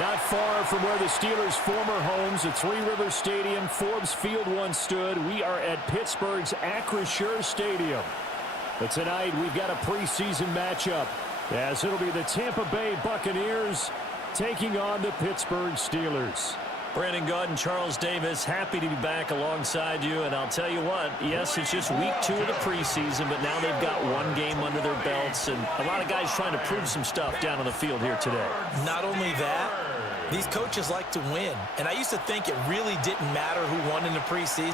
Not far from where the Steelers' former homes at Three Rivers Stadium, Forbes Field once stood, we are at Pittsburgh's Acrisure Stadium. But tonight we've got a preseason matchup, as it'll be the Tampa Bay Buccaneers taking on the Pittsburgh Steelers. Brandon Gaud and Charles Davis, happy to be back alongside you. And I'll tell you what, yes, it's just week 2 of the preseason, but now they've got one game under their belts. And a lot of guys trying to prove some stuff down on the field here today. Not only that, these coaches like to win. And I used to think it really didn't matter who won in the preseason.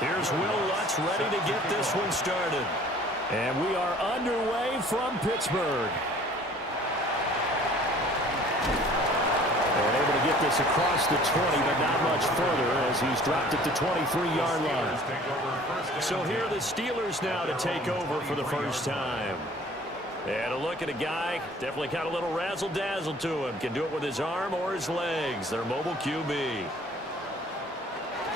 Here's Will Lutz ready to get this one started. And we are underway from Pittsburgh. And able to get this across the 20, but not much further as he's dropped at the 23-yard line. So here are the Steelers now to take over for the first time. And a look at a guy, definitely got a little razzle-dazzle to him. Can do it with his arm or his legs. Their mobile QB.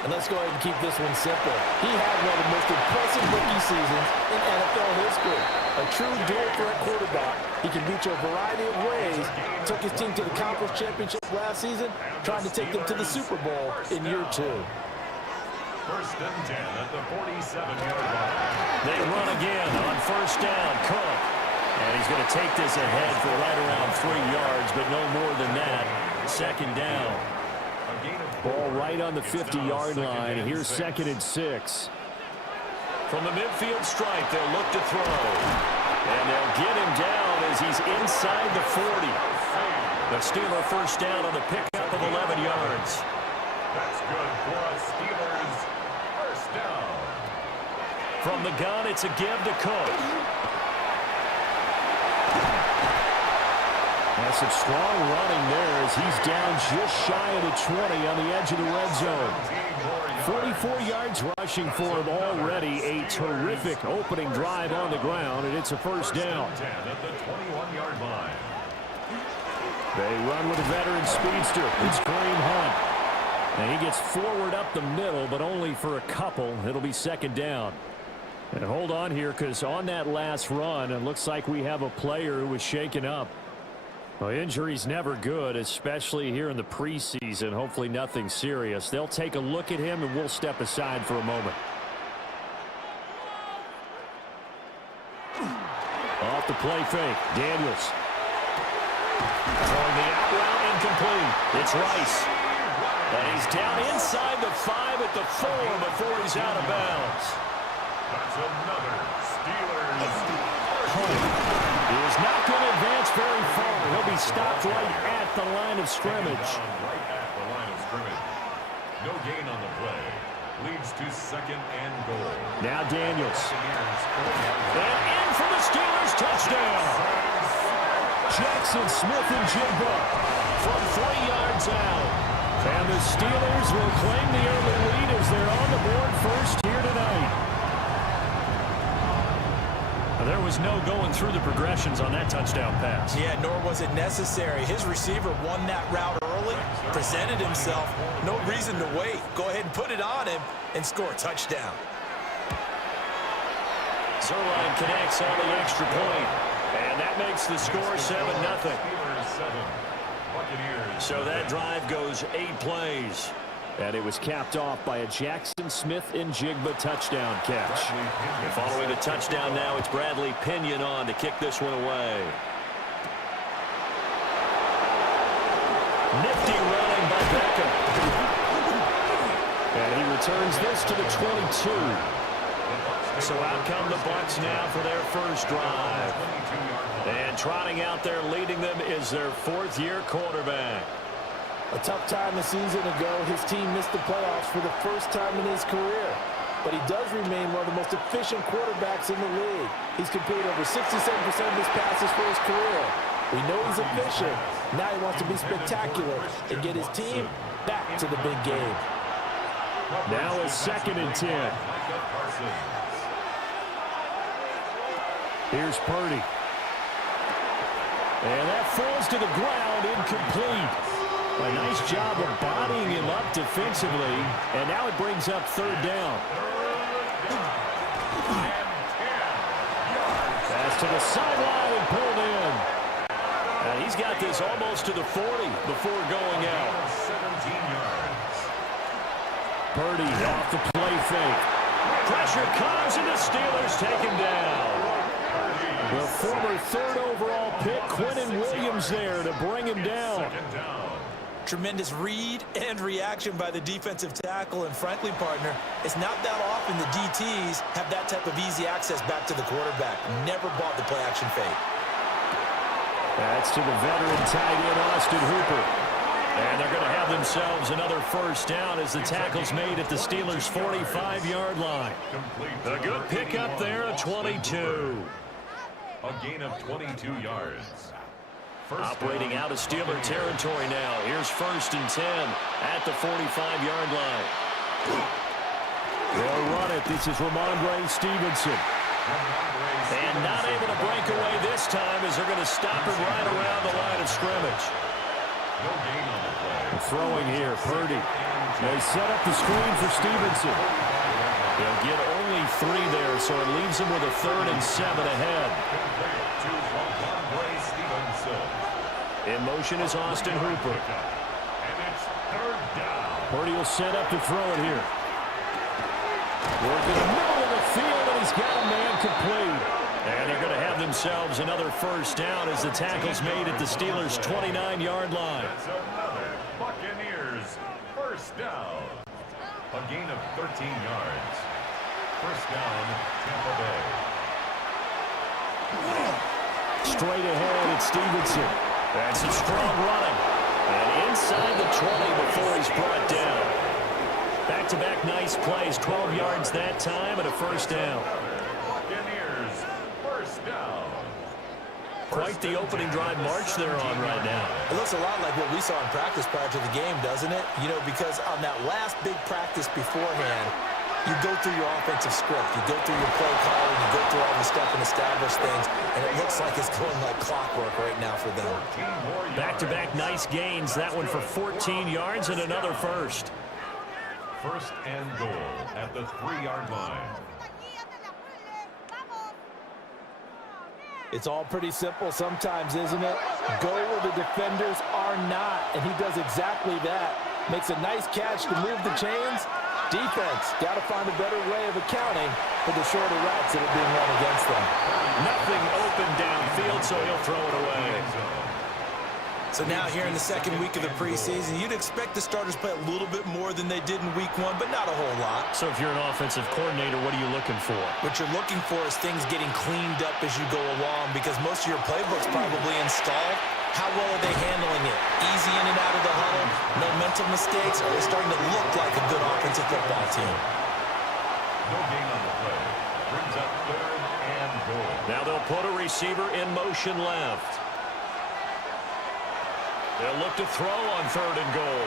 And let's go ahead and keep this one simple. He had one of the most impressive rookie seasons in NFL history. A true dual-threat quarterback. He can beat you a variety of ways. Took his team to the conference championship last season, trying to take them to the Super Bowl in year 2. First and 10 at the 47-yard line. They run again on first down. Cook. And he's going to take this ahead for right around 3 yards, but no more than that. Second down. Ball right on the 50-yard line. Here's 2nd and 6. From the midfield stripe, they'll look to throw. And they'll get him down as he's inside the 40. The Steeler first down on the pickup of 11 yards. That's good for a Steelers first down. From the gun, it's a give to Cook. That's some strong running there as he's down just shy of the 20 on the edge of the red zone. 44 yards rushing for him already. A terrific opening drive on the ground, and it's a first down. At the 21-yard line. They run with a veteran speedster. It's Kareem Hunt. And he gets forward up the middle, but only for a couple. It'll be second down. And hold on here, because on that last run, it looks like we have a player who was shaken up. Well, injury's never good, especially here in the preseason. Hopefully nothing serious. They'll take a look at him, and we'll step aside for a moment. Off the play fake, Daniels. Throwing the out route incomplete. It's Rice. And he's down inside the 5 at the 4 before he's out of bounds. That's another Steelers. He is not going to advance very far. He'll be stopped right at the line of scrimmage. Right at the line of scrimmage. No gain on the play. Leads to 2nd and goal. Now Daniels. And in for the Steelers touchdown. Jackson Smith and Jigba From 3 yards out. And the Steelers will claim the early lead as they're on the board first here tonight. There was no going through the progressions on that touchdown pass. Yeah, nor was it necessary. His receiver won that route early, presented himself. No reason to wait. Go ahead and put it on him and score a touchdown. Zerline connects on the extra point. And that makes the score 7-0. Steelers 7. Buccaneers. So that drive goes 8 plays. And it was capped off by a Jackson Smith and Jigba touchdown catch. And following the touchdown now, it's Bradley Pinion on to kick this one away. Nifty running by Beckham. And he returns this to the 22. So out come the Bucs now for their first drive. And trotting out there leading them is their 4th-year quarterback. A tough time a season ago, his team missed the playoffs for the first time in his career. But he does remain one of the most efficient quarterbacks in the league. He's completed over 67% of his passes for his career. We know he's efficient. Now he wants to be spectacular and get his team back to the big game. Now it's 2nd and 10. Here's Purdy. And that falls to the ground, incomplete. A nice job of bodying him up defensively, and now it brings up third down. Pass to the sideline and pulled in. And he's got this almost to the 40 before going out. 17 yards. Purdy off the play fake. Pressure comes, and the Steelers take him down. The former third overall pick, Quinnen Williams, there to bring him down. Second down. Tremendous read and reaction by the defensive tackle, and frankly, partner, it's not that often the DTs have that type of easy access back to the quarterback. Never bought the play-action fake. That's to the veteran tight end, Austin Hooper. And they're going to have themselves another first down as the tackle's made at the Steelers' 45-yard line. A good pickup there at 22. A gain of 22 yards. Operating out of Steeler territory now. Here's 1st and 10 at the 45-yard line. They'll run it. This is Ramondre Stevenson. And not able to break away this time as they're going to stop him right around the line of scrimmage. No gain on the play. Throwing here, Purdy. They set up the screen for Stevenson. They'll get only 3 there, so it leaves them with a 3rd and 7 ahead. In motion is Austin Hooper. And it's third down. Purdy will set up to throw it here. Work in the middle of the field, and he's got a man complete. And they're going to have themselves another first down as the tackle's made at the Steelers' 29-yard line. That's another Buccaneers first down. A gain of 13 yards. First down, Tampa Bay. Straight ahead, it's Stevenson. That's a strong running. And inside the 20 before he's brought down. Back-to-back nice plays, 12 yards that time and a first down. Buccaneers first down. Quite the opening drive march they're on right now. It looks a lot like what we saw in practice prior to the game, doesn't it? You know, because on that last big practice beforehand, you go through your offensive script, you go through your play calling, you go through all the stuff and establish things, and it looks like it's going like clockwork right now for them. Back-to-back nice gains. That one for 14 yards and another first. First and goal at the 3-yard line. It's all pretty simple sometimes, isn't it? Go where the defenders are not, and he does exactly that. Makes a nice catch to move the chains. Defense got to find a better way of accounting for the shorter routes that are being run against them. Nothing open downfield, so he'll throw it away. So now here in the second week of the preseason, you'd expect the starters play a little bit more than they did in week 1, but not a whole lot. So if you're an offensive coordinator, what are you looking for? What you're looking for is things getting cleaned up as you go along, because most of your playbook's probably installed. How well are they handling it? Easy in and out of the huddle? No mental mistakes? Are they starting to look like a good offensive football team? No gain on the play. Brings up third and goal. Now they'll put a receiver in motion left. They'll look to throw on 3rd and goal.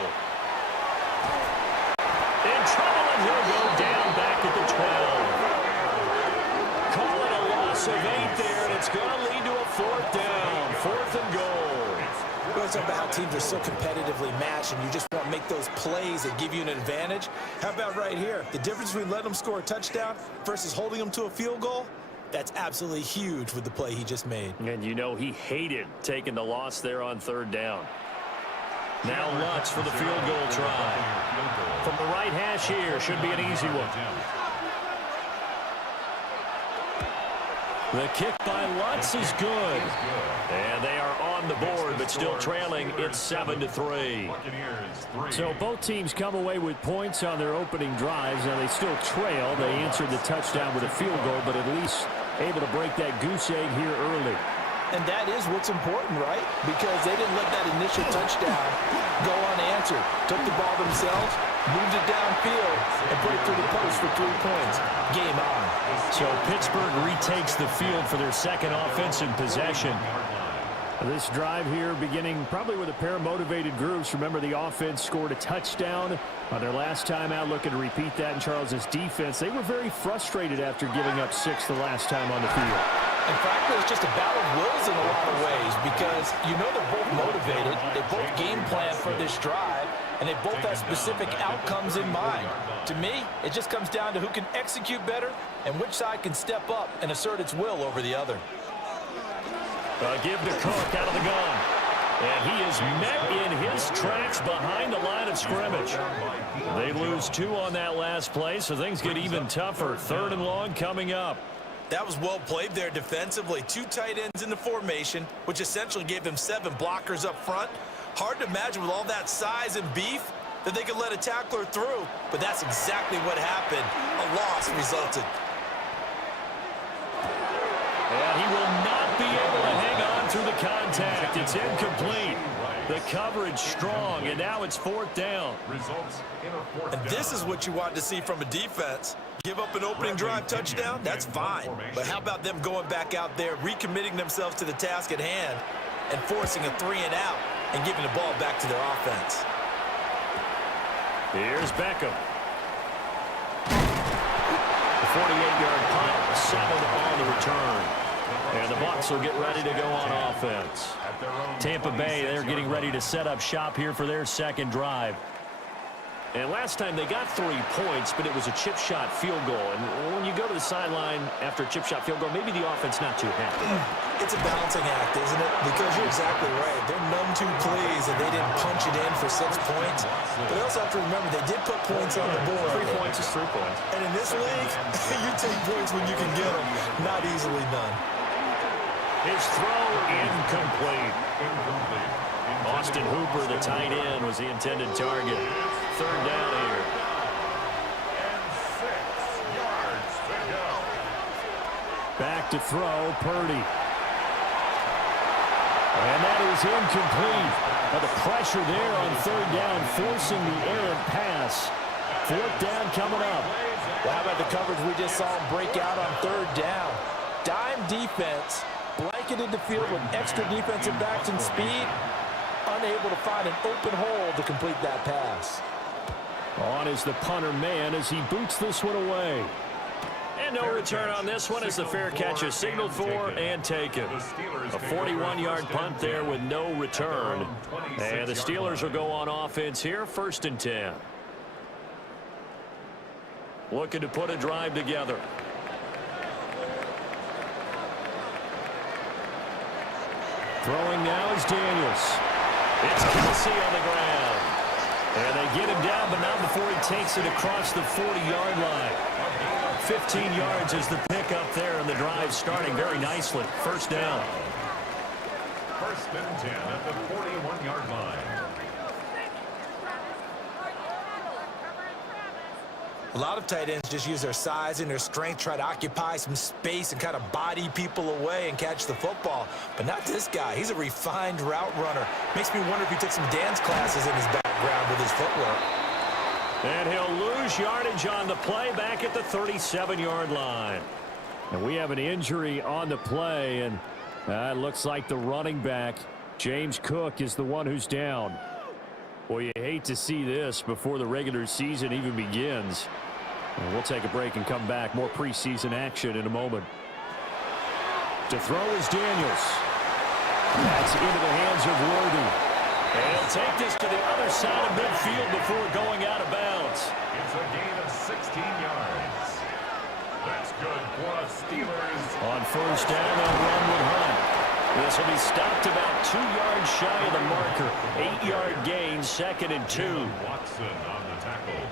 In trouble, and he'll go down back at the 12. Call it a loss of 8 there, and it's going to lead to a 4th down. 4th and goal. We always talk about how teams are so competitively matched, and you just want to make those plays that give you an advantage. How about right here? The difference between letting them score a touchdown versus holding them to a field goal? That's absolutely huge with the play he just made. And you know he hated taking the loss there on 3rd down. Now Lutz for the field goal try. From the right hash here, should be an easy one. The kick by Lutz is good. And they are on the board, but still trailing. It's 7-3. So both teams come away with points on their opening drives. Now they still trail. They answered the touchdown with a field goal, but at least able to break that goose egg here early. And that is what's important, right? Because they didn't let that initial touchdown go unanswered. Took the ball themselves, moved it downfield, and put it through the post for 3 points. Game on. So Pittsburgh retakes the field for their second offensive possession. This drive here beginning probably with a pair of motivated groups. Remember, the offense scored a touchdown on their last time out, looking to repeat that in Charles's defense. They were very frustrated after giving up 6 the last time on the field. And frankly, it's just a battle of wills in a lot of ways because you know they're both motivated, they both game plan for this drive, and they both have specific outcomes in mind. To me, it just comes down to who can execute better and which side can step up and assert its will over the other. Give to Cook out of the gun. And he is met in his tracks behind the line of scrimmage. They lose 2 on that last play, so things get even tougher. 3rd and long coming up. That was well played there defensively. 2 tight ends in the formation, which essentially gave them 7 blockers up front. Hard to imagine with all that size and beef that they could let a tackler through, but that's exactly what happened. A loss resulted. And he will not be able to hang on through the contact. It's incomplete. The coverage strong, and now it's 4th down. And this is what you want to see from a defense. Give up an opening drive touchdown, that's fine. But how about them going back out there, recommitting themselves to the task at hand, and forcing a 3-and-out and giving the ball back to their offense. Here's Beckham. The 48-yard punt, 7 on the return. And the Bucs will get ready to go on offense. Tampa Bay, they're getting ready to set up shop here for their 2nd drive. And last time they got 3 points, but it was a chip shot field goal. And when you go to the sideline after a chip shot field goal, maybe the offense not too happy. It's a balancing act, isn't it? Because you're exactly right. They're none too pleased that they didn't punch it in for 6 points. But they also have to remember they did put points on the board. 3 points is 3 points. And in this league, you take points when you can get them. Not easily done. His throw incomplete. Austin Hooper, the tight end, was the intended target. 3rd down here. And 6 yards to go. Back to throw, Purdy. And that is incomplete. But the pressure there on 3rd down, forcing the errant pass. 4th down coming up. Well, how about the coverage we just saw him break out on 3rd down? Dime defense, blanketed the field with extra defensive backs and speed, unable to find an open hole to complete that pass. On is the punter man as he boots this one away. And no return on this one as the fair catch is signaled for and taken. A 41-yard punt there with no return. And the Steelers will go on offense here, 1st and 10. Looking to put a drive together. Throwing now is Daniels. It's Kelsey on the ground. And they get him down, but not before he takes it across the 40-yard line. 15 yards is the pickup there, and the drive starting very nicely. 1st down. 1st and 10 at the 41-yard line. A lot of tight ends just use their size and their strength, try to occupy some space and kind of body people away and catch the football. But not this guy. He's a refined route runner. Makes me wonder if he took some dance classes in his background with his footwork. And he'll lose yardage on the play back at the 37-yard line. And we have an injury on the play, and it looks like the running back, James Cook, is the one who's down. Well, you hate to see this before the regular season even begins. And we'll take a break and come back. More preseason action in a moment. To throw is Daniels. That's into the hands of Worthy. And he'll take this to the other side of midfield before going out of bounds. It's a gain of 16 yards. That's good for the Steelers. On 1st down, they'll run with Hunt. This will be stopped about 2 yards shy of the marker. 8-yard gain, 2nd and 2. Watson on the tackle.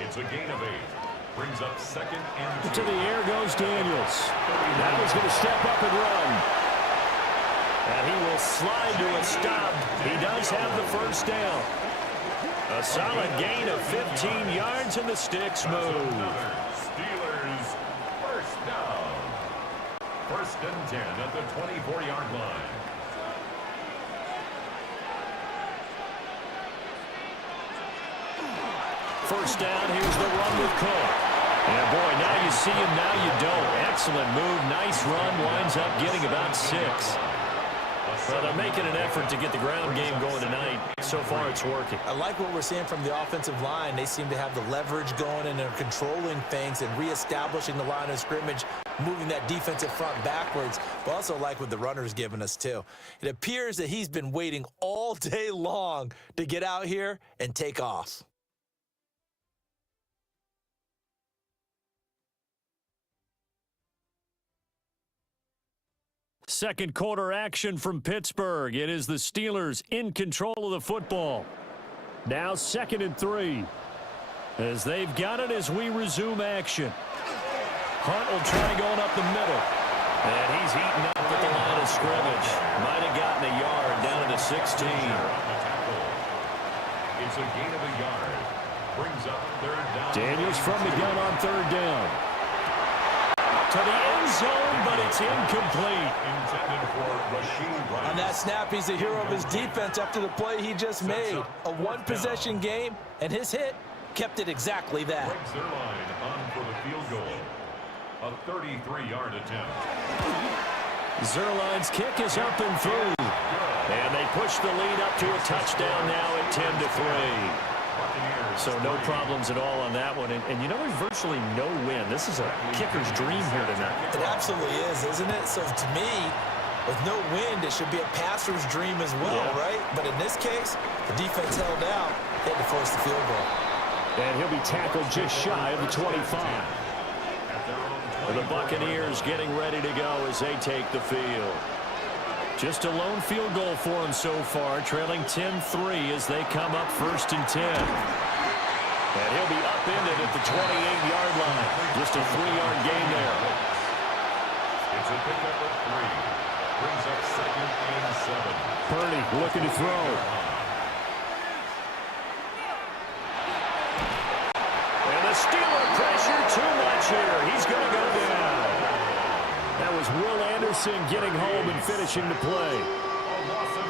It's a gain of 8. Brings up 2nd and 2. To the air goes Daniels. Now he's going to step up and run. And he will slide to a stop. He does have the 1st down. A solid gain of 15 yards, and the sticks move. Steelers 1st down. 1st and 10 at the 24-yard line. First down, here's the run with Cook. And boy, now you see him, now you don't. Excellent move, nice run, winds up getting about 6. Well, they're making an effort to get the ground game going tonight. So far, it's working. I like what we're seeing from the offensive line. They seem to have the leverage going, and they're controlling things and reestablishing the line of scrimmage moving that defensive front backwards, but also like what the runner's given us too. It appears that he's been waiting all day long to get out here and take off. Second quarter action from Pittsburgh. It is the Steelers in control of the football. Now 2nd and 3. As they've got it as we resume action. Hunt will try going up the middle. And he's eaten up at the line of scrimmage. Might have gotten a yard down to the 16. It's a gain of a yard. Brings up 3rd down. Daniels from the gun on 3rd down. To the end zone, but it's incomplete. Intended for Rashid Rice. On that snap, he's the hero of his defense after the play he just made. A one-possession game, and his hit kept it exactly that. Breaks their line on for the field goal. A 33-yard attempt. Zerline's kick is up and through. And they push the lead up to a touchdown now at 10-3. So no problems at all on that one. And you know, there's virtually no win. This is a kicker's dream here tonight. It absolutely is, isn't it? So to me, with no wind, it should be a passer's dream as well, right? But in this case, the defense held out. They had to force the field goal. And he'll be tackled just shy of the 25. The Buccaneers getting ready to go as they take the field. Just a lone field goal for them so far, trailing 10-3 as they come up 1st and 10. And he'll be upended at the 28-yard line. Just a 3-yard gain there. It's a pickup of 3. Brings up 2nd and 7. Purdy looking to throw. And the Steeler pressure too much here. He's going to go down. That was Will Anderson getting home and finishing the play.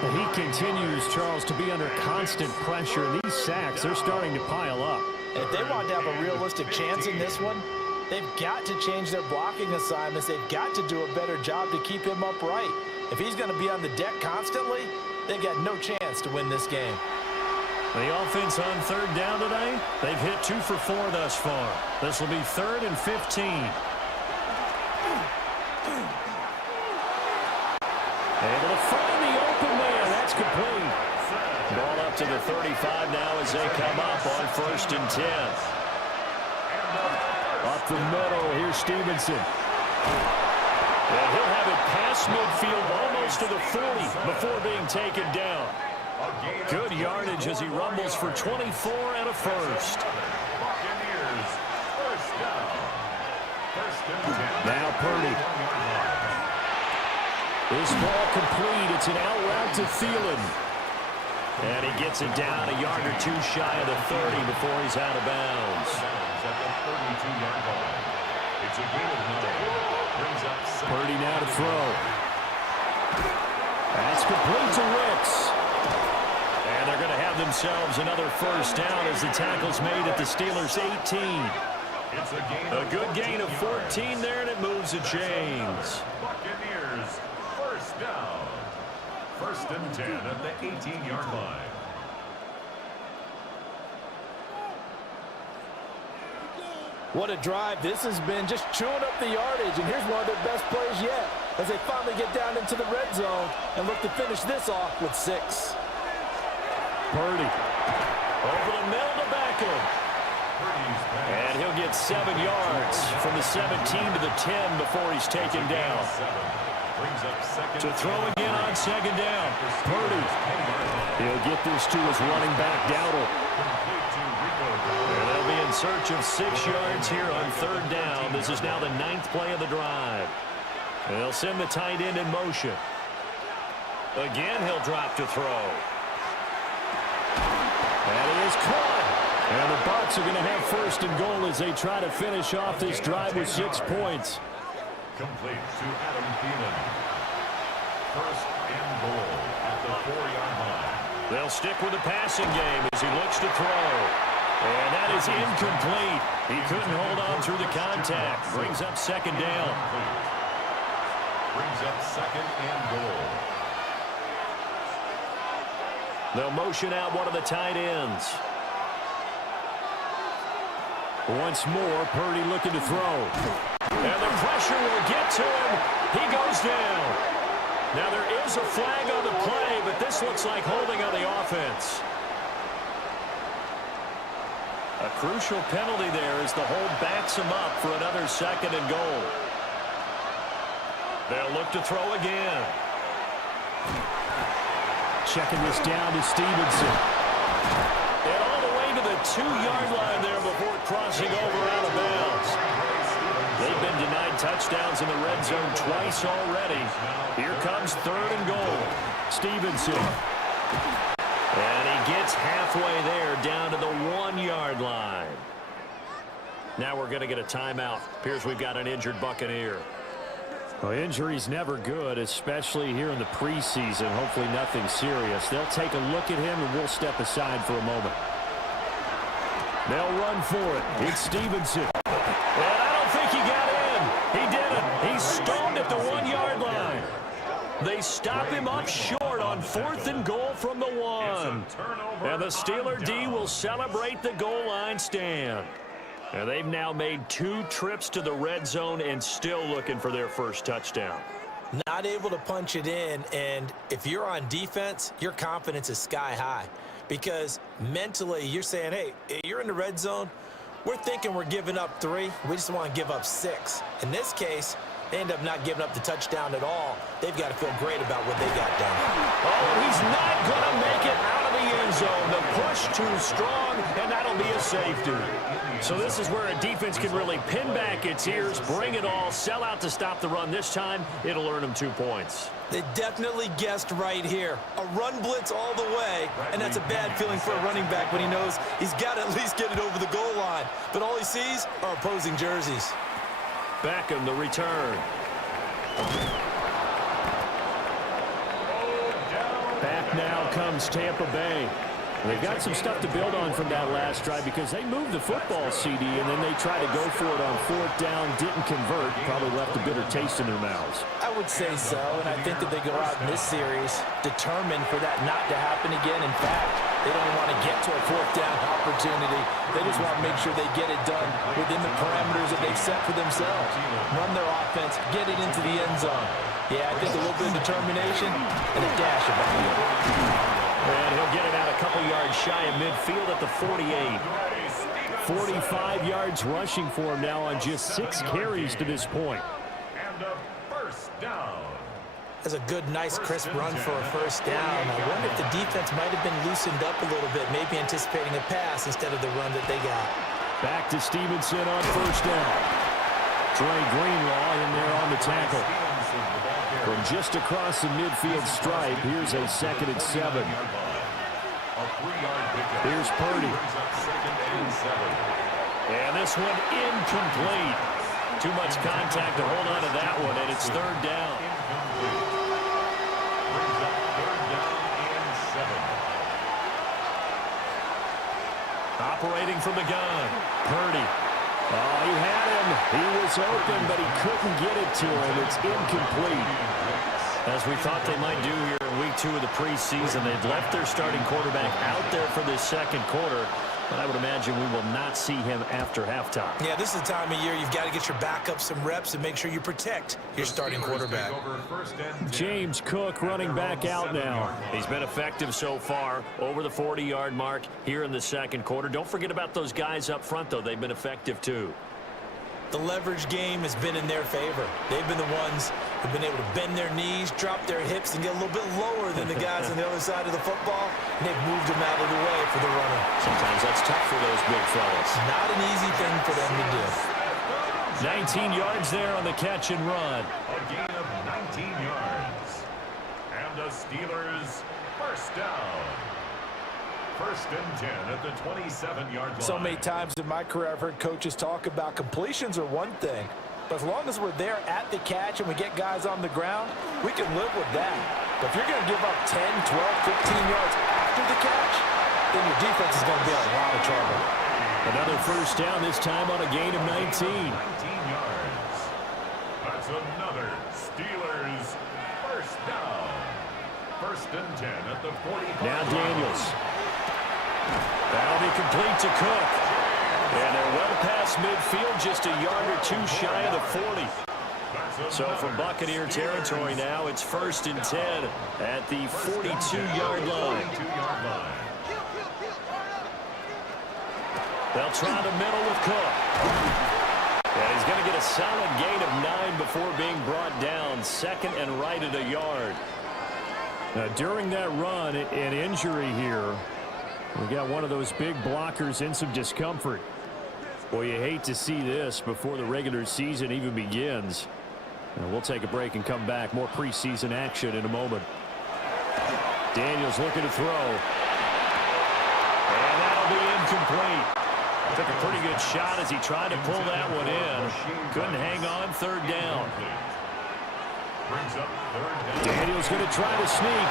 And he continues, Charles, to be under constant pressure. And these sacks, they're starting to pile up. And if they want to have a realistic chance in this one, they've got to change their blocking assignments. They've got to do a better job to keep him upright. If he's going to be on the deck constantly, they've got no chance to win this game. The offense on 3rd down today, they've hit 2 for 4 thus far. This will be 3rd and 15. Able to find the open man. That's complete. Ball up to the 35 now as they come up on 1st and 10. Up the middle, here's Stevenson. And he'll have it past midfield almost to the 40 before being taken down. Good yardage as he rumbles for 24 and a first. Buccaneers, 1st down. 1st and 10. Now Purdy. This ball complete. It's an out route to Thielen. And he gets it down a yard or 2 shy of the 30 before he's out of bounds. At the 32-yard line. It's a gain of 9. Brings up 2nd. Purdy now to throw. That's complete to Ricks. And they're going to have themselves another 1st down as the tackle's made at the Steelers' 18. It's A good gain of 14 there, and it moves the chains. Buccaneers, 1st down. 1st and 10 at the 18-yard line. What a drive this has been, just chewing up the yardage. And here's one of their best plays yet as they finally get down into the red zone and look to finish this off with 6. Purdy. Over the middle to Beckham. And he'll get 7 yards from the 17 to the 10 before he's taken down. To throw again on 2nd down. Purdy. He'll get this to his running back, Dowdle. And they'll be in search of 6 yards here on 3rd down. This is now the 9th play of the drive. They'll send the tight end in motion. Again, he'll drop to throw. That is caught. And the Bucs are going to have 1st and goal as they try to finish off this drive with 6 points. Complete to Adam Thielen. 1st and goal at the 4-yard line. They'll stick with the passing game as he looks to throw. And that is incomplete. He couldn't hold on through the contact. Brings up 2nd down. Brings up 2nd and goal. They'll motion out one of the tight ends. Once more, Purdy looking to throw. And the pressure will get to him. He goes down. Now there is a flag on the play, but this looks like holding on the offense. A crucial penalty there as the hold backs him up for another 2nd and goal. They'll look to throw again. Checking this down to Stevenson. And all the way to the 2-yard line there before crossing over out of bounds. They've been denied touchdowns in the red zone twice already. Here comes 3rd and goal. Stevenson. And he gets halfway there down to the 1-yard line. Now we're going to get a timeout. Appears we've got an injured Buccaneer. Well, injury's never good, especially here in the preseason. Hopefully nothing serious. They'll take a look at him, and we'll step aside for a moment. They'll run for it. It's Stevenson. And I don't think he got in. He didn't. He's stoned at the 1-yard line. They stop him up short on 4th and goal from the 1. And the Steeler D will celebrate the goal line stand. And they've now made 2 trips to the red zone and still looking for their first touchdown. Not able to punch it in, and if you're on defense, your confidence is sky high. Because mentally, you're saying, hey, you're in the red zone. We're thinking we're giving up 3. We just want to give up 6. In this case, they end up not giving up the touchdown at all. They've got to feel great about what they got done. Oh, he's not going to make it out of the end zone. The push too strong, and that'll be a safety. So this is where a defense can really pin back its ears, bring it all, sell out to stop the run. This time, it'll earn them 2 points. They definitely guessed right here. A run blitz all the way, and that's a bad feeling for a running back when he knows he's got to at least get it over the goal line. But all he sees are opposing jerseys. Beckham, the return. Back now comes Tampa Bay. They've got some stuff to build on from that last drive because they moved the football, CD, and then they tried to go for it on 4th down, didn't convert, probably left a bitter taste in their mouths. I would say so, and I think that they go out in this series determined for that not to happen again. In fact, they don't want to get to a 4th down opportunity. They just want to make sure they get it done within the parameters that they've set for themselves. Run their offense, get it into the end zone. Yeah, I think a little bit of determination and a dash of value. And he'll get it out a couple yards shy of midfield at the 48. 45 yards rushing for him now on just 6 carries to this point. And a first down. That's a good, nice, crisp run for a first down. I wonder if the defense might have been loosened up a little bit, maybe anticipating a pass instead of the run that they got. Back to Stevenson on 1st down. Trey Greenlaw in there on the tackle. From just across the midfield stripe, here's a 2nd and 7. Here's Purdy. And this one incomplete. Too much contact to hold on to that one, and it's 3rd down. Operating from the gun, Purdy. Oh, he had him. He was open, but he couldn't get it to him. It's incomplete. As we thought they might do here in week 2 of the preseason, they've left their starting quarterback out there for this 2nd quarter, but I would imagine we will not see him after halftime. Yeah, this is the time of year you've got to get your backup some reps and make sure you protect your starting quarterback. James Cook running back out now. He's been effective so far, over the 40-yard mark here in the 2nd quarter. Don't forget about those guys up front, though. They've been effective, too. The leverage game has been in their favor. They've been the ones who've been able to bend their knees, drop their hips, and get a little bit lower than the guys on the other side of the football, and they've moved them out of the way for the runner. Sometimes that's tough for those big fellas. Not an easy thing for them to do. 19 yards there on the catch and run. A gain of 19 yards. And the Steelers first down. 1st and 10 at the 27-yard line. So many times in my career I've heard coaches talk about completions are one thing, but as long as we're there at the catch and we get guys on the ground, we can live with that. But if you're going to give up 10, 12, 15 yards after the catch, then your defense is going to be in a lot of trouble. Another first down, this time on a gain of 19. 19 yards. That's another Steelers first down. 1st and 10 at the 45. Now Daniels. That'll be complete to Cook. And they're well past midfield, just a yard or two shy of the 40. So from Buccaneer territory now, it's 1st and 10 at the 42-yard line. They'll try the middle with Cook. And he's going to get a solid gain of 9 before being brought down. 2nd and right at a yard. Now, during that run, an injury here. We got one of those big blockers in some discomfort. Boy, you hate to see this before the regular season even begins. And we'll take a break and come back. More preseason action in a moment. Daniels looking to throw. And that'll be incomplete. Took a pretty good shot as he tried to pull that one in. Couldn't hang on. 3rd down. Daniels going to try to sneak.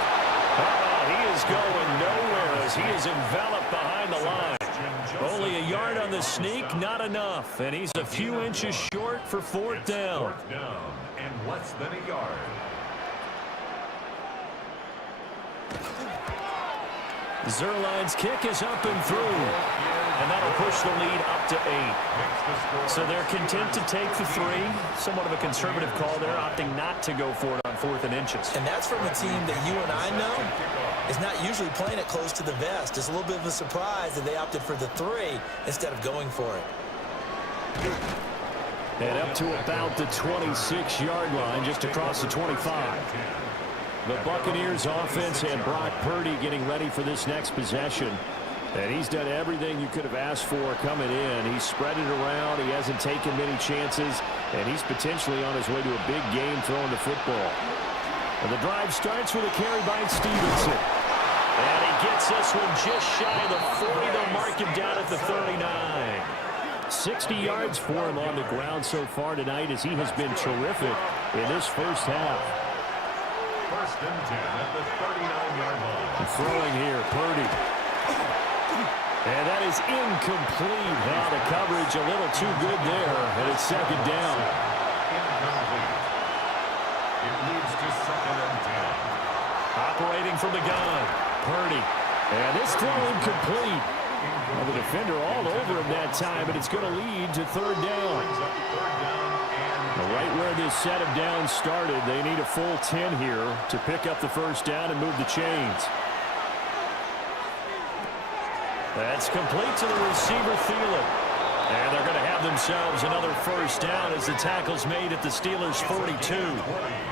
He is going nowhere as he is enveloped behind the line. Only a yard on the sneak, not enough. And he's a few inches short for 4th down. 4th down and less than a yard. Zerline's kick is up and through. And that'll push the lead up to 8. So they're content to take the 3. Somewhat of a conservative call there, opting not to go for it on 4th and inches. And that's from a team that you and I know is not usually playing it close to the vest. It's a little bit of a surprise that they opted for the 3 instead of going for it. And up to about the 26-yard line, just across the 25. The Buccaneers offense and Brock Purdy getting ready for this next possession. And he's done everything you could have asked for coming in. He's spread it around. He hasn't taken many chances. And he's potentially on his way to a big game throwing the football. And the drive starts with a carry by Stevenson. And he gets this one just shy of the 40. They'll mark him down at the 39. 60 yards for him on the ground so far tonight as he has been terrific in this first half. 1st and 10 at the 39-yard line. Throwing here, Purdy. And that is incomplete. Now the coverage a little too good there, and it's 2nd down. Incomplete. It leads to 2nd and 10. Operating from the gun, Purdy. And this throw incomplete. Well, the defender all over him that time, and it's going to lead to 3rd down. Right where this set of downs started, they need a full 10 here to pick up the 1st down and move the chains. That's complete to the receiver, Thielen. And they're going to have themselves another 1st down as the tackle's made at the Steelers' 42.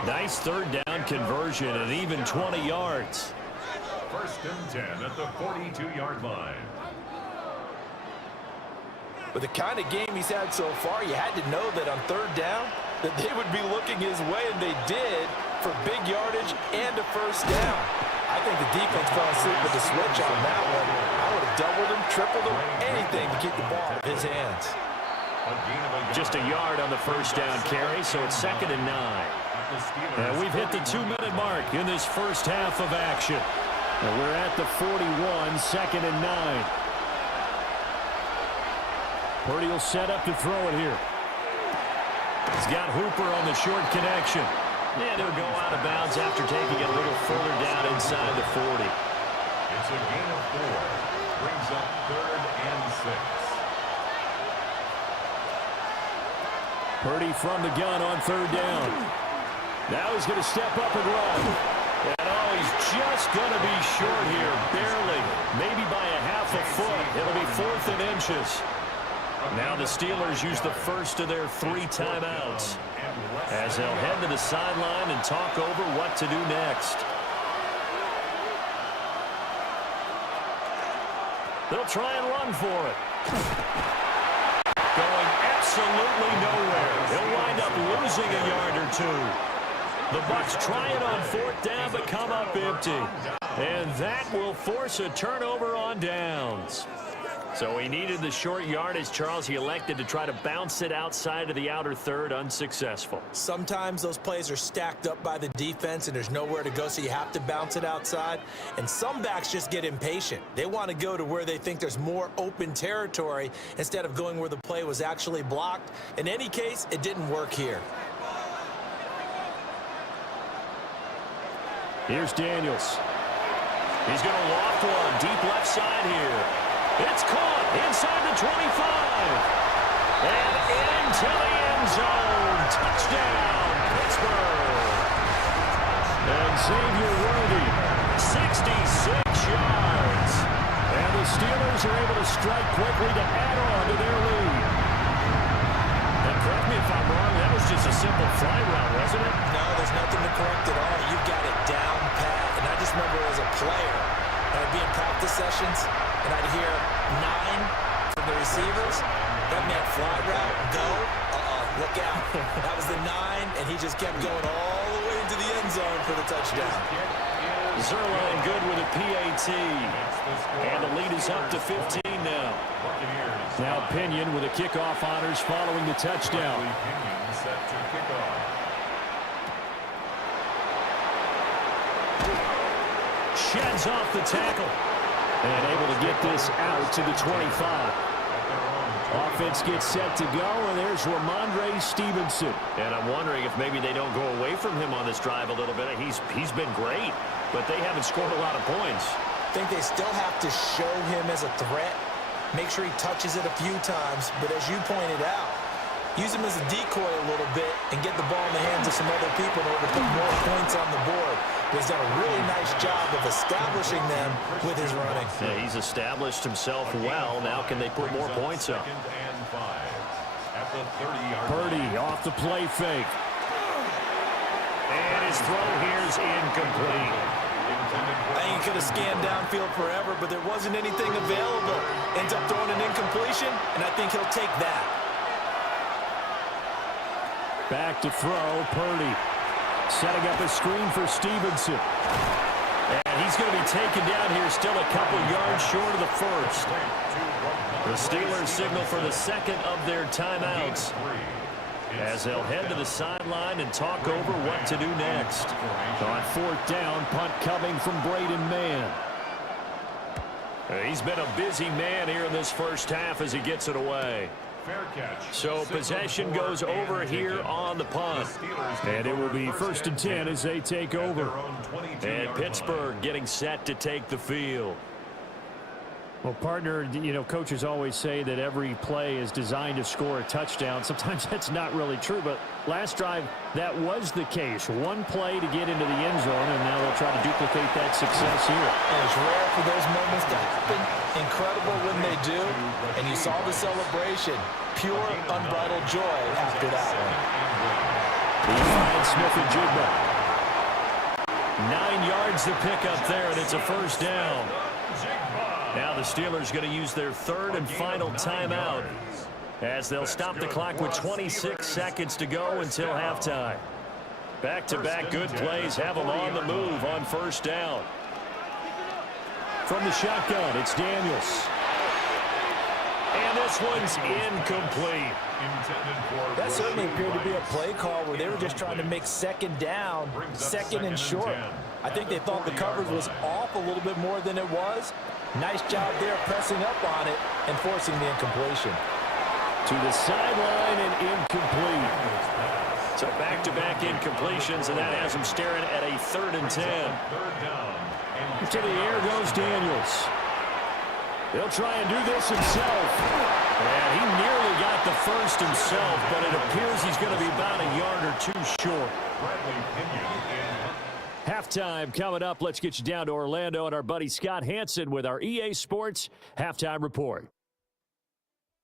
Nice 3rd down conversion and even 20 yards. 1st and 10 at the 42-yard line. With the kind of game he's had so far, you had to know that on 3rd down that they would be looking his way, and they did, for big yardage and a 1st down. I think the defense fell asleep with the switch on that one. I would have doubled him, tripled him, anything to keep the ball in his hands. Just a yard on the 1st down carry, so it's 2nd and 9. And we've hit the 2-minute mark in this first half of action. And we're at the 41, 2nd and 9. Purdy will set up to throw it here. He's got Hooper on the short connection. And he'll go out of bounds after taking it a little further down inside the 40. It's a gain of 4. Brings up 3rd and 6. Purdy from the gun on 3rd down. Now he's going to step up and run. And oh, he's just going to be short here, barely. Maybe by a half a foot. It'll be 4th and inches. Now the Steelers use the first of their 3 timeouts as they'll head to the sideline and talk over what to do next. They'll try and run for it. Going absolutely nowhere. He'll wind up losing a yard or 2. The Bucs try it on 4th down but come up empty. And that will force a turnover on downs. So he needed the short yardage, Charles. He elected to try to bounce it outside of the outer 3rd, unsuccessful. Sometimes those plays are stacked up by the defense and there's nowhere to go, so you have to bounce it outside. And some backs just get impatient. They want to go to where they think there's more open territory instead of going where the play was actually blocked. In any case, it didn't work here. Here's Daniels. He's going to loft one deep left side here. It's caught inside the 25. And into the end zone. Touchdown, Pittsburgh. And Xavier Worthy, 66 yards. and the Steelers are able to strike quickly to add on to their lead. And correct me if I'm wrong, that was just a simple fly route, wasn't it? No, there's nothing to correct at all. You've got it down pat. And I just remember as a player, I'd be in practice sessions, and I'd hear 9 from the receivers. That meant fly route, go, look out. That was the 9, and he just kept going all the way into the end zone for the touchdown. Zerline good with a PAT. And the lead is up to 15 now. Now Pinion with the kickoff honors following the touchdown. Set to kick off. Sheds off the tackle. And able to get this out to the 25. Offense gets set to go, and there's Ramondre Stevenson. And I'm wondering if maybe they don't go away from him on this drive a little bit. He's been great, but they haven't scored a lot of points. I think they still have to show him as a threat, make sure he touches it a few times, but as you pointed out, use him as a decoy a little bit and get the ball in the hands of some other people in order to put more points on the board. He's done a really nice job of establishing them with his running. Yeah, he's established himself well. Now can they put more points up? Second and 5 at the 30-yard line. Purdy off the play fake. And his throw here is incomplete. I think he could have scanned downfield forever, but there wasn't anything available. Ends up throwing an incompletion, and I think he'll take that. Back to throw, Purdy. Setting up a screen for Stevenson. And he's going to be taken down here, still a couple yards short of the first. The Steelers signal for the second of their timeouts as they'll head to the sideline and talk over what to do next. On fourth down, punt coming from Braden Mann. He's been a busy man here in this first half as he gets it away. Fair catch. So possession goes over here on the punt. And it will be first and 10 as they take over. And Pittsburgh getting set to take the field. Well, partner, you know, coaches always say that every play is designed to score a touchdown. Sometimes that's not really true, but last drive, that was the case. One play to get into the end zone, and now they'll try to duplicate that success here. And it's rare for those moments to happen. Incredible when they do. And you saw the celebration. Pure, unbridled joy after that one. Behind Smith and Jigba. 9 yards to pick up there, and it's a first down. Now the Steelers going to use their third and final timeout as they'll stop the clock with 26 seconds to go until halftime. Back-to-back good plays have them on the move on first down. From the shotgun, it's Daniels. And this one's incomplete. That certainly appeared to be a play call where they were just trying to make second down, second and short. I think they thought the coverage was off a little bit more than it was. Nice job there pressing up on it and forcing the incompletion. To the sideline and incomplete. So back-to-back incompletions, and that has them staring at a 3rd and 10. To the air goes Daniels. He'll try and do this himself. And he nearly got the first himself, but it appears he's going to be about a yard or two short. Halftime coming up. Let's get you down to Orlando and our buddy Scott Hansen with our EA Sports Halftime Report.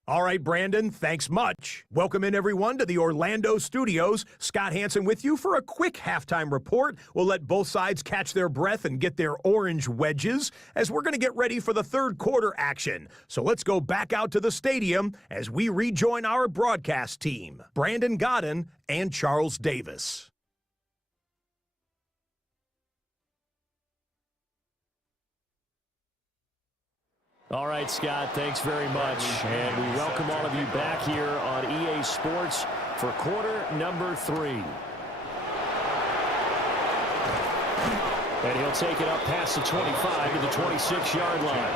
All right, Brandon, thanks much. Welcome in, everyone, to the Orlando studios. Scott Hansen with you for a quick halftime report. We'll let both sides catch their breath and get their orange wedges as we're going to get ready for the third quarter action. So let's go back out to the stadium as we rejoin our broadcast team, Brandon Godden and Charles Davis. All right, Scott, thanks very much. And we welcome all of you back here on EA Sports for quarter number 3. And he'll take it up past the 25 to the 26-yard line.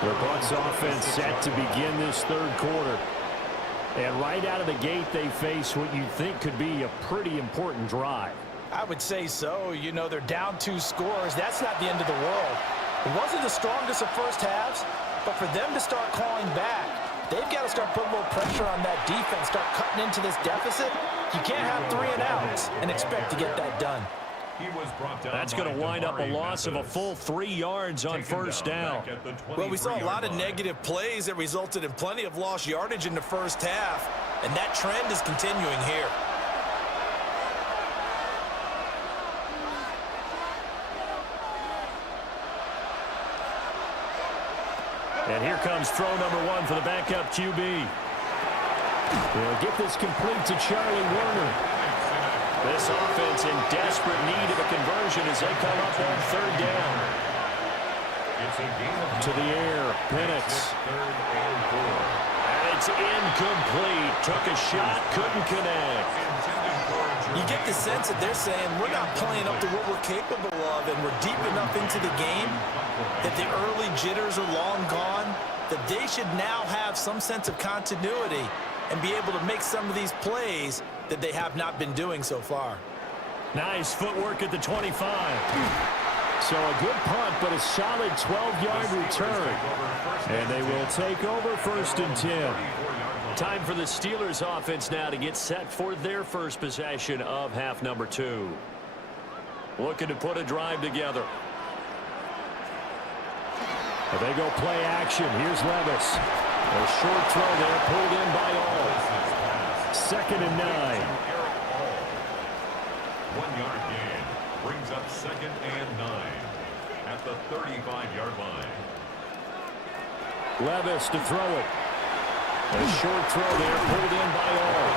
The Bucs offense set to begin this third quarter. And right out of the gate, they face what you think could be a pretty important drive. I would say so. You know, they're down 2 scores. That's not the end of the world. It wasn't the strongest of first halves, but for them to start clawing back, they've got to start putting a little pressure on that defense, start cutting into this deficit. You can't have 3 and outs and expect to get that done. That's going to wind up a loss of a full 3 yards on first down. Well, we saw a lot of negative plays that resulted in plenty of lost yardage in the first half, and that trend is continuing here. And here comes throw number 1 for the backup QB. They'll get this complete to Charlie Warner. This offense in desperate need of a conversion as they come up on third down. To the air, Penix. And it's incomplete. Took a shot, couldn't connect. You get the sense that they're saying we're not playing up to what we're capable of, and we're deep enough into the game that the early jitters are long gone, that they should now have some sense of continuity and be able to make some of these plays that they have not been doing so far. Nice footwork at the 25. So a good punt, but a solid 12-yard return. And they will take over 1st and 10. Time for the Steelers offense now to get set for their first possession of half number 2. Looking to put a drive together. They go play action. Here's Levis. A short throw there, pulled in by All. 2nd and 9. 1-yard gain brings up 2nd and 9 at the 35-yard line. Levis to throw it. A short throw there, pulled in by All.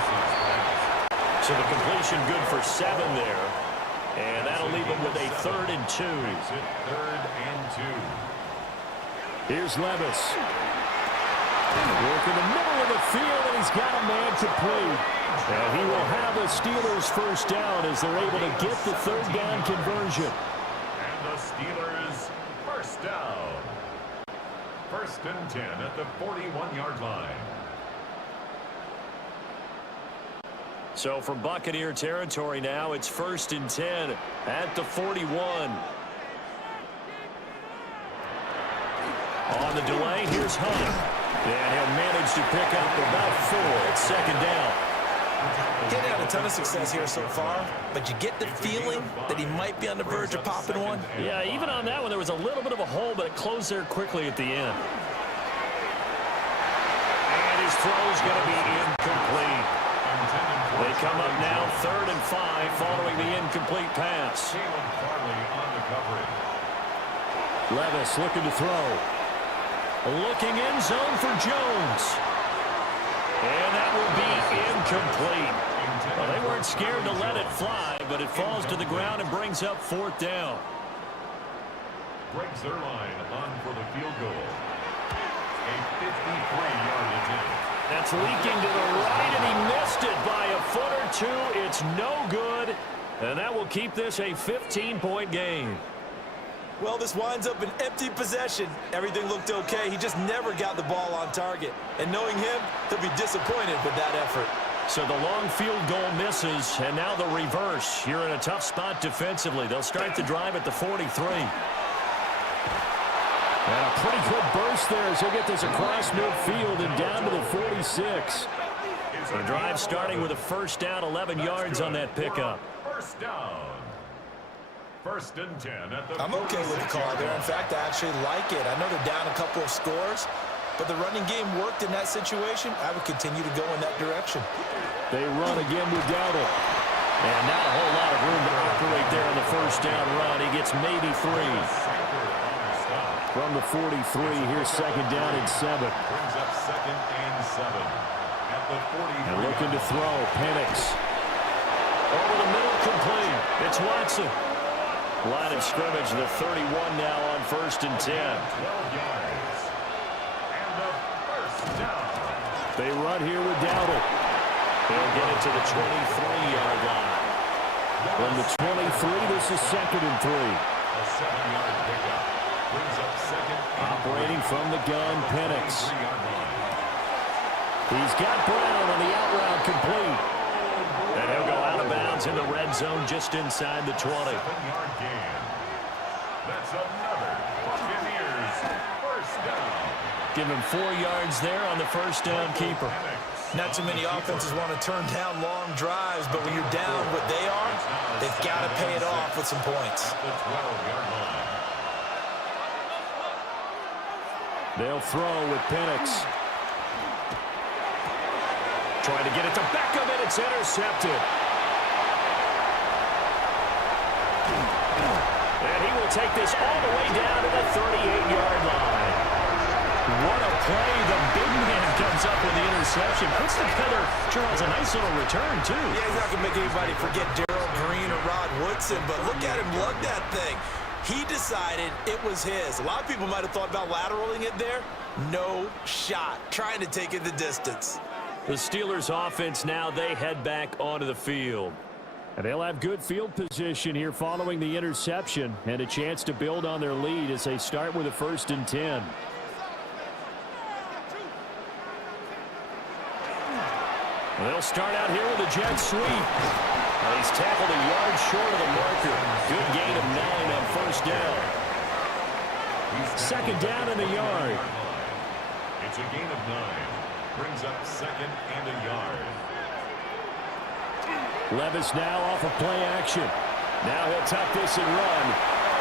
So the completion good for 7 there. And that'll leave them with a 3rd and 2. 3rd and 2. Here's Levis. Work in the middle of the field, and he's got a man complete. And he will have a Steelers first down as they're able to get the 3rd down conversion. And the Steelers first down. 1st and 10 at the 41-yard line. So from Buccaneer territory now, it's 1st and 10 at the 41. On the delay, here's Hunt. And he'll manage to pick up about 4 at 2nd down. Getting had a ton of success here so far, but you get the feeling that he might be on the verge of popping one. Yeah, even on that one, there was a little bit of a hole, but it closed there quickly at the end. And his throw's going to be incomplete. They come up now 3rd and 5 following the incomplete pass. Levis looking to throw. Looking in zone for Jones. And that will be incomplete. Well, they weren't scared to let it fly, but it falls to the ground and brings up 4th down. Breaks their line on for the field goal. A 53-yard attempt. That's leaking to the right, and he missed it by a foot or 2. It's no good, and that will keep this a 15-point game. Well, this winds up an empty possession. Everything looked okay. He just never got the ball on target. And knowing him, he'll be disappointed with that effort. So the long field goal misses, and now the reverse. You're in a tough spot defensively. They'll start the drive at the 43. And a pretty good burst there as they get this across midfield and down to the 46. The drive starting with a first down, 11 yards on that pickup. First down. 1st and 10 at the I'm okay with the call there. In fact, I actually like it. I know they're down a couple of scores, but the running game worked in that situation. I would continue to go in that direction. They run again with Dowdle. And not a whole lot of room to operate there on the first down run. He gets maybe 3. From the 43, here's 2nd down and 7. Brings up 2nd and 7 at the 43. And looking to throw, Penix. Over the middle, complete. It's Watson. Line of scrimmage, the 31 now on 1st and 10. 12 yards. And the first down. They run here with Dowdle. They'll get it to the 23-yard line. From the 23, this is 2nd and 3. A 7-yard pickup. Brings up 2nd and Operating from the gun, Penix. 3-yard line. He's got Brown on the out route complete. And he'll go out of bounds in the red zone just inside the 20. 7-yard gain. That's another Buccaneer Give him 4 yards there on the first down keeper. Not too many offenses want to turn down long drives, but when you're down what they are, they've got to pay it off with some points. They'll throw with Penix. Trying to get it to Beckham, and it's intercepted. And he will take this all the way down to the 38-yard line. What a play. The big man comes up with the interception. Puts together, Charles, a nice little return, too. Yeah, he's not going to make anybody forget Darrell Green or Rod Woodson, but look at him lug that thing. He decided it was his. A lot of people might have thought about lateraling it there. No shot. Trying to take it the distance. The Steelers offense now, they head back onto the field. And they'll have good field position here following the interception and a chance to build on their lead as they start with a 1st and 10. They'll start out here with a jet sweep. He's tackled a yard short of the marker. Good gain of 9 on 1st down. 2nd down and a yard. It's a gain of 9. Brings up 2nd and a yard. Levis now off of play action. Now he'll tuck this and run.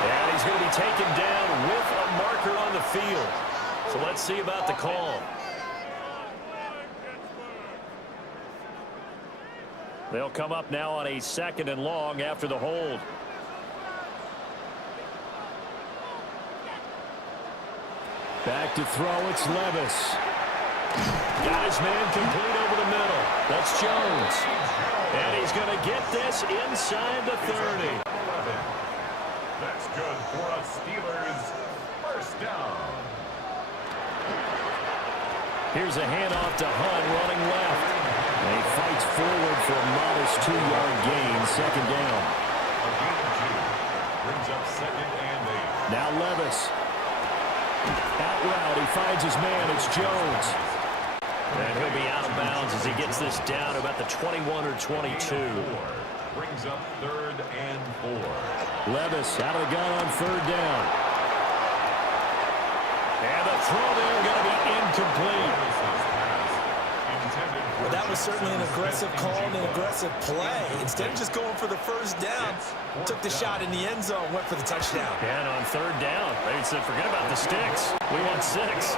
And he's going to be taken down with a marker on the field. So let's see about the call. They'll come up now on a 2nd and long after the hold. Back to throw, it's Levis. Got his man complete over the middle. That's Jones. And he's going to get this inside the 30. That's good for a Steelers 1st down. Here's a handoff to Hunt running left. And he fights forward for a modest 2-yard gain, 2nd down. A gain of 2. Brings up 2nd and 8. Now Levis. Out route, he finds his man, it's Jones. And he'll be out of bounds as he gets this down to about the 21 or 22. Brings up 3rd and 4. Levis out of the gun on 3rd down. And the throw there going to be incomplete. Well, that was certainly an aggressive call and an aggressive play. Instead of just going for the 1st down, took the shot in the end zone, went for the touchdown. And on 3rd down, they said, forget about the sticks. We want 6.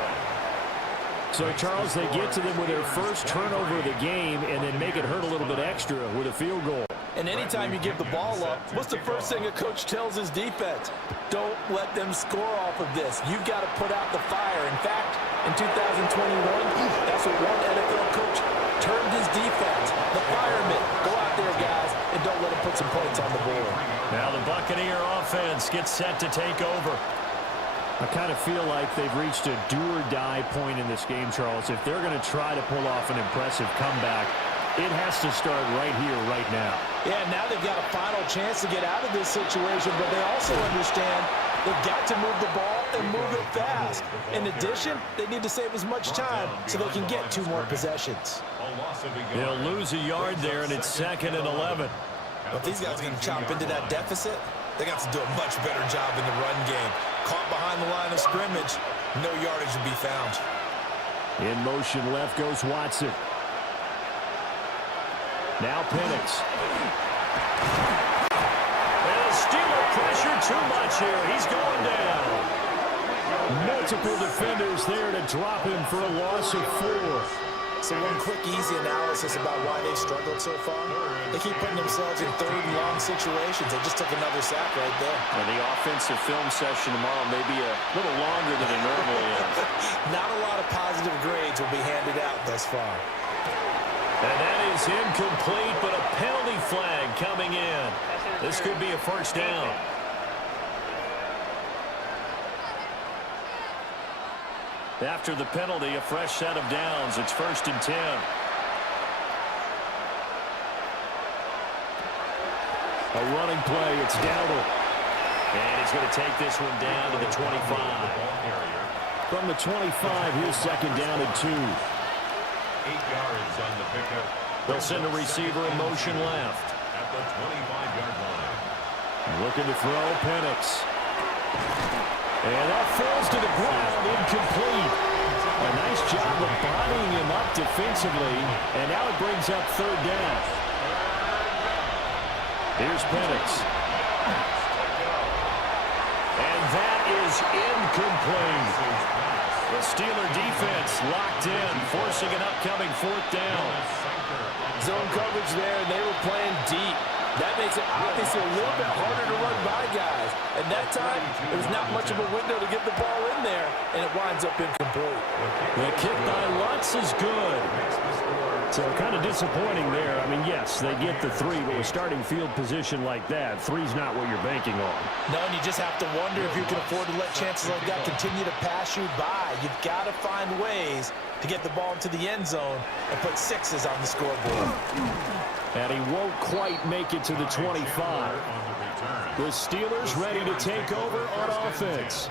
So, Charles, they get to them with their first turnover of the game and then make it hurt a little bit extra with a field goal. And anytime you give the ball up, what's the first thing a coach tells his defense? Don't let them score off of this. You've got to put out the fire. In fact, in 2021, that's what one NFL coach termed his defense. The firemen. Go out there, guys, and don't let them put some points on the board. Now the Buccaneer offense gets set to take over. I kind of feel like they've reached a do-or-die point in this game, Charles. If they're going to try to pull off an impressive comeback, it has to start right here, right now. Yeah, now they've got a final chance to get out of this situation, but they also understand they've got to move the ball and move it fast. In addition, they need to save as much time so they can get 2 more possessions. They'll lose a yard there, and it's 2nd and 11. But if these guys are going to chop into that deficit, they got to do a much better job in the run game. Caught behind the line of scrimmage, no yardage to be found. In motion left goes Watson. Now Penix. And the Steeler pressure too much here. He's going down. Multiple defenders there to drop him for a loss of 4. So one quick, easy analysis about why they've struggled so far. They keep putting themselves in 3rd and long situations. They just took another sack right there. And the offensive film session tomorrow may be a little longer than it normally is. Not a lot of positive grades will be handed out thus far. And that is incomplete, but a penalty flag coming in. This could be a 1st down. After the penalty, a fresh set of downs. It's 1st and 10. A running play, it's Dowdle. And he's going to take this one down to the 25. From the 25, here's 2nd down and 2. 8 yards on the pickup. They'll send a receiver in motion left. At the 25-yard line. Looking to throw, Penix. And that falls to the ground, incomplete. job of bodying him up defensively, and now it brings up third down. Here's Penix. And that is incomplete. The Steeler defense locked in, forcing an upcoming fourth down. Zone coverage there, and they were playing deep. That makes it obviously a little bit harder to run by guys. And that time, there was not much of a window to get the ball in there, and it winds up incomplete. The kick by Lutz is good. So kind of disappointing there. I mean, yes, they get the 3, but with starting field position like that, 3's not what you're banking on. No, and you just have to wonder if you can afford to let chances like that continue to pass you by. You've got to find ways to get the ball into the end zone and put 6s on the scoreboard. And he won't quite make it to the 25. The Steelers ready to take over on offense.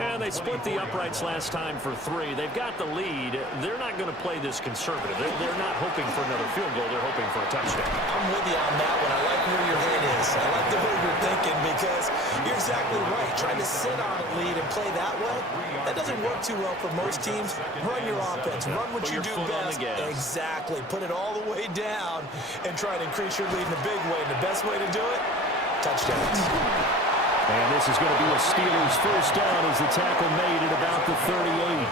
And they split the uprights last time for 3. They've got the lead. They're not going to play this conservative. They're not hoping for another field goal. They're hoping for a touchdown. I'm with you on that one. I like where your head is. I like the way you're thinking because you're exactly right. Trying to sit on a lead and play that way, that doesn't work too well for most teams. Run your offense. Run what you do best. Exactly. Put it all the way down and try to increase your lead in a big way. And the best way to do it, touchdowns. And this is going to be a Steelers first down as the tackle made at about the 38.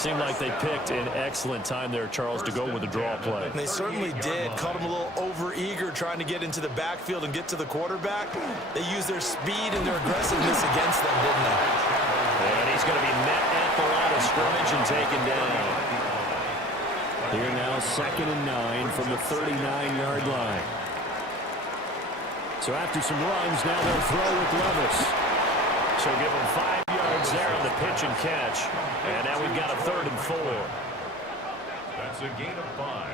Seemed like they picked an excellent time there, Charles, to go with the draw play. They certainly did. Caught them a little over-eager trying to get into the backfield and get to the quarterback. They used their speed and their aggressiveness against them, didn't they? And he's going to be met at the line of scrimmage and taken down. Here now, 2nd and 9 from the 39-yard line. So after some runs, now they'll throw with Levis. So give him 5 yards there on the pitch and catch. And now we've got a 3rd and 4. That's a gain of 5.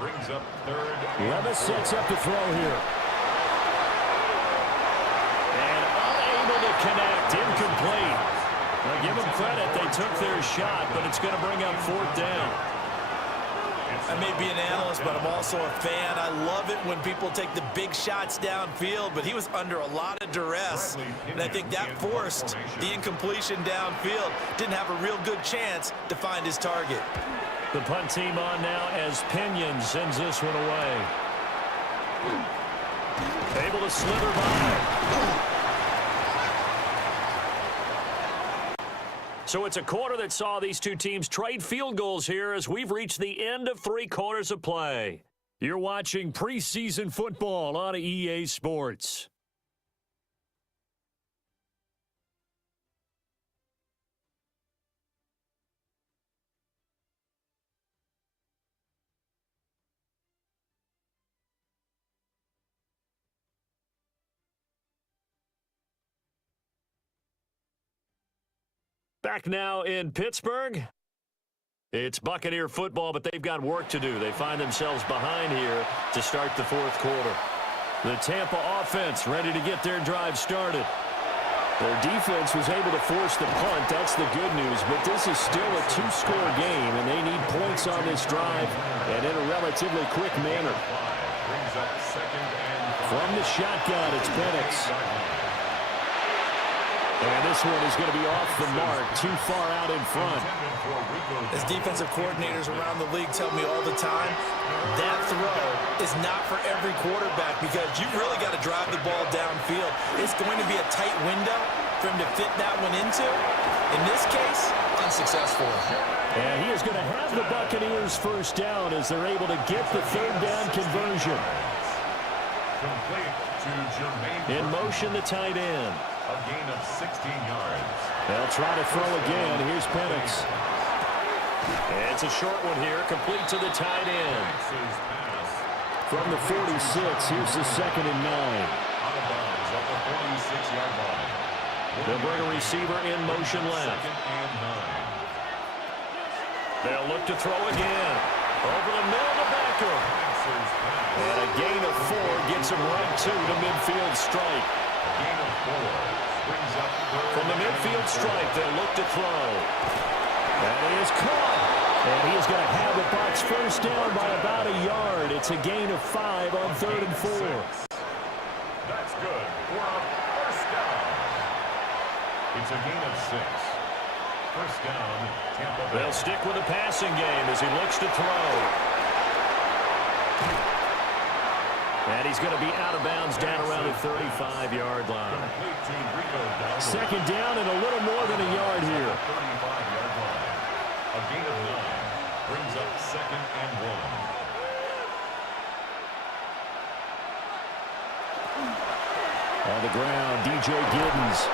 Brings up 3rd. Levis sets up to throw here. And unable to connect. Incomplete. Now give them credit. They took their shot, but it's going to bring up 4th down. I may be an analyst, but I'm also a fan. I love it when people take the big shots downfield, but he was under a lot of duress, and I think that forced the incompletion downfield. Didn't have a real good chance to find his target. The punt team on now as Pinion sends this one away. Able to slither by. So it's a quarter that saw these two teams trade field goals here as we've reached the end of 3 quarters of play. You're watching preseason football on EA Sports. Back now in Pittsburgh. It's Buccaneer football, but they've got work to do. They find themselves behind here to start the 4th quarter. The Tampa offense ready to get their drive started. Their defense was able to force the punt. That's the good news, but this is still a 2-score game, and they need points on this drive and in a relatively quick manner. From the shotgun, it's Penix. And this one is going to be off the mark, too far out in front. As defensive coordinators around the league tell me all the time, that throw is not for every quarterback because you really got to drive the ball downfield. It's going to be a tight window for him to fit that one into. In this case, unsuccessful. And he is going to have the Buccaneers first down as they're able to get the 3rd down conversion. In motion, the tight end. A gain of 16 yards. They'll try to throw again. Here's Penix. It's a short one here, complete to the tight end. From the 46, here's the 2nd and 9. Out of bounds at the 46-yard line. They'll bring a receiver in motion left. 2nd and 9. They'll look to throw again. Over the middle to Beckham. And a gain of 4 gets him right to the midfield strike. Gain of 4. Brings up 3rd. From the midfield strike, they'll look to throw. And he is caught. And he is going to have the Bucs first down by about a yard. It's a gain of 5 on 3rd and 4. That's good for a first down. It's a gain of 6. First down, Tampa Bay. They'll stick with the passing game as he looks to throw. And he's going to be out of bounds down around the 35-yard line. Second down and a little more than a yard here. 35-yard line. A gain of 9 brings up 2nd and 1. On the ground, DJ Giddens.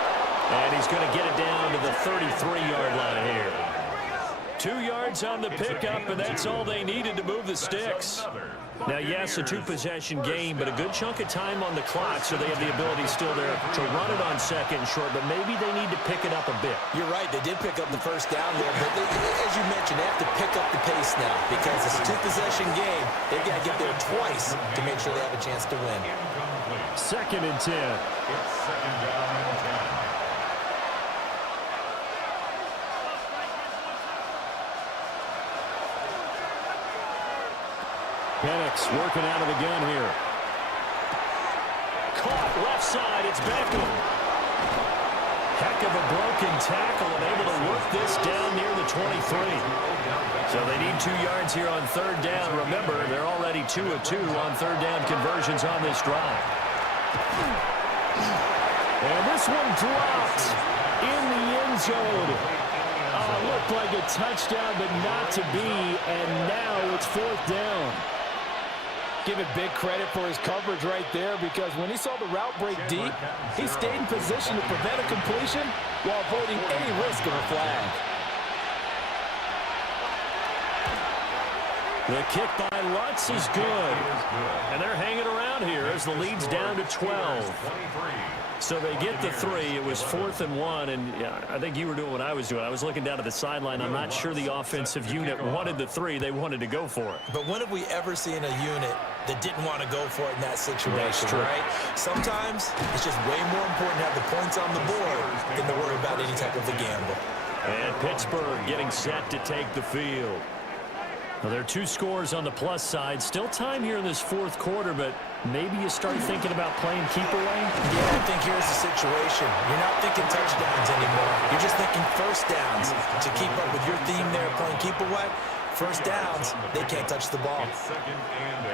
And he's going to get it down to the 33-yard line here. 2 yards on the pickup, and that's all they needed to move the sticks. Now, yes, a 2-possession game, but a good chunk of time on the clock, so they have the ability still there to run it on 2nd and short, but maybe they need to pick it up a bit. You're right. They did pick up the first down there, but as you mentioned, they have to pick up the pace now because it's a 2-possession game. They've got to get there twice to make sure they have a chance to win. Second and 10. It's 2nd down and 10. Penix working out of the gun here. Caught left side. It's Beckham. Heck of a broken tackle and able to work this down near the 23. So they need 2 yards here on 3rd down. Remember, they're already 2 of 2 on 3rd down conversions on this drive. And this one dropped in the end zone. Looked like a touchdown, but not to be. And now it's 4th down. Give it big credit for his coverage right there because when he saw the route break deep, he stayed in position to prevent a completion while avoiding any risk of a flag. The kick by Lutz is good. And they're hanging around here as the lead's down to 12. So they get the 3. It was 4th and 1, and yeah, I think you were doing what I was doing. I was looking down at the sideline. I'm not sure the offensive unit wanted the 3. They wanted to go for it. But when have we ever seen a unit that didn't want to go for it in that situation, That's true. right? Sometimes it's just way more important to have the points on the board than to worry about any type of a gamble. And Pittsburgh getting set to take the field. Well, there are 2 scores on the plus side. Still time here in this 4th quarter, but maybe you start thinking about playing keep away? Yeah, I think here's the situation. You're not thinking touchdowns anymore. You're just thinking first downs. To keep up with your theme there, playing keep away, first downs, they can't touch the ball. It's 2nd and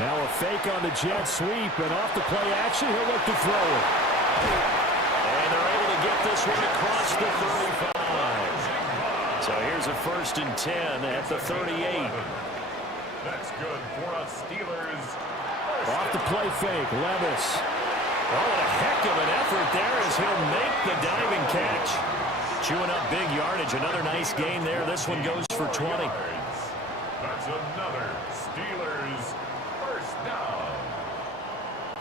8. Now a fake on the jet sweep, and off the play action, he'll look to throw it. And they're able to get this one across the 35. So here's a 1st and 10 at the 38. That's good for us Steelers. Off the play fake, Levis. Oh, what a heck of an effort there as he'll make the diving catch. Chewing up big yardage. Another nice gain there. This one goes for 20. That's another Steelers first down.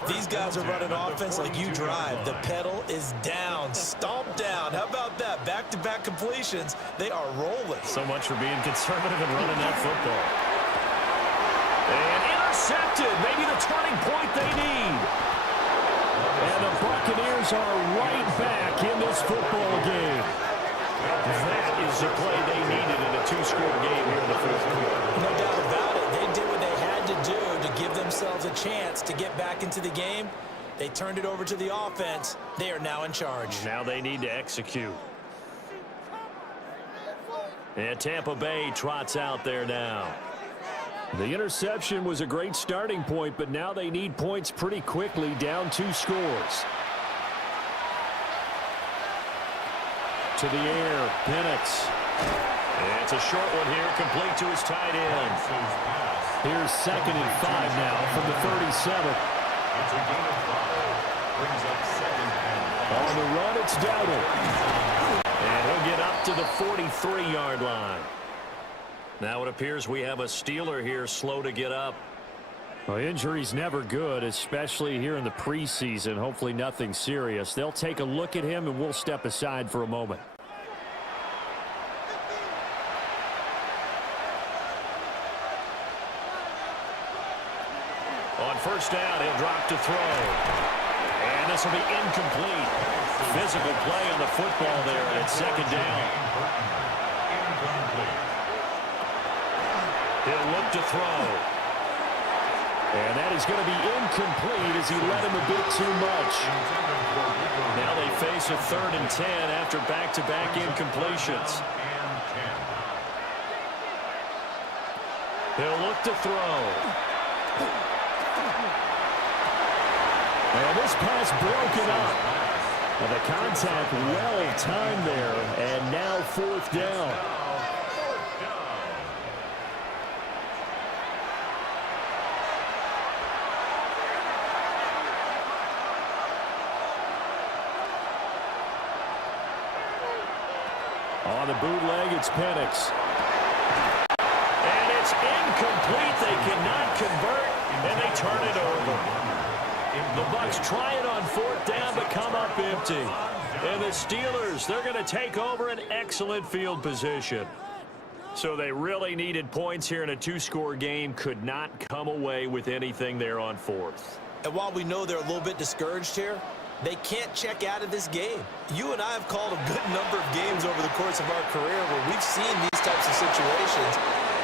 These guys are running offense like you drive. The pedal is down, stomp down. How about that? Back-to-back completions. They are rolling. So much for being conservative and running that football. And intercepted. Maybe the turning point they need. And the Buccaneers are right back in this football game. That is the play they needed in a 2-score game here in the 4th quarter. No doubt about it. They did what they had to do to give themselves a chance to get back into the game. They turned it over to the offense. They are now in charge. Now they need to execute. And Tampa Bay trots out there now. The interception was a great starting point, but now they need points pretty quickly, down 2 scores. To the air, Penix. And it's a short one here, complete to his tight end. Here's 2nd and 5 now from the 37. It's a gain of 5. Brings up 2nd and 5. On the run, it's Dowdle. And he'll get up to the 43-yard line. Now it appears we have a Steeler here slow to get up. Well, injury's never good, especially here in the preseason. Hopefully nothing serious. They'll take a look at him, and we'll step aside for a moment. On 1st down, he'll drop to throw. And this will be incomplete. Physical play on the football there, and it's 2nd down. He'll look to throw. And that is going to be incomplete as he led him a bit too much. Now they face a 3rd and 10 after back-to-back incompletions. He'll look to throw. And this pass broken up. And the contact well-timed there, and now 4th down. On the bootleg, it's Penix. And it's incomplete. They cannot convert, and they turn it over. The Bucs try it on 4th down, but come up empty. And the Steelers, they're going to take over an excellent field position. So they really needed points here in a 2-score game. Could not come away with anything there on 4th. And while we know they're a little bit discouraged here, they can't check out of this game. You and I have called a good number of games over the course of our career where we've seen these types of situations.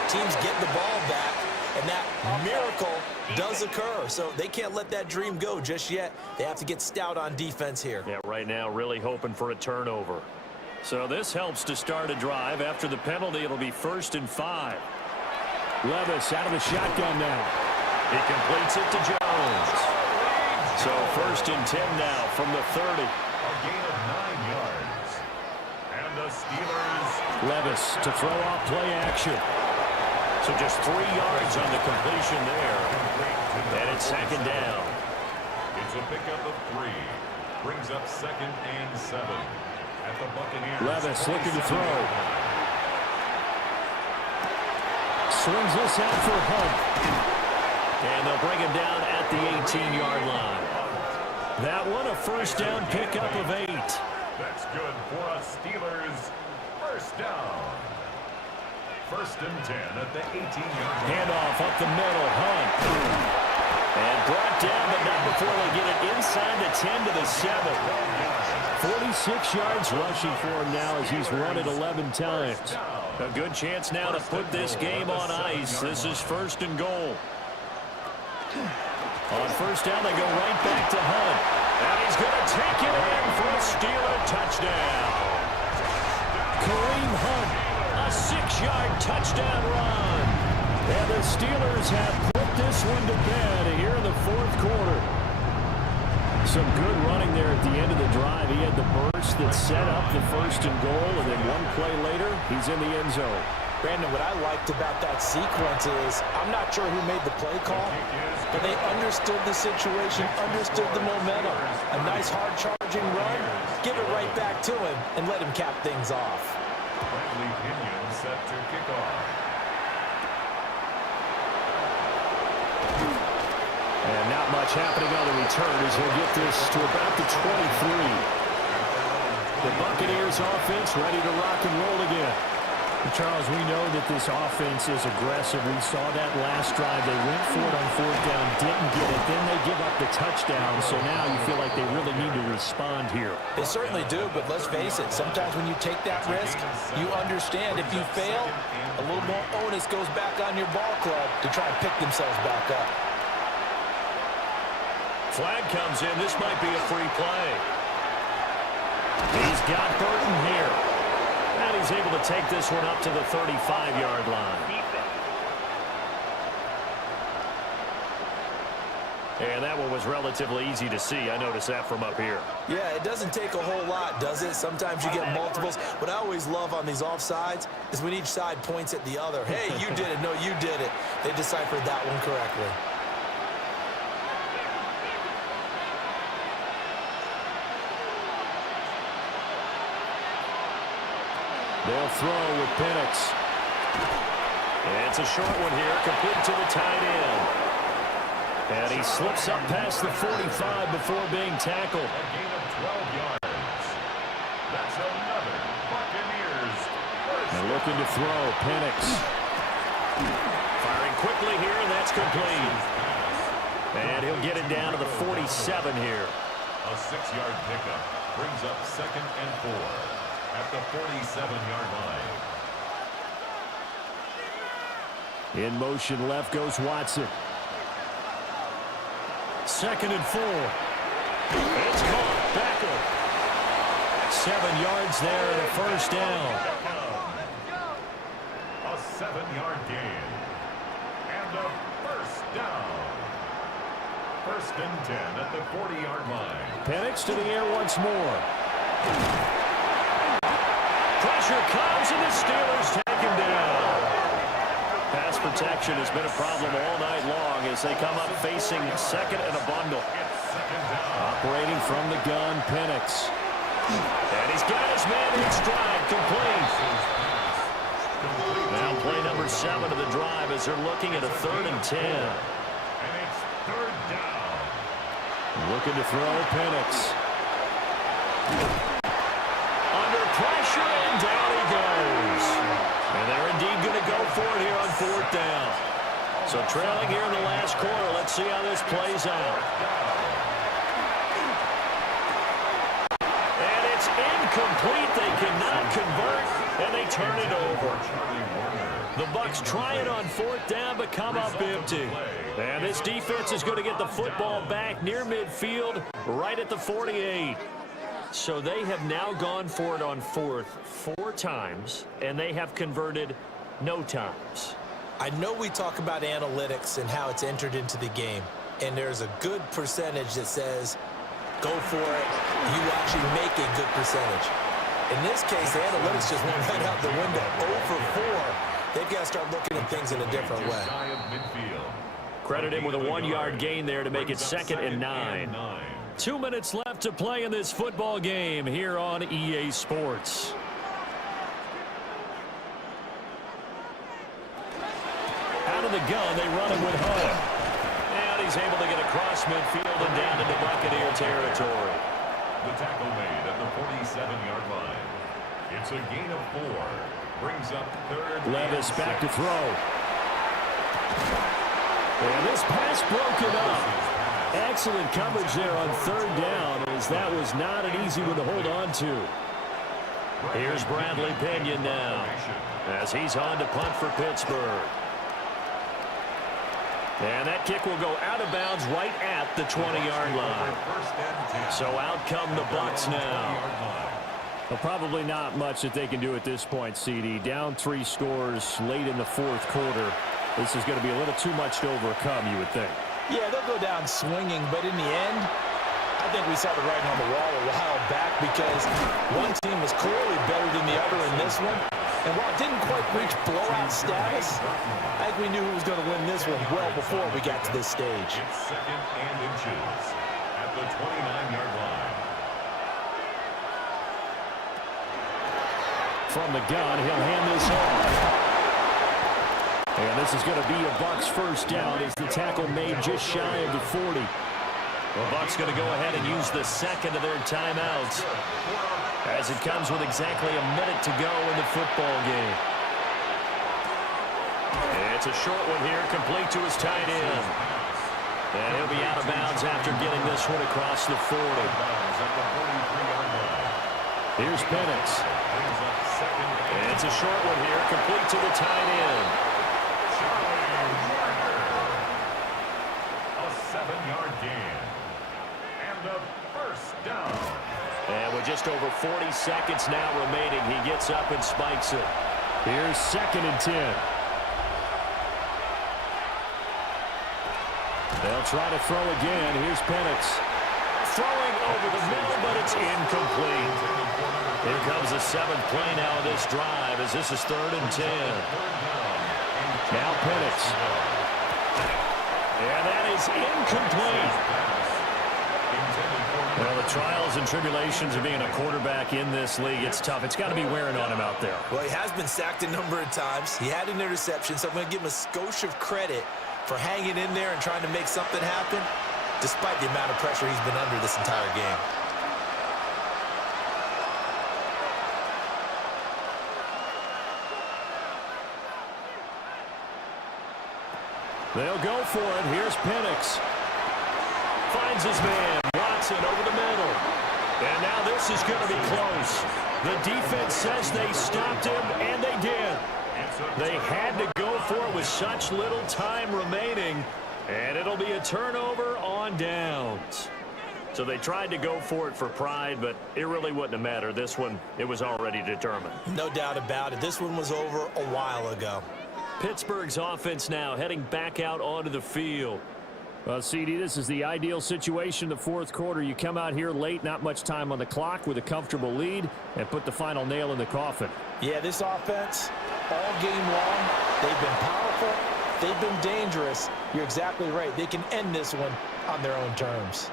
Teams get the ball back, and that miracle does occur. So they can't let that dream go just yet. They have to get stout on defense here. Yeah, right now really hoping for a turnover. So this helps to start a drive. After the penalty, it'll be 1st and 5. Levis out of the shotgun now. He completes it to Jones. So 1st and 10 now from the 30. A gain of 9 yards. And the Steelers. Levis to throw off play action. So just 3 yards on the completion there. And it's 2nd down. It's a pickup of 3. Brings up 2nd and 7. At the Buccaneers. Levis looking to throw. Swings this out for Hunt. And they'll bring him down at the 18-yard line. That one a 1st down pickup of 8. That's good for a Steelers 1st down. 1st and 10 at the 18-yard line. Handoff up the middle. Hunt. And brought down, but not before they get it inside the 10 to the 7. 46 yards rushing for him now as he's run it 11 times. A good chance now to put this game on ice. This is 1st and goal. On 1st down, they go right back to Hunt. And he's going to take it in for a Steeler touchdown. Kareem Hunt, A 6-yard touchdown run. and the Steelers have put this one to bed here in the 4th quarter. Some good running there at the end of the drive. He had the burst that set up the 1st and goal, and then one play later, he's in the end zone. Brandon, what I liked about that sequence is I'm not sure who made the play call, but they understood the situation, understood the momentum. A nice hard-charging run, give it right back to him, and let him cap things off. Bradley Pinion set to kick off. And not much happening on the return as he'll get this to about the 23. The Buccaneers offense ready to rock and roll again. Charles, we know that this offense is aggressive. We saw that last drive. They went for it on 4th down, didn't get it. Then they give up the touchdown. So now you feel like they really need to respond here. They certainly do, but let's face it, sometimes when you take that risk, you understand if you fail, a little more onus goes back on your ball club to try and pick themselves back up. Flag comes in. This might be a free play. He's got Burton here. And he's able to take this one up to the 35-yard line. And that one was relatively easy to see. I noticed that from up here. Yeah, it doesn't take a whole lot, does it? Sometimes you get multiples. What I always love on these offsides is when each side points at the other. Hey, you did it. No, you did it. They deciphered that one correctly. They'll throw with Penix. And it's a short one here, complete to the tight end. And he slips up past the 45 before being tackled. A gain of 12 yards. That's another Buccaneers first. And looking to throw, Penix. Firing quickly here, and that's complete. And he'll get it down to the 47 here. A 6-yard pickup brings up 2nd and 4 at the 47-yard line. In motion left goes Watson. 2nd and 4. It's caught. Backer. 7 yards there and a first down. A 7-yard gain. And a first down. First and 10 at the 40-yard line. Penix to the air once more. Pressure comes, and the Steelers take him down. Pass protection has been a problem all night long as they come up facing second and a bundle. Operating from the gun, Penix. And he's got his man in stride, complete. Now play number 7 of the drive as they're looking at a 3rd and 10. And it's 3rd down. Looking to throw, Penix. Under pressure, and down he goes. And they're indeed going to go for it here on 4th down. So trailing here in the last quarter, let's see how this plays out. And it's incomplete. They cannot convert, and they turn it over. The Bucs try it on 4th down, but come up empty. And this defense is going to get the football back near midfield, right at the 48. So they have now gone for it on 4th 4 times, and they have converted no times. I know we talk about analytics and how it's entered into the game, and there's a good percentage that says, go for it, you actually make a good percentage. In this case, the analytics just went right out the window. 0 for 4. They've got to start looking at things in a different way. Credit him with a 1-yard gain there to make it 2nd and 9. 2 minutes left to play in this football game here on EA Sports. Out of the gun, they run him with Hunt. And he's able to get across midfield and down into Buccaneer territory. The tackle made at the 47-yard line. It's a gain of 4. Brings up 3rd. Levis back to throw. And this pass broken up. Excellent coverage there on 3rd down, as that was not an easy one to hold on to. Here's Bradley Pinion now as he's on to punt for Pittsburgh. And that kick will go out of bounds right at the 20-yard line. So out come the Bucs now. Well, probably not much that they can do at this point, CD. Down 3 scores late in the 4th quarter. This is going to be a little too much to overcome, you would think. Yeah, they'll go down swinging, but in the end, I think we saw the writing on the wall a while back because one team was clearly better than the other in this one. And while it didn't quite reach blowout status, I think we knew who was going to win this one well before we got to this stage. It's 2nd and inches at the 29-yard line. From the gun, he'll hand this off. And this is going to be a Bucs first down as the tackle made just shy of the 40. The Bucs going to go ahead and use the 2nd of their timeouts as it comes with exactly a minute to go in the football game. It's a short one here, complete to his tight end. And he'll be out of bounds after getting this one across the 40. Here's Penix. It's a short one here, complete to the tight end. A 7-yard gain. And a first down. And with just over 40 seconds now remaining, he gets up and spikes it. Here's 2nd and 10. They'll try to throw again. Here's Penix. Throwing over the middle, but it's incomplete. Here comes the 7th play now of this drive as this is 3rd and 10. Now Penix. And that is incomplete. Well, the trials and tribulations of being a quarterback in this league, it's tough. It's got to be wearing on him out there. Well, he has been sacked a number of times. He had an interception, so I'm going to give him a skosh of credit for hanging in there and trying to make something happen, despite the amount of pressure he's been under this entire game. They'll go for it. Here's Penix. Finds his man. Watson over the middle. And now this is going to be close. The defense says they stopped him, and they did. They had to go for it with such little time remaining, and it'll be a turnover on downs. So they tried to go for it for pride, but it really wouldn't have mattered. This one, it was already determined. No doubt about it. This one was over a while ago. Pittsburgh's offense now heading back out onto the field. Well, CD, this is the ideal situation in the fourth quarter. You come out here late, not much time on the clock, with a comfortable lead, and put the final nail in the coffin. Yeah, this offense, all game long, they've been powerful, they've been dangerous. You're exactly right. They can end this one on their own terms.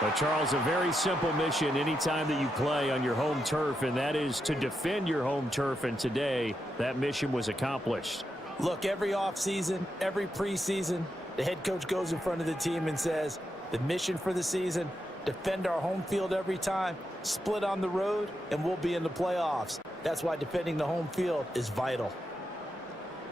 But, Charles, a very simple mission anytime that you play on your home turf, and that is to defend your home turf. And today, that mission was accomplished. Look, every offseason, every preseason, the head coach goes in front of the team and says, the mission for the season, defend our home field every time, split on the road, and we'll be in the playoffs. That's why defending the home field is vital.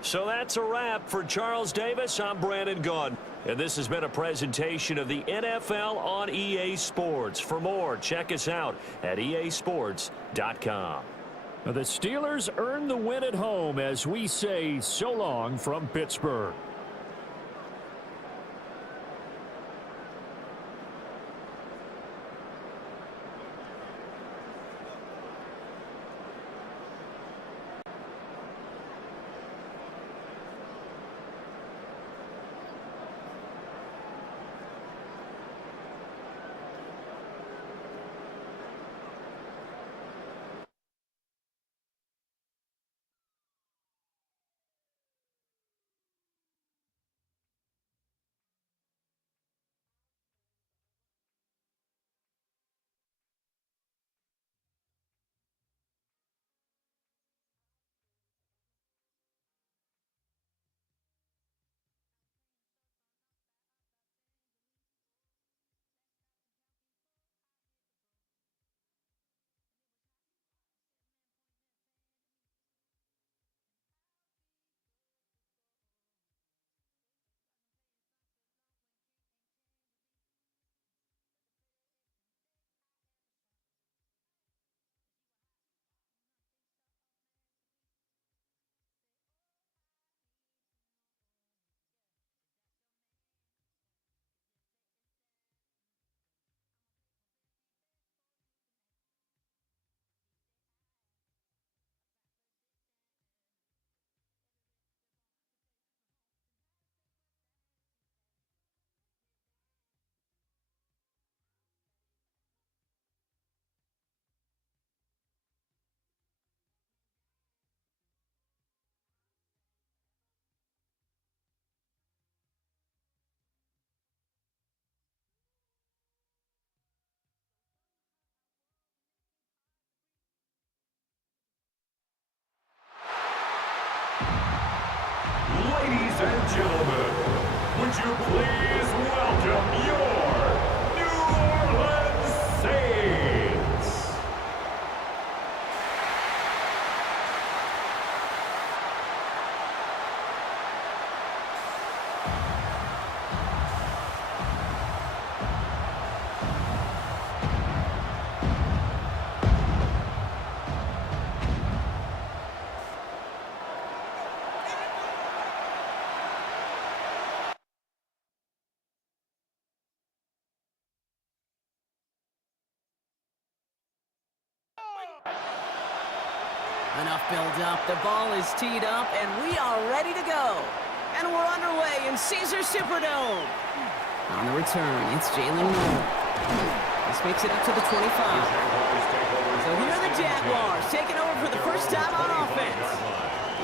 So that's a wrap for Charles Davis. I'm Brandon Gaudin. And this has been a presentation of the NFL on EA Sports. For more, check us out at easports.com. The Steelers earn the win at home as we say so long from Pittsburgh. Ladies and gentlemen, would you please welcome your New Orleans Saints? Enough build-up. The ball is teed up, and we are ready to go. And we're underway in Caesars Superdome. On the return, it's Jalen Moore. This makes it up to the 25. So here are the Jaguars, taking over for the first time on offense.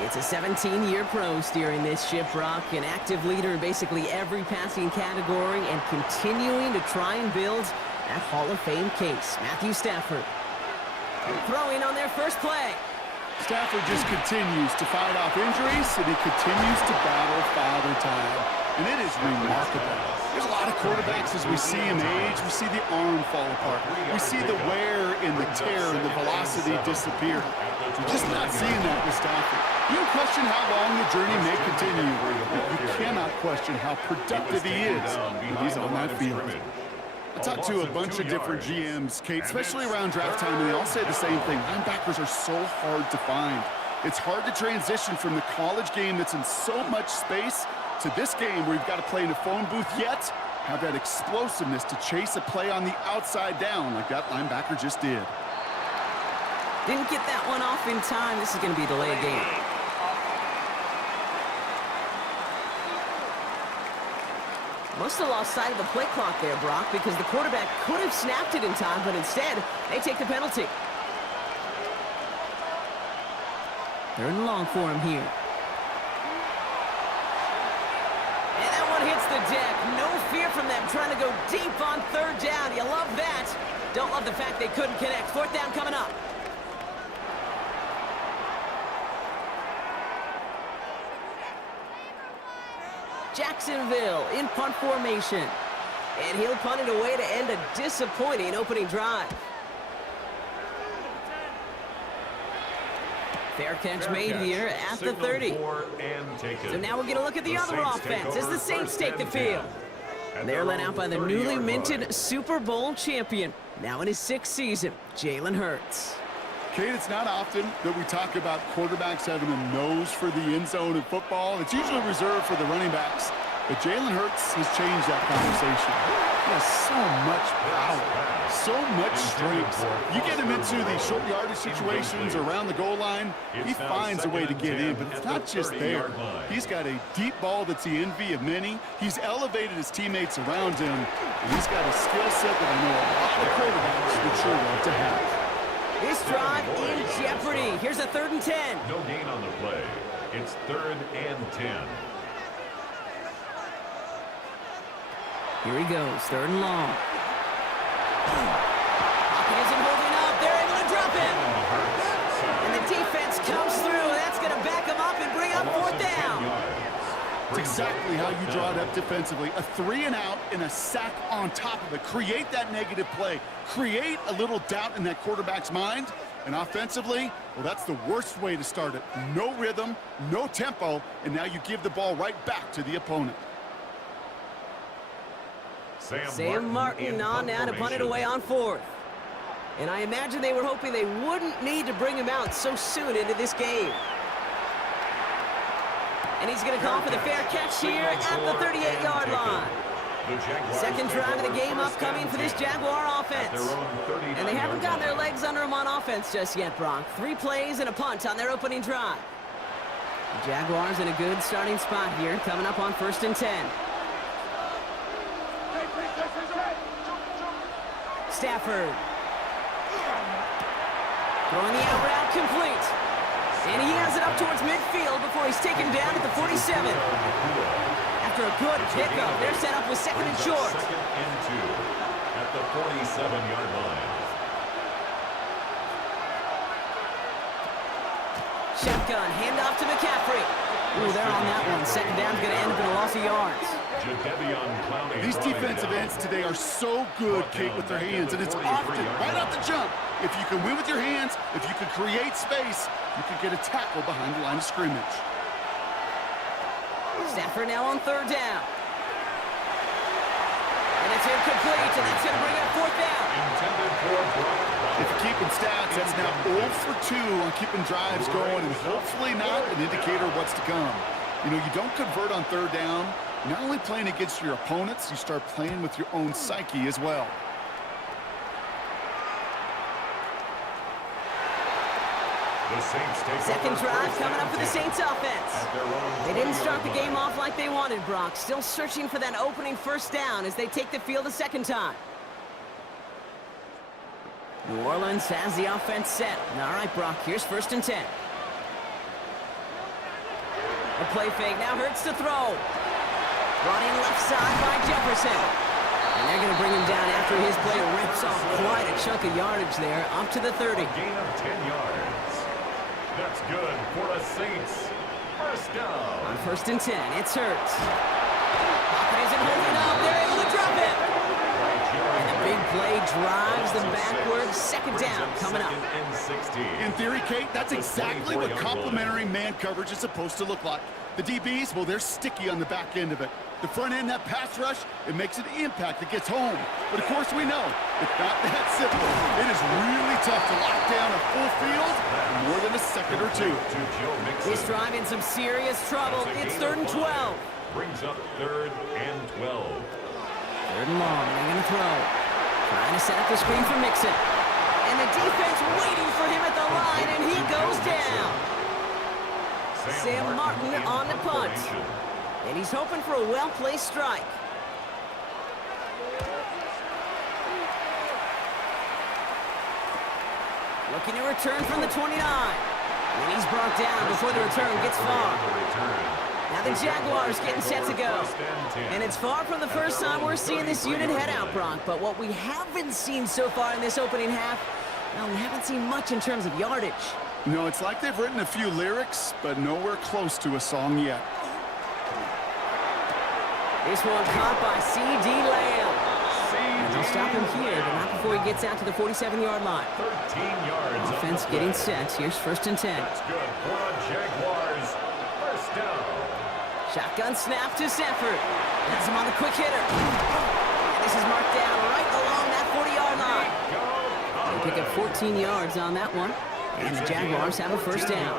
It's a 17-year pro steering this ship, Brock, an active leader in basically every passing category and continuing to try and build that Hall of Fame case. Matthew Stafford throwing on their first play. Stafford just continues to fight off injuries, and he continues to battle Father Time. And it is remarkable. There's a lot of quarterbacks as we see him age. We see the arm fall apart. We see the wear and the tear and the velocity disappear. We're just not seeing that with Stafford. You can question how long the journey may continue. You cannot question how productive he is when he's on that field. I talked to a bunch of different GMs, Kate, especially around draft time, and they all say the same thing. Linebackers are so hard to find. It's hard to transition from the college game that's in so much space to this game where you've got to play in a phone booth yet have that explosiveness to chase a play on the outside down like that linebacker just did. Didn't get that one off in time. This is going to be a delayed game. Must have lost sight of the play clock there, Brock, because the quarterback could have snapped it in time, but instead, they take the penalty. They're in long for him here. And that one hits the deck. No fear from them trying to go deep on third down. You love that. Don't love the fact they couldn't connect. Fourth down coming up. Jacksonville in punt formation. And he'll punt it away to end a disappointing opening drive. Fair catch made here at the 30. So now we're going to look at the other offense as the Saints take the field. They're led out by the newly minted Super Bowl champion, now in his 6th season, Jalen Hurts. Kate, it's not often that we talk about quarterbacks having a nose for the end zone in football. It's usually reserved for the running backs. But Jalen Hurts has changed that conversation. He has so much power, so much strength. You get him into the short yardage situations around the goal line, he finds a way to get in. But it's not just there. He's got a deep ball that's the envy of many. He's elevated his teammates around him. And he's got a skill set that I know a lot of quarterbacks would sure love to have. This drive in jeopardy. Here's a 3rd and 10. No gain on the play. It's 3rd and 10. Here he goes, 3rd and long. Pocket isn't holding up. They're able to drop him. And the defense comes through. That's going to back him up and bring up 4th down. It's exactly how you draw it up defensively. A 3 and out and a sack on top of it. Create that negative play. Create a little doubt in that quarterback's mind. And offensively, well, that's the worst way to start it. No rhythm, no tempo, and now you give the ball right back to the opponent. Sam Martin on now to punt it away on 4th. And I imagine they were hoping they wouldn't need to bring him out so soon into this game. And he's going to call for the fair catch here at the 38-yard line. Second drive of the game upcoming for this Jaguar offense. And they haven't got their legs under them on offense just yet, Brock. 3 plays and a punt on their opening drive. The Jaguars in a good starting spot here, coming up on 1st and 10. Stafford. Throwing the out route complete. And he has it up towards midfield before he's taken down at the 47. After a good pickup, they're set up with 2nd and short. 2nd and 2 at the 47-yard line. Shotgun, handoff to McCaffrey. Ooh, they're on that one. 2nd down's going to end up in a loss of yards. These defensive ends today are so good, Kate, with their hands, and it's often right off the jump. If you can win with your hands, if you can create space, you can get a tackle behind the line of scrimmage. Stafford now on 3rd down. And it's incomplete, and that's going to bring up 4th down. If you're keeping stats, that's now 0 for 2 on keeping drives going, and hopefully not an indicator of what's to come. You know, you don't convert on 3rd down. Not only playing against your opponents, you start playing with your own psyche as well. Second drive coming up for the Saints offense. They didn't start the game off like they wanted, Brock. Still searching for that opening 1st down as they take the field a 2nd time. New Orleans has the offense set. All right, Brock, here's 1st and 10. A play fake, now Hurts to throw. Brought in left side by Jefferson. And they're going to bring him down after his play rips off quite a chunk of yardage there, up to the 30. Gain of 10 yards. That's good for the Saints. 1st down. On 1st and 10, it's Hurts. Pocket isn't holding up. They're able to drop him. And the big play drives them backwards. 2nd down coming up. In theory, Kate, that's exactly what complementary man coverage is supposed to look like. The DBs, well, they're sticky on the back end of it. The front end, that pass rush, it makes an impact that gets home. But of course we know, it's not that simple. It is really tough to lock down a full field in more than a second or two. This drive in some serious trouble. It's 3rd and 12. Brings up 3rd and 12. 3rd and long. They're going to throw. Trying to set up the screen for Mixon. And the defense waiting for him at the line, and he goes down. Sam Martin on the punt. And he's hoping for a well-placed strike. Looking to return from the 29. And he's brought down before the return gets far. Now the Jaguars getting set to go. And it's far from the first time we're seeing this unit head out, Brock. But what we haven't seen so far in this opening half, well, we haven't seen much in terms of yardage. No, it's like they've written a few lyrics, but nowhere close to a song yet. This one caught by C.D. Lamb. And they'll stop him here, but not before he gets out to the 47-yard line. 13 yards. Offense getting set. Here's 1st and 10. That's good for the Jaguars. 1st down. Shotgun snap to Sanford. That's him on the quick hitter. And this is marked down right along that 40-yard line. They pick up 14 yards on that one. And the Jaguars have a 1st down.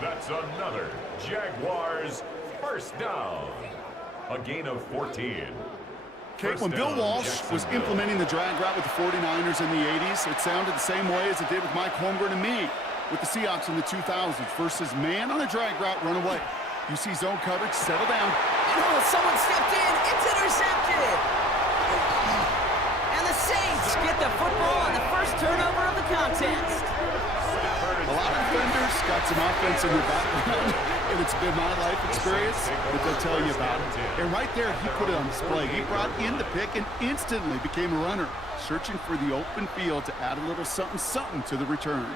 That's another Jaguars 1st down. A gain of 14. Okay, when Bill Walsh was implementing the drag route with the 49ers in the 80s, it sounded the same way as it did with Mike Holmgren and me with the Seahawks in the 2000s versus man on a drag route, run away. You see zone coverage, settle down. And oh, someone stepped in. It's intercepted. And the Saints get the football on the first turnover of the contest. A lot of defenders got some offense in their background, and it's been my life experience that they'll tell you about it. And right there, he put it on display. He brought in the pick and instantly became a runner, searching for the open field to add a little something to the return.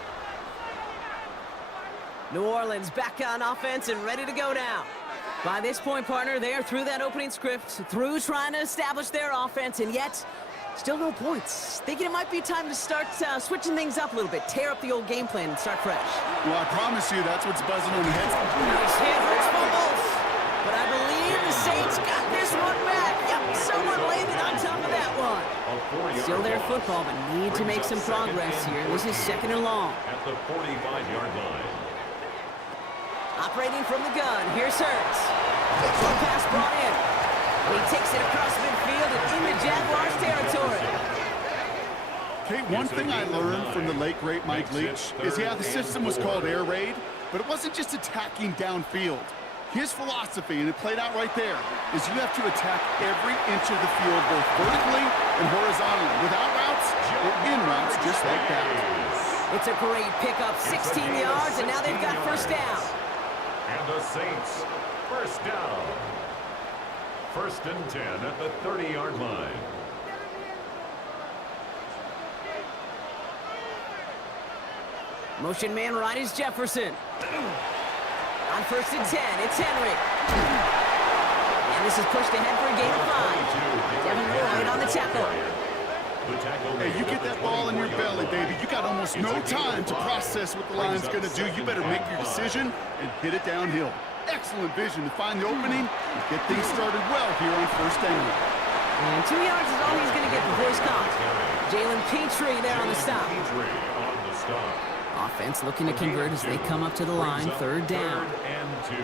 New Orleans back on offense and ready to go now. By this point, partner, they are through that opening script, through trying to establish their offense, and yet still no points. Thinking it might be time to start switching things up a little bit, tear up the old game plan and start fresh. Well, I promise you that's what's buzzing on the heads. Nice hit, Hurts fumbles. But I believe the Saints got this one back. Yep, someone landed on top of that one. Still their football, but need to make some progress here. This is 2nd and long. At the 45-yard line. Operating from the gun, here's Hurts. One pass brought in. He takes it across midfield and into Jaguars territory. Okay, one thing I learned from the late, great Mike Leach is, yeah, the system was called air raid, but it wasn't just attacking downfield. His philosophy, and it played out right there, is you have to attack every inch of the field, both vertically and horizontally, without routes or in routes, just like that. It's a great pickup, 16 yards, and now they've got 1st down. And the Saints 1st down. 1st and 10 at the 30-yard line. Motion man right is Jefferson. On 1st and 10, it's Henry. And this is pushed ahead for a gain of 5. Devin Lloyd on the tackle. Hey, you get that ball in your belly, baby. You got almost no time to process what the line's going to do. You better make your decision and hit it downhill. Excellent vision to find the opening and get things started well here on 1st down. And 2 yards is all he's going to get before he's caught. Jalen Petrie there on the stop. Offense looking to convert as they come up to the line. 3rd down. 3rd and 2.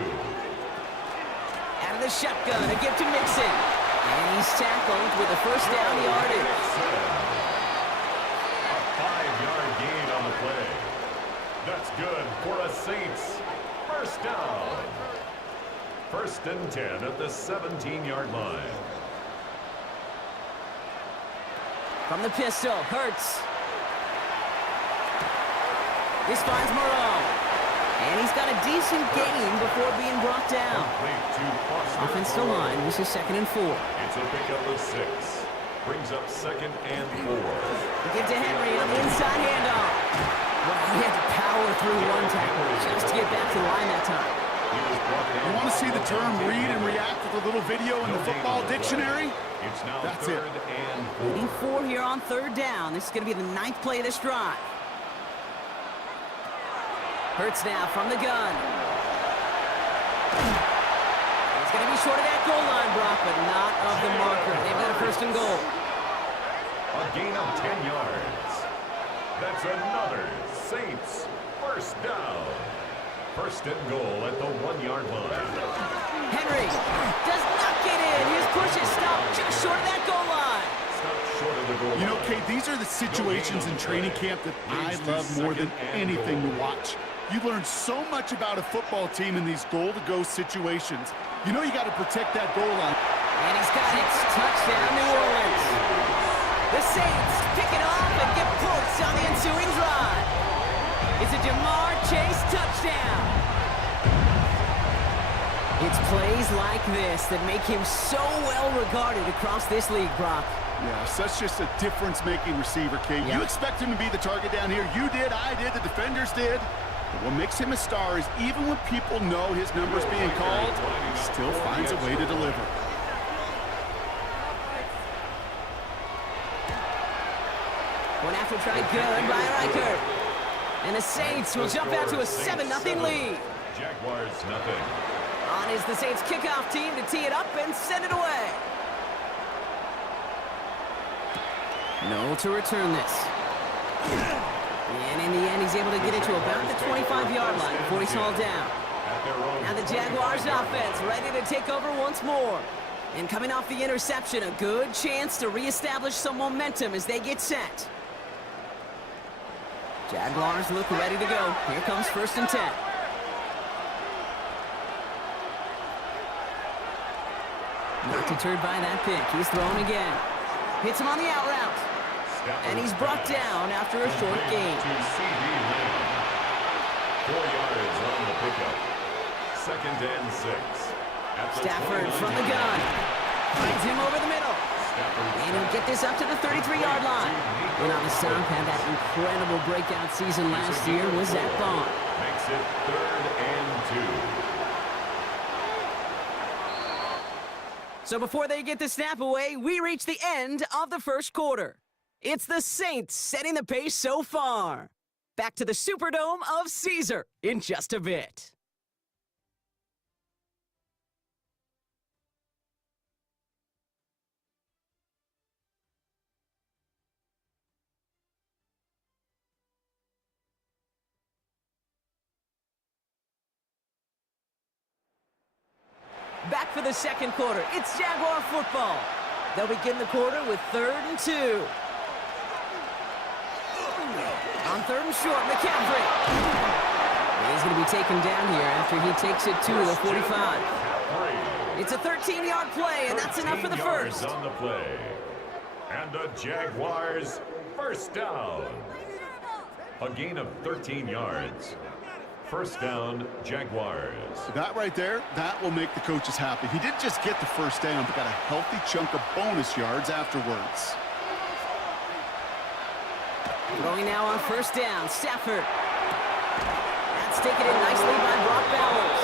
Out of the shotgun, a give to Mixon. And he's tackled with a 1st down yardage. A 5-yard gain on the play. That's good for a Saints 1st down. 1st and 10 at the 17-yard line. From the pistol, Hurts. This finds Moreau. And he's got a decent gain before being brought down. Offense to line. This is 2nd and 4. It's a pickup of 6. Brings up 2nd and 4. We get to Henry on the inside handoff. Well, he had to power through one tackle just to get back to the line that time. You want to see the term read and react with a little video in the football dictionary? That's it. Leading 4 here on 3rd down. This is going to be the 9th play of this drive. Hurts now from the gun. He's going to be short of that goal line, Brock, but not of the marker. They've got a 1st and goal. A gain of 10 yards. That's another Saints 1st down. First and goal at the 1-yard line. Henry does not get in. His push is stopped just short of that goal line. Stopped short of the goal line. You know, Kate, these are the situations in training camp that I love more than anything to watch. You learn so much about a football team in these goal-to-go situations. You know you got to protect that goal line. And he's got it. Touchdown, New Orleans. The Saints pick it off and get points on the ensuing drive. It's a Jamar Chase touchdown. It's plays like this that make him so well regarded across this league, Brock. Yeah, such just a difference-making receiver, Kate. Yep. You expect him to be the target down here. You did, I did, the defenders did. But what makes him a star is even when people know his number's being called, he still finds a way to deliver. One after try good by Reichert. And the Saints will jump out to a 7-0 lead. Jaguars nothing. On is the Saints kickoff team to tee it up and send it away. No to return this. And in the end, he's able to get it to about the 25-yard line before he's hauled down. Now the Jaguars offense ready to take over once more. And coming off the interception, a good chance to reestablish some momentum as they get set. Jaguars look ready to go. Here comes 1st and 10. Not deterred by that pick. He's thrown again. Hits him on the out route. And he's brought down after a short gain. 4 yards on the pickup. 2nd and 6. Stafford from the gun. Finds him over the middle. And he'll get this up to the 33-yard line. And on the stop, had that incredible breakout season last year was Zach Bond. Makes it 3rd and 2. So before they get the snap away, we reach the end of the first quarter. It's the Saints setting the pace so far. Back to the Superdome of Caesar in just a bit. Back for the second quarter. It's Jaguar football. They'll begin the quarter with 3rd and 2. On 3rd and short, McCaffrey. He's going to be taken down here after he takes it to the 45. It's a 13-yard play, and that's enough for the first. On the play. And the Jaguars first down. A gain of 13 yards. First down, Jaguars. That right there, that will make the coaches happy. He didn't just get the first down, but got a healthy chunk of bonus yards afterwards. Throwing now on 1st down, Stafford. That's taken in nicely by Brock Bowers.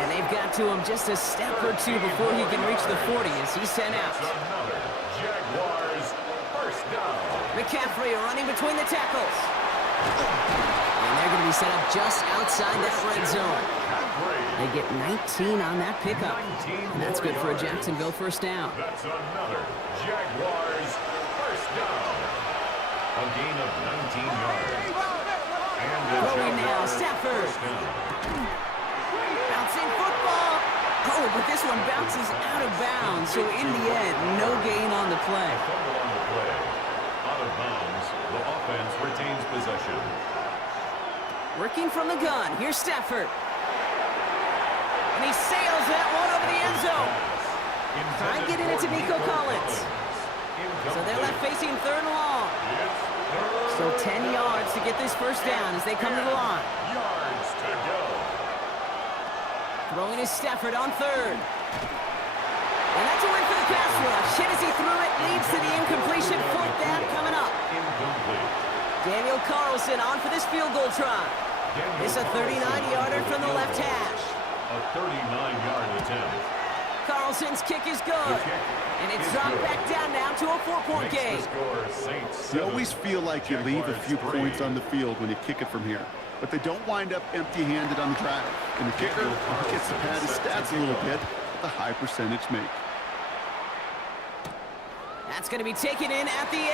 And they've got to him just a step or two before he can reach the 40 as he's sent out. Another Jaguars first down. McCaffrey running between the tackles. And they're going to be set up just outside that red zone. They get 19 on that pickup. And that's good for a Jacksonville first down. That's another Jaguars first down. A gain of 19 yards. And the Throwing now, Jaguars Stafford. first down. Bouncing football. Oh, but this one bounces out of bounds. So in the end, no gain on the play. Fumble on the play. Out of bounds. The offense retains possession. Working from the gun. Here's Stafford. And he sails that one over the end zone. Try and get it into Nico Collins. So they're left facing 3rd and long. So 10 yards to get this first down as they come to the line. Yards to go. Throwing is Stafford on 3rd. And that's a win for the pass rush. Hit as he threw it, leads to the incompletion. 4th down coming up. Incomplete. Daniel Carlson on for this field goal try. It's a 39-yarder from the left hash. A 39-yard attempt. Carlson's kick is good. And it's dropped back down now to a 4-point Makes game. the score Saints You 7, always feel like you leave a few Jaguars points 3. on the field when you kick it from here. But they don't wind up empty-handed on the drive. And the kicker gets to pad his stats a little bit with a high percentage make. That's going to be taken in at the 8.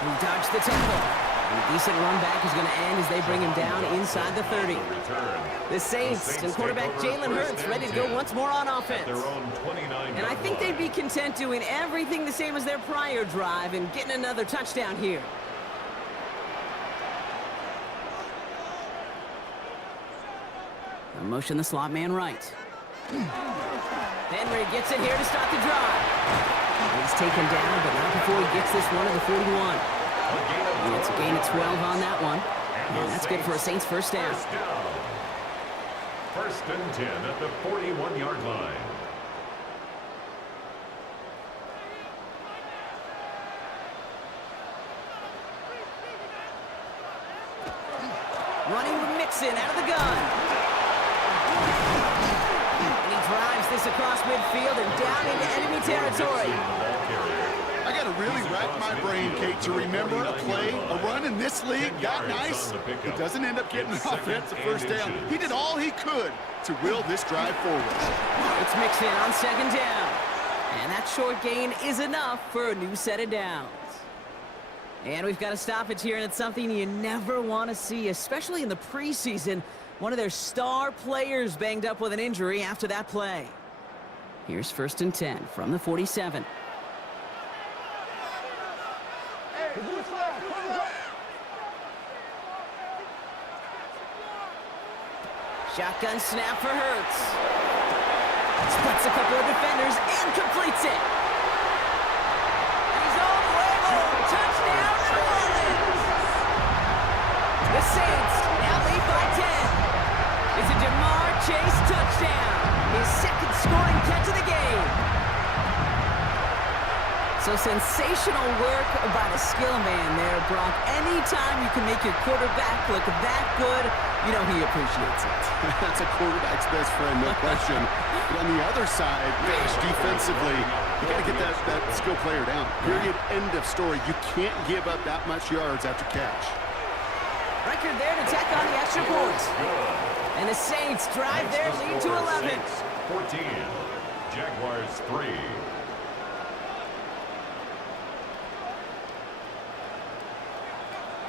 He dodged the tackle. And a decent run back is going to end as they bring him down inside the 30. The Saints and quarterback Jalen Hurts ready to go once more on offense. And I think they'd be content doing everything the same as their prior drive and getting another touchdown here. Motion the slot man right. Henry gets it here to start the drive. He's taken down, but not before he gets this one to the 41. And it's a gain of 12 on that one. And that's good for a Saints first down. First and 10 at the 41-yard line. Running with Mixon out of the gun. And he drives this across midfield and down into enemy territory. I got to really rack my brain, Kate, to remember a play, a run in this league that nice. It doesn't end up getting an offensive first down. He did all he could to will this drive forward. It's Mixon on second down. And that short gain is enough for a new set of downs. And we've got a stoppage here, and it's something you never want to see, especially in the preseason. One of their star players banged up with an injury after that play. Here's first and 10 from the 47. Shotgun snap for Hurts. Splits a couple of defenders and completes it. He's all the way home. Touchdown, New Orleans. The Saints now lead by 10. It's a Jamar Chase touchdown. His second scoring catch of the game. So sensational work by the skill man there, Brock. Anytime you can make your quarterback look that good, you know he appreciates it. That's a quarterback's best friend, no question. But on the other side, gosh, defensively, you got to get that skill player down. Period, end of story. You can't give up that much yards after catch. Record there to tack on the extra points. And the Saints drive their lead to 11. 14, Jaguars 3.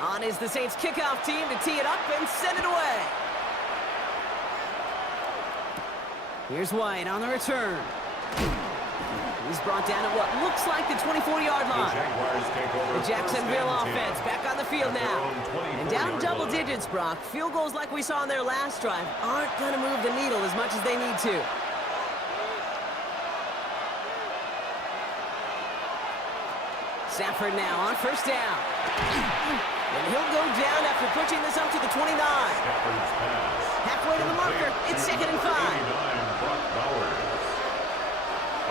On is the Saints kickoff team to tee it up and send it away. Here's White on the return. He's brought down at what looks like the 24-yard line. The Jacksonville offense back on the field now. And down double digits, Brock. Field goals like we saw on their last drive aren't going to move the needle as much as they need to. Stafford now on first down. And he'll go down after pushing this up to the 29. Halfway to the marker. It's second and 5.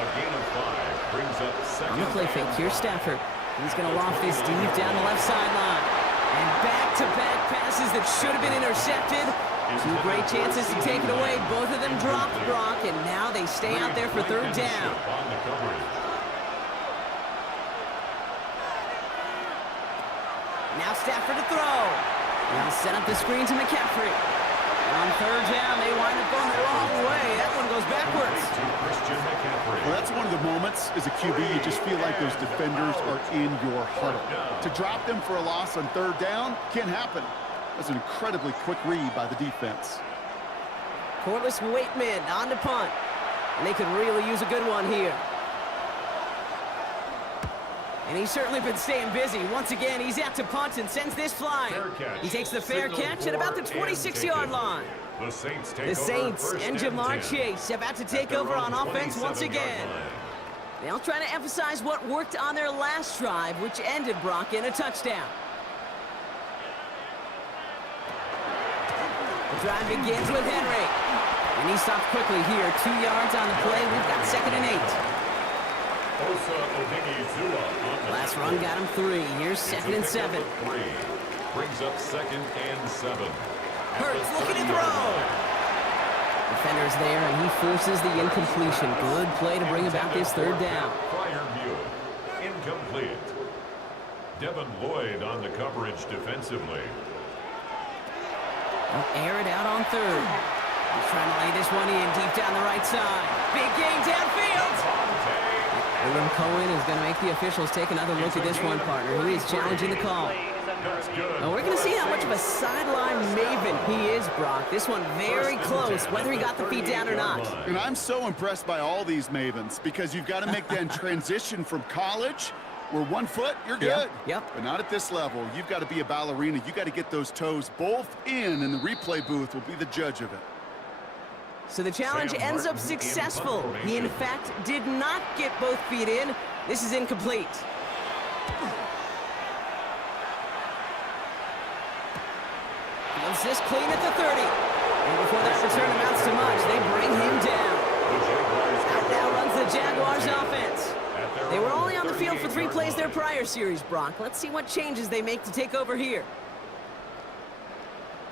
A gain of 5 brings up second. On the play fake, here's Stafford. He's going to loft this deep down the left sideline. And back-to-back passes that should have been intercepted. Two great chances to take it away. Both of them dropped, Brock, and now they stay out there for third down. Now Stafford to throw. They'll set up the screen to McCaffrey. On third down, they wind up going the wrong way. That one goes backwards. Well, that's one of the moments as a QB, you just feel like those defenders are in your huddle. To drop them for a loss on third down can't happen. That's an incredibly quick read by the defense. Corliss Waitman on to punt. And they could really use a good one here. And he's certainly been staying busy. Once again, he's out to punt and sends this flying. He takes the fair catch at about the 26-yard line. The Saints and Jamar Chase about to take over on offense once again. They'll try to emphasize what worked on their last drive, which ended, Brock, in a touchdown. The drive begins with Henry. And he stopped quickly here. 2 yards on the play. We've got second and 8. Last run got him 3. Here's second and 7. Brings up second and 7. Hurts looking to throw. Defender's there, and he forces the incompletion. Good play to bring about this third down. Prior view. Incomplete. Devin Lloyd on the coverage defensively. They'll air it out on third. He's trying to lay this one in deep down the right side. Big gain downfield. William Cohen is going to make the officials take another look at this one, partner. Who is challenging the call? That's good. Well, we're going to see how much of a sideline maven he is, Brock. This one very close, whether he got the feet down or not. And I'm so impressed by all these mavens because you've got to make that transition from college where 1 foot, you're good. Yep. But not at this level. You've got to be a ballerina. You've got to get those toes both in, and the replay booth will be the judge of it. So the challenge ends up successful. He, in fact, did not get both feet in. This is incomplete. Fields this clean at the 30. And before that return amounts to much, they bring him down. Out now runs the Jaguars offense. They were only on the field for 3 plays their prior series, Brock. Let's see what changes they make to take over here.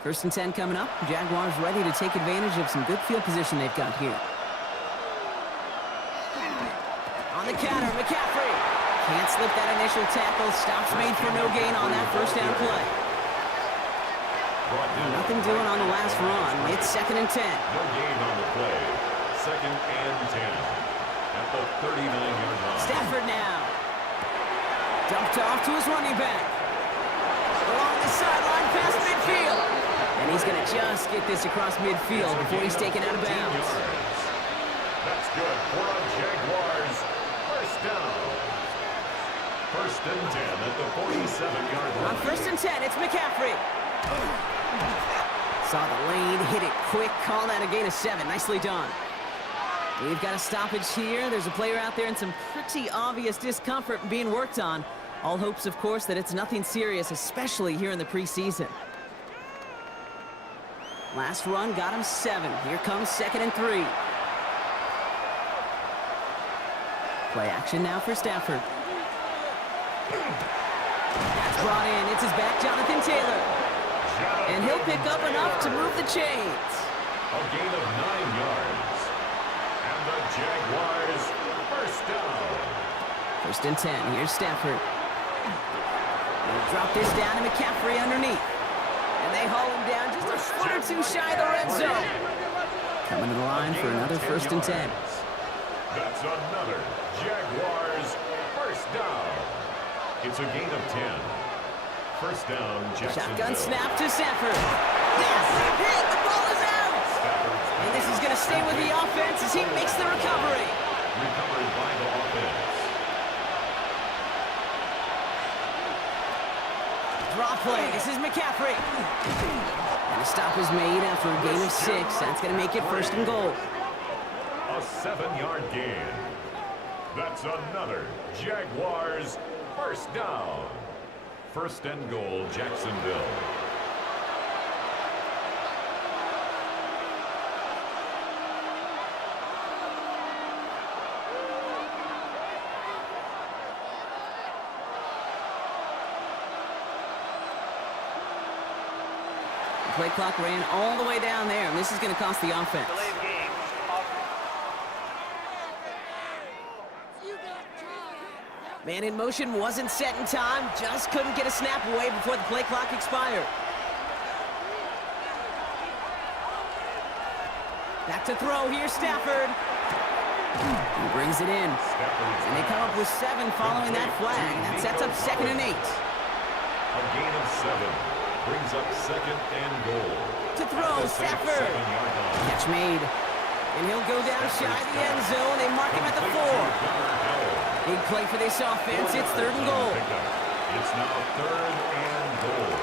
1st and 10 coming up. Jaguars ready to take advantage of some good field position they've got here. On the counter, McCaffrey. Can't slip that initial tackle. Stops made for no gain on that 1st down play. Nothing doing on the last run. It's 2nd and 10. No gain on the play. 2nd and 10 at the 39-yard line. Stafford now. Dumped off to his running back. Along the sideline past midfield. And he's going to just get this across midfield before he's taken out of bounds. That's good for a Jaguars 1st down. 1st and 10 at the 47-yard line. On 1st and 10, it's McCaffrey. Saw the lane, hit it quick, call that a gain of 7. Nicely done. We've got a stoppage here. There's a player out there in some pretty obvious discomfort being worked on. All hopes, of course, that it's nothing serious, especially here in the preseason. Last run got him 7. Here comes 2nd and 3. Play action now for Stafford. That's brought in. It's his back, Jonathan Taylor. And he'll pick up enough to move the chains. A gain of 9 yards. And the Jaguars 1st down. 1st and 10. Here's Stafford. They'll drop this down to McCaffrey underneath. And they haul him down just a foot or 2 shy of the red zone. Coming to the line for another 1st and 10. That's another Jaguars 1st down. It's a gain of 10. 1st down, Jacksonville. Shotgun snap to Stafford. Yes! Hit! The ball is out! And this is going to stay with the offense as he makes the recovery. Recovered by the offense. Draw play. This is McCaffrey. And a stop is made after a gain of 6. That's going to make it 1st and goal. A 7-yard gain. That's another Jaguars 1st down. 1st and goal, Jacksonville. The play clock ran all the way down there, and this is going to cost the offense. Man in motion wasn't set in time, just couldn't get a snap away before the play clock expired. Back to throw, here's Stafford. He brings it in. And they come up with 7 following that flag. That sets up 2nd and 8. A gain of 7 brings up 2nd and goal. To throw, Stafford. Catch made. And he'll go down shy of the end zone. They mark him at the 4. Big play for this offense. It's 3rd and goal. It's now 3rd and goal.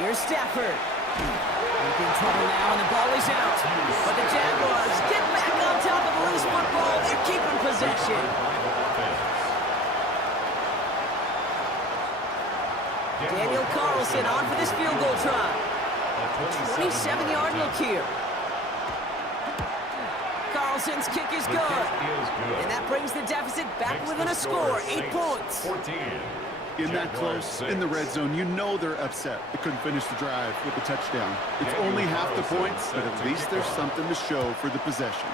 Here's Stafford. He's in trouble now, and the ball is out. But the Jaguars get back on top of the loose football. They're keeping possession. Daniel Carlson on for this field goal try. 27-yard look here. Carlson's kick is good. And that brings the deficit back within a score, 8 points. In that close, in the red zone, you know they're upset. They couldn't finish the drive with the touchdown. It's only half the points, but at least there's something to show for the possession.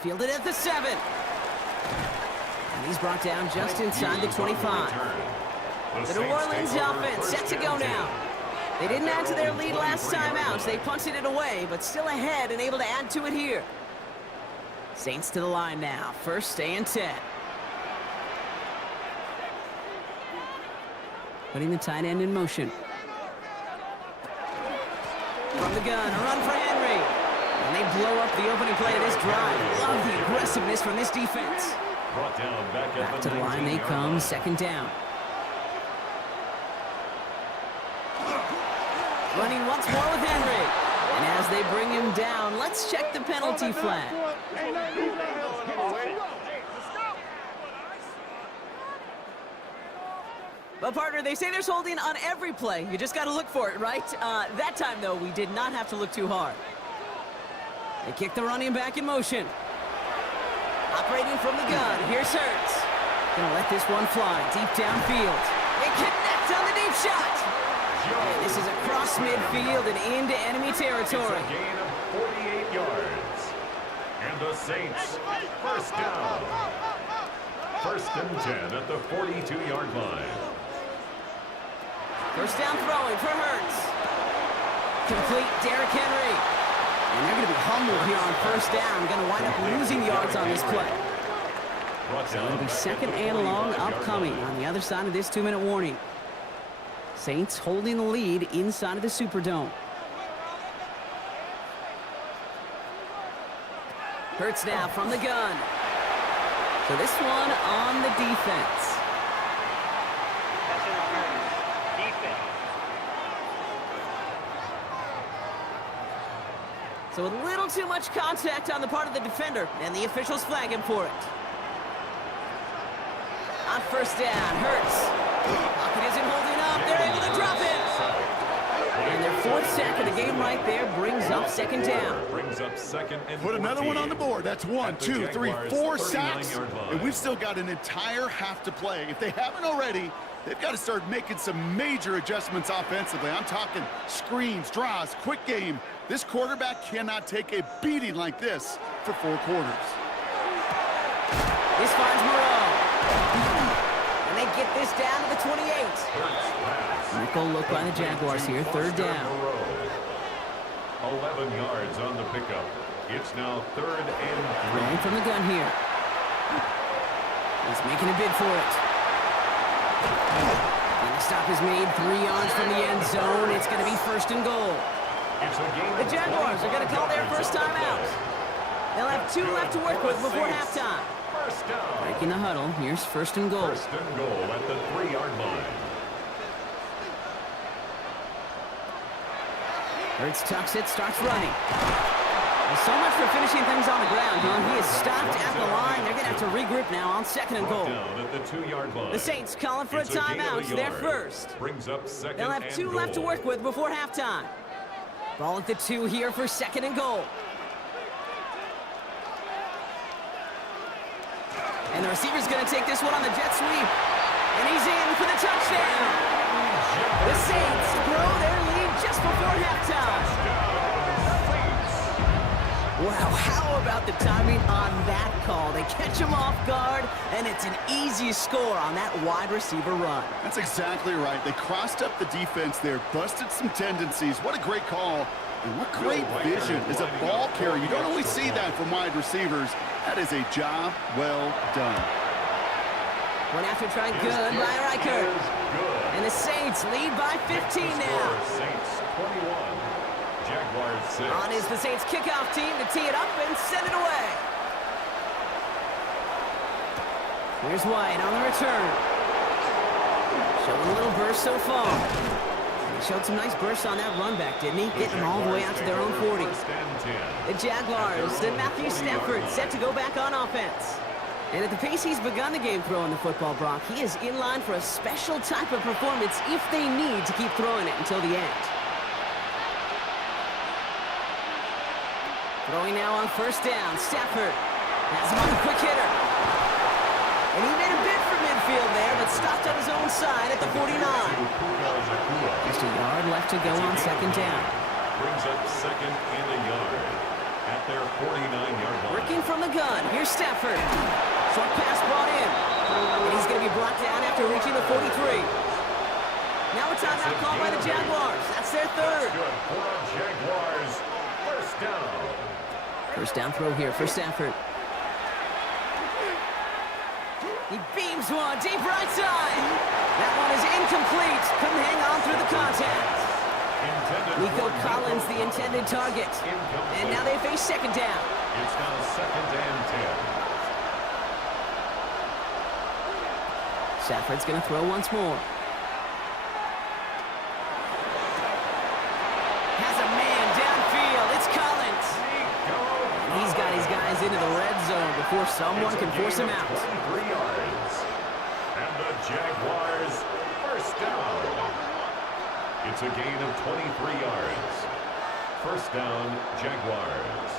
Fielded at the 7. And he's brought down just inside the 25. The New Orleans offense set to go now. They didn't add to their lead last time out, so they punted it away, but still ahead and able to add to it here. Saints to the line now. First and 10. Putting the tight end in motion. From the gun, a run for Henry. And they blow up the opening play of this drive. Love the aggressiveness from this defense. Brought down back to the line they come, second down. Running once more with Henry. And as they bring him down, let's check the penalty flag. But partner, they say there's holding on every play. You just got to look for it, right? That time, though, we did not have to look too hard. They kick the running back in motion. Operating from the gun. Here's Hurts. Gonna let this one fly deep downfield. They connect on the deep shot. And this is across midfield and into enemy territory. It's a gain of 48 yards. And the Saints, first down. First and 10 at the 42-yard line. First down throwing for Hurts. Complete Derrick Henry. And they're going to be humbled here on first down. Going to wind up losing yards on this play. So it'll be second and long upcoming on the other side of this 2-minute warning. Saints holding the lead inside of the Superdome. Hurts now from the gun. So this one on the defense. So a little too much contact on the part of the defender, and the officials flag him for it. On first down, Hurts. Pocket isn't holding up. They're able to drop it. And their fourth sack of the game right there brings up second down. Brings up second and Put another one on the board. That's 1, 2, 3, 4 sacks. 39-yard line. And we've still got an entire half to play. If they haven't already, they've got to start making some major adjustments offensively. I'm talking screens, draws, quick game. This quarterback cannot take a beating like this for 4 quarters. This finds Moreau. And they get this down to the 28. Nickel look by the Jaguars here, third down. 11 yards on the pickup. It's now third and 3. Going from the gun here. He's making a bid for it. And the stop is made 3 yards from the end zone. It's going to be first and goal. The Jaguars are going to call their first time out. They'll have 2 left to work with before halftime. First down. Breaking the huddle. Here's first and goal. First and goal at the 3-yard line. Hurts tucks it, starts running. Well, so much for finishing things on the ground, huh? He is stopped at the line. They're going to have to regroup now on second and goal. Down at the 2-yard line. The Saints calling for a timeout. They're first. Brings up second. They'll have 2 left to work with before halftime. Ball at the 2 here for second and goal. And the receiver's going to take this one on the jet sweep. And he's in for the touchdown. The Saints grow their lead just before halftime. Wow, how about the timing on that call? They catch him off guard, and it's an easy score on that wide receiver run. That's exactly right. They crossed up the defense there, busted some tendencies. What a great call. And what great vision as a ball carrier. You don't always see that from wide receivers. That is a job well done. One after try good by Reichert. And the Saints lead by 15 now. Saints 21. Jaguars 6. On is the Saints kickoff team to tee it up and send it away. Here's White on the return. Showing a little burst so far. He showed some nice bursts on that run back, didn't he? Getting them all the way out to their own 40. The Jaguars, then Matthew Stafford set to go back on offense. And at the pace he's begun the game throwing the football, Brock, he is in line for a special type of performance if they need to keep throwing it until the end. Throwing now on first down. Stafford has him on the quick hitter. And he made a bid for midfield there, but stopped on his own side at the 49. Just a yard left to go on second down. Brings up second and a yard at their 49-yard line. Working from the gun. Here's Stafford. Short pass brought in. And he's going to be brought down after reaching the 43. Now a timeout called by the Jaguars. That's their third. That's good for the Jaguars. First down. First down throw here for Stafford. He beams one deep right side. That one is incomplete. Couldn't hang on through the contact. Nico Collins, the intended target. And now they face second down. It's now 2nd and 10. Stafford's going to throw once more. Has a man downfield. It's Collins. He's got his guys into the red zone before someone can force him out. 23 yards. And the Jaguars first down. It's a gain of 23 yards. First down, Jaguars.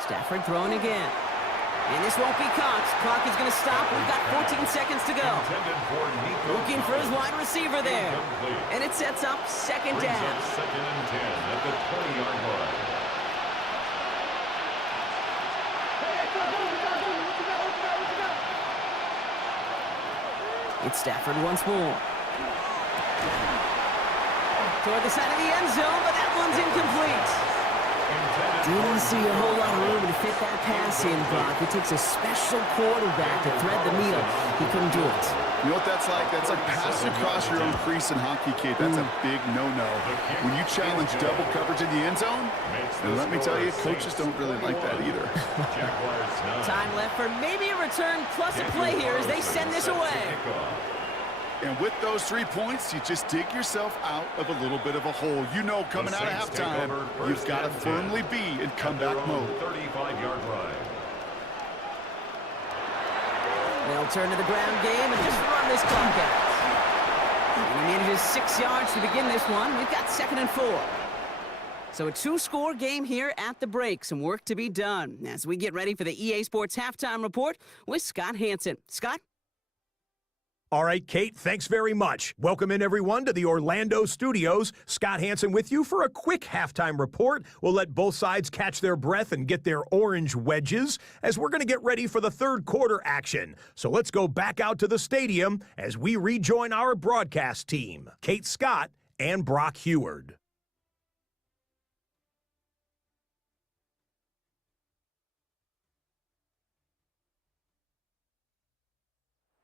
Stafford throwing again. And this won't be caught. Clock is going to stop. We've got 14 seconds to go. Looking for his wide receiver there. And it sets up second down. 2nd and 10 at the 20-yard line. It's Stafford once more. Toward the side of the end zone, but that one's incomplete. Didn't see a whole lot of room to fit that pass in, Brock. It takes a special quarterback to thread the needle. He couldn't do it. You know what that's like? That's like passing across your own crease in hockey, Kate. That's a big no-no. When you challenge double coverage in the end zone, and let me tell you, coaches don't really like that either. Time left for maybe a return plus a play here as they send this away. And with those 3 points, you just dig yourself out of a little bit of a hole. You know coming out of halftime, you've got to firmly be in comeback mode. 35-yard line. They'll turn to the ground game and just run this clock out. And he manages 6 yards to begin this one. We've got 2nd and 4. So a 2-score game here at the break. Some work to be done as we get ready for the EA Sports Halftime Report with Scott Hanson. Scott? All right, Kate, thanks very much. Welcome in, everyone, to the Orlando studios. Scott Hanson with you for a quick halftime report. We'll let both sides catch their breath and get their orange wedges as we're going to get ready for the third quarter action. So let's go back out to the stadium as we rejoin our broadcast team, Kate Scott and Brock Heward.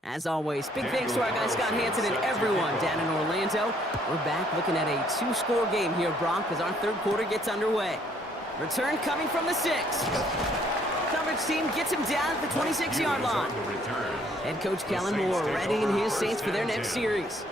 As always, big thanks to our guy Scott Hanson and everyone down in Orlando. We're back looking at a 2-score game here, Brock, as our third quarter gets underway. Return coming from the 6. Coverage team gets him down at the 26-yard line. Head coach Kellen Moore readying his Saints for their next series.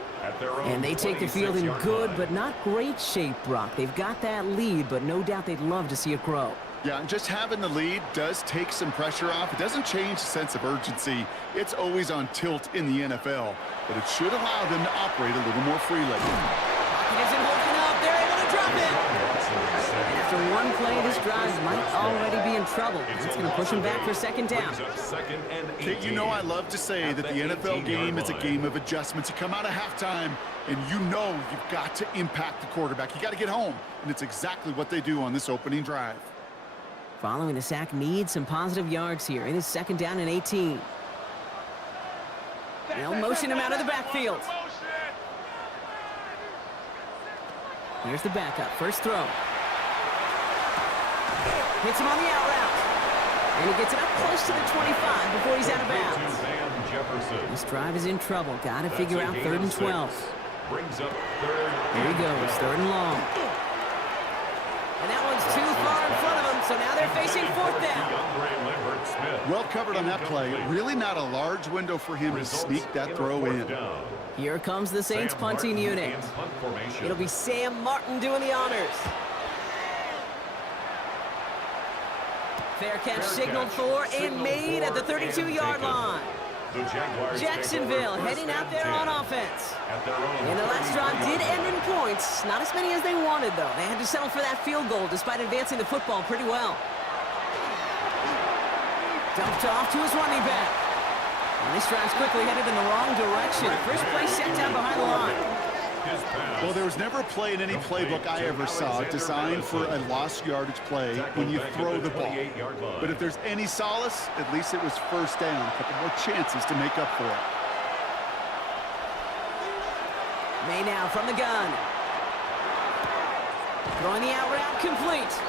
And they take the field in good but not great shape, Brock. They've got that lead, but no doubt they'd love to see it grow. Yeah, and just having the lead does take some pressure off. It doesn't change the sense of urgency. It's always on tilt in the NFL, but it should allow them to operate a little more freely. Pocket isn't holding up. They're able to drop it. And after one play, this drive might already be in trouble. It's going to push them back for second down. Kate, you know I love to say that the NFL game is a game of adjustments. You come out of halftime, and you know you've got to impact the quarterback. You got to get home, and it's exactly what they do on this opening drive. Following the sack needs some positive yards here. It is second down and 18. They'll motion him out of the backfield. Here's the backup. First throw. Hits him on the out route. And he gets it up close to the 25 before he's out of bounds. This drive is in trouble. Got to figure out 3rd and 12. Here he goes. 3rd and long. And that one's too far in front of him, so now they're facing 4th down. Well covered on that play. Really not a large window for him to sneak that throw in. Here comes the Saints punting unit. It'll be Sam Martin doing the honors. Fair catch signaled for and made at the 32-yard line. Jacksonville heading out there on offense. And the last drive did end in points. Not as many as they wanted, though. They had to settle for that field goal despite advancing the football pretty well. Dumped off to his running back. And this drive's quickly headed in the wrong direction. First play set down behind the line. Well, there was never a play in any playbook I ever saw designed for a lost yardage play when you throw the ball. But if there's any solace, at least it was first down. A couple more chances to make up for it. May now from the gun. Throwing the out route complete.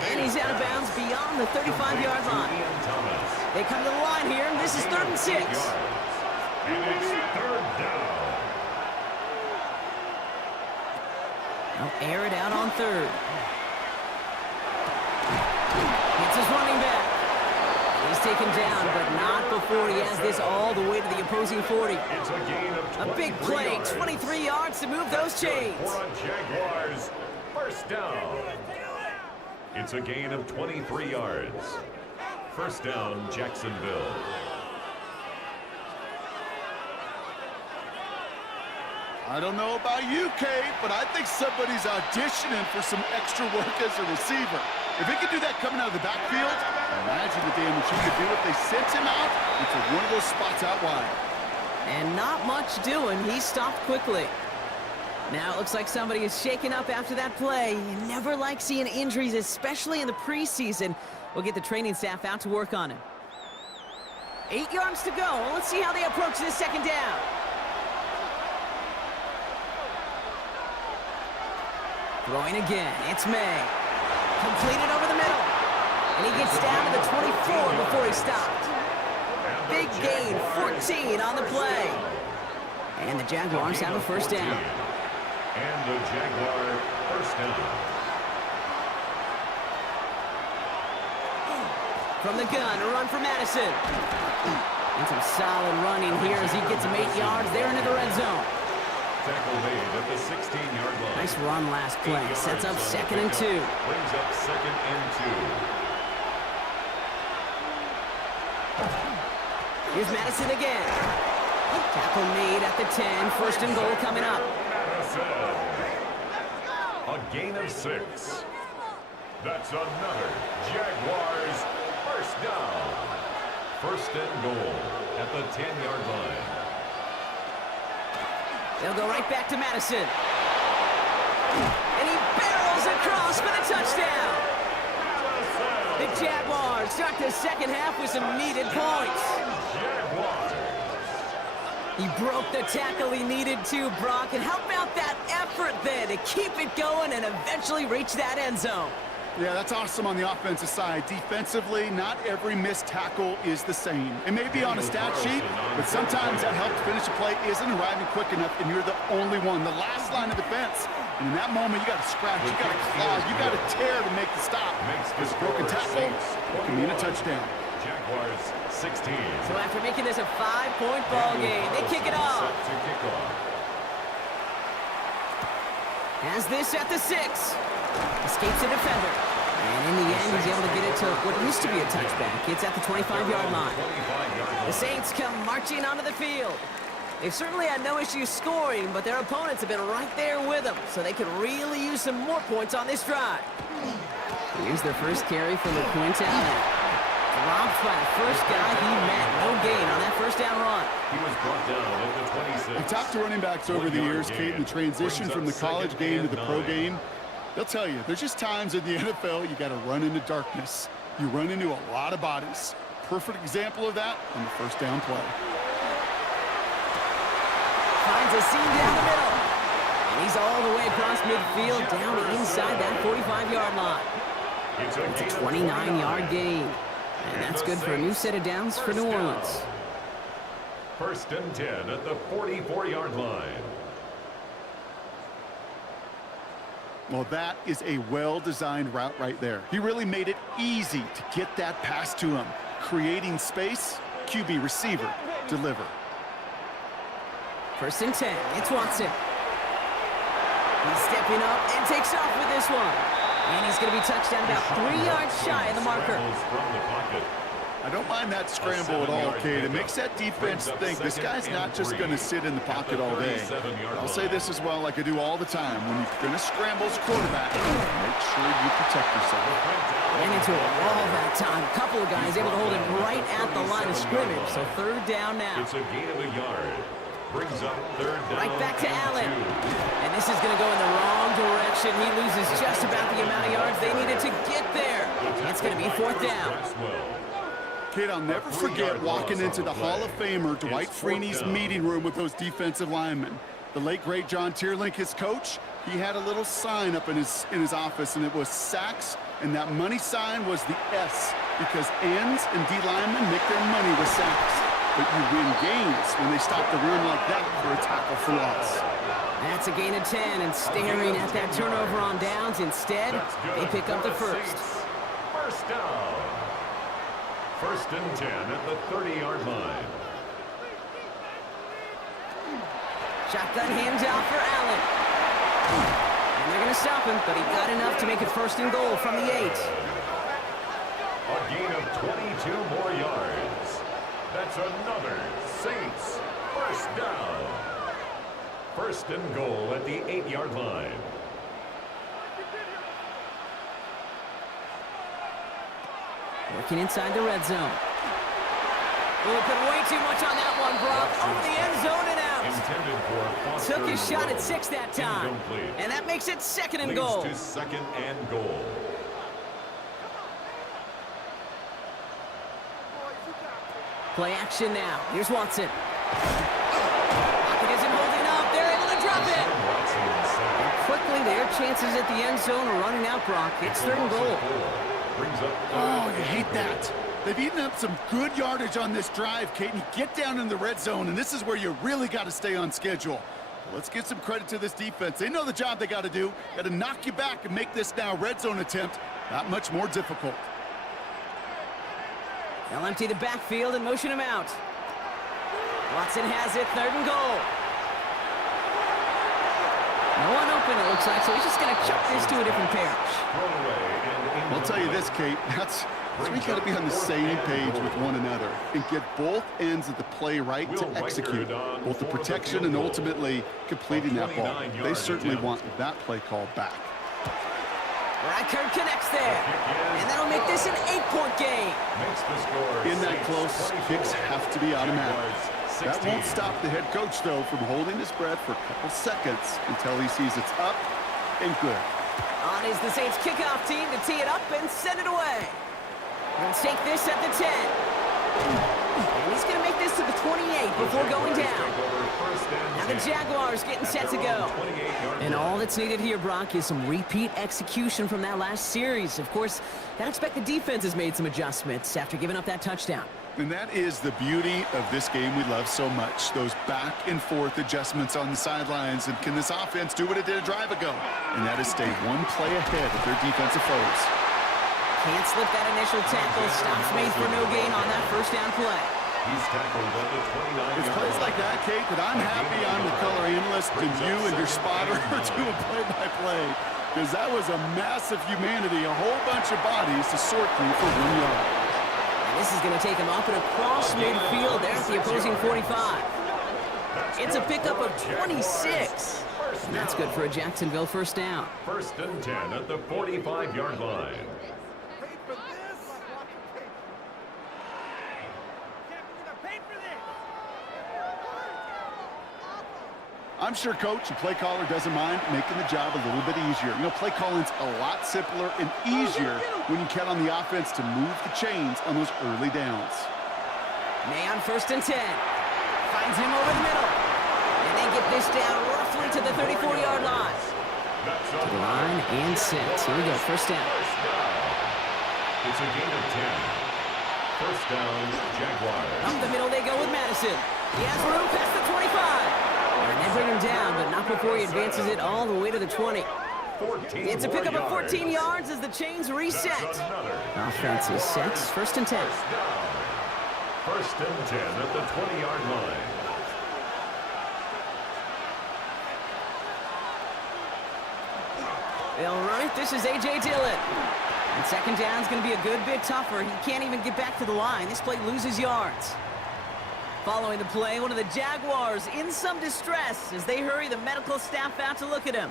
And he's out of bounds beyond the 35-yard line. They come to the line here. This is 3rd and 6. And it's 3rd down. They'll air it out on 3rd. It's his running back. He's taken down, but not before he has this all the way to the opposing 40. It's a gain of A big play, 23 yards to move those chains. For a Jaguars, 1st down. It's a gain of 23 yards. 1st down, Jacksonville. I don't know about you, Kate, but I think somebody's auditioning for some extra work as a receiver. If he could do that coming out of the backfield, imagine the damage he could do if they sent him out into one of those spots out wide. And not much doing. He stopped quickly. Now it looks like somebody is shaken up after that play. You never like seeing injuries, especially in the preseason. We'll get the training staff out to work on him. 8 yards to go. Let's see how they approach this 2nd down. Throwing again. It's May. Completed over the middle. And he gets down to the 24 before he stopped. Big gain, 14 on the play. And the Jaguars have a 1st down. And the Jaguar 1st down. From the gun, a run for Madison. And some solid running here as he gets him 8 yards there into the red zone. Tackle made at the 16-yard line. Nice run last play. Sets up 2nd and 2. Brings up 2nd and 2. Here's Madison again. Tackle made at the 10. 1st and goal coming up. A gain of 6. That's another Jaguars 1st down. 1st and goal at the 10-yard line. They'll go right back to Madison. And he barrels across for the touchdown. The Jaguars start the 2nd half with some needed points. He broke the tackle he needed to, Brock. And how about that effort then to keep it going and eventually reach that end zone? Yeah, that's awesome on the offensive side. Defensively, not every missed tackle is the same. It may be on a stat sheet, but sometimes that help to finish a play isn't arriving quick enough, and you're the only one, the last line of defense. And in that moment, you got to scratch, you got to claw, you got to tear to make the stop. This broken tackle can mean a touchdown. Jaguars 16. So after making this a 5-point ball game, they kick it off. Has this at the 6. Escapes the defender. And in the end, he's able to get it to what used to be a touchback. It's at the 25-yard line. The Saints come marching onto the field. They've certainly had no issues scoring, but their opponents have been right there with them, so they could really use some more points on this drive. Here's their first carry for LeQuint Allen. Dropped by the first guy he met. No gain on that 1st down run. He was brought down at the 26. I talked to running backs over the years, Kate, in the transition from the college game to the pro game. They'll tell you, there's just times in the NFL you got to run into darkness. You run into a lot of bodies. Perfect example of that on the 1st down play. Finds a seam down the middle. And he's all the way across midfield, down inside that 45-yard line. It's a 29-yard gain. And that's good for a new set of downs for New Orleans. 1st and 10 at the 44-yard line. Well, that is a well-designed route right there. He really made it easy to get that pass to him. Creating space, QB receiver, deliver. 1st and 10, it's Watson. He's stepping up and takes off with this one. And he's going to be touched down about 3 yards shy of the marker. I don't mind that scramble at all, Kate. It makes that defense think this guy's not just going to sit in the pocket all day. I'll say this as well like I do all the time. When you're going to scramble as a quarterback, make sure you protect yourself. Ran into a wall that time. A couple of guys able to hold him right at the line of scrimmage. So 3rd down now. It's a gain of a yard. Brings up 3rd down. Right back to Allen. And this is going to go in the wrong direction. He loses just about the amount of yards they needed to get there. It's going to be 4th down. Kid, I'll never forget walking into the Hall of Famer Dwight Freeney's meeting room with those defensive linemen. The late, great John Tierlink, his coach, he had a little sign up in his office, and it was sacks, and that money sign was the S, because ends and D linemen make their money with sacks. But you win games when they stop the run like that for a tackle for loss. That's a gain of 10, and staring at that turnover on downs. Instead, they pick up the first. First down. First and 10 at the 30-yard line. Shotgun handoff for Allen. And they're going to stop him, but he got enough to make it first and goal from the 8. A gain of 22 more yards. That's another Saints first down. First and goal at the 8-yard line. Working inside the red zone. Oh, put way too much on that one, Brock. Over the end zone and out. Intended for Took his shot at 6 that time. Incomplete. And that makes it second and Leads goal. to second and goal. Play action now. Here's Watson. Pocket isn't holding up. They're able to drop it. And quickly, their chances at the end zone are running out, Brock. It's third and goal. Oh, you hate that. They've eaten up some good yardage on this drive, Kate, and you get down in the red zone, and this is where you really got to stay on schedule. Well, let's give some credit to this defense. They know the job they got to do. Got to knock you back and make this now red zone attempt that much more difficult. They'll empty the backfield and motion him out. Watson has it, third and goal. No one open, it looks like, so he's just going to chuck this to a different parish. I'll tell you this, Kate, that's we got to be on the same page with one another and get both ends of the play right to execute both the protection and ultimately completing that ball. They certainly want that play call back. Reichert connects there, and that'll make this an 8-point game. In that close, kicks have to be automatic. That won't stop the head coach, though, from holding his breath for a couple seconds until he sees it's up and good. On is the Saints kickoff team to tee it up and send it away. They'll take this at the 10. And he's going to make this to the 28 before going down. Now the Jaguars getting set to go. And all that's needed here, Brock, is some repeat execution from that last series. Of course, I expect the defense has made some adjustments after giving up that touchdown. And that is the beauty of this game we love so much, those back-and-forth adjustments on the sidelines. And can this offense do what it did a drive ago? And that is stay one play ahead of their defensive foes. Can't slip that initial tackle. Stops made for no gain on that first down play. He's tackled at the 29. It's plays like that, Kate, that I'm happy I'm the color analyst and you and your spotter are doing play-by-play. Because that was a massive humanity, a whole bunch of bodies to sort through for 1 yard. This is going to take him up and across midfield there at the opposing 45. It's a pickup of 26. And that's good for a Jacksonville first down. First and 10 at the 45-yard line. I'm sure coach and play caller doesn't mind making the job a little bit easier. You know, play calling's a lot simpler and easier when you count on the offense to move the chains on those early downs. May on first and 10. Finds him over the middle. And they get this down roughly to the 34-yard line. To the line and set. Here we go, first down. It's a gain of 10. First down, Jaguars. Up the middle they go with Madison. He has room past the 25. And they bring him down, but not before he advances it all the way to the 20. It's a pickup of 14 yards as the chains reset. Offense is set. First and 10. First and 10 at the 20-yard line. They'll run it. This is A.J. Dillon. And second down is going to be a good bit tougher. He can't even get back to the line. This play loses yards. Following the play, one of the Jaguars in some distress as they hurry the medical staff out to look at him.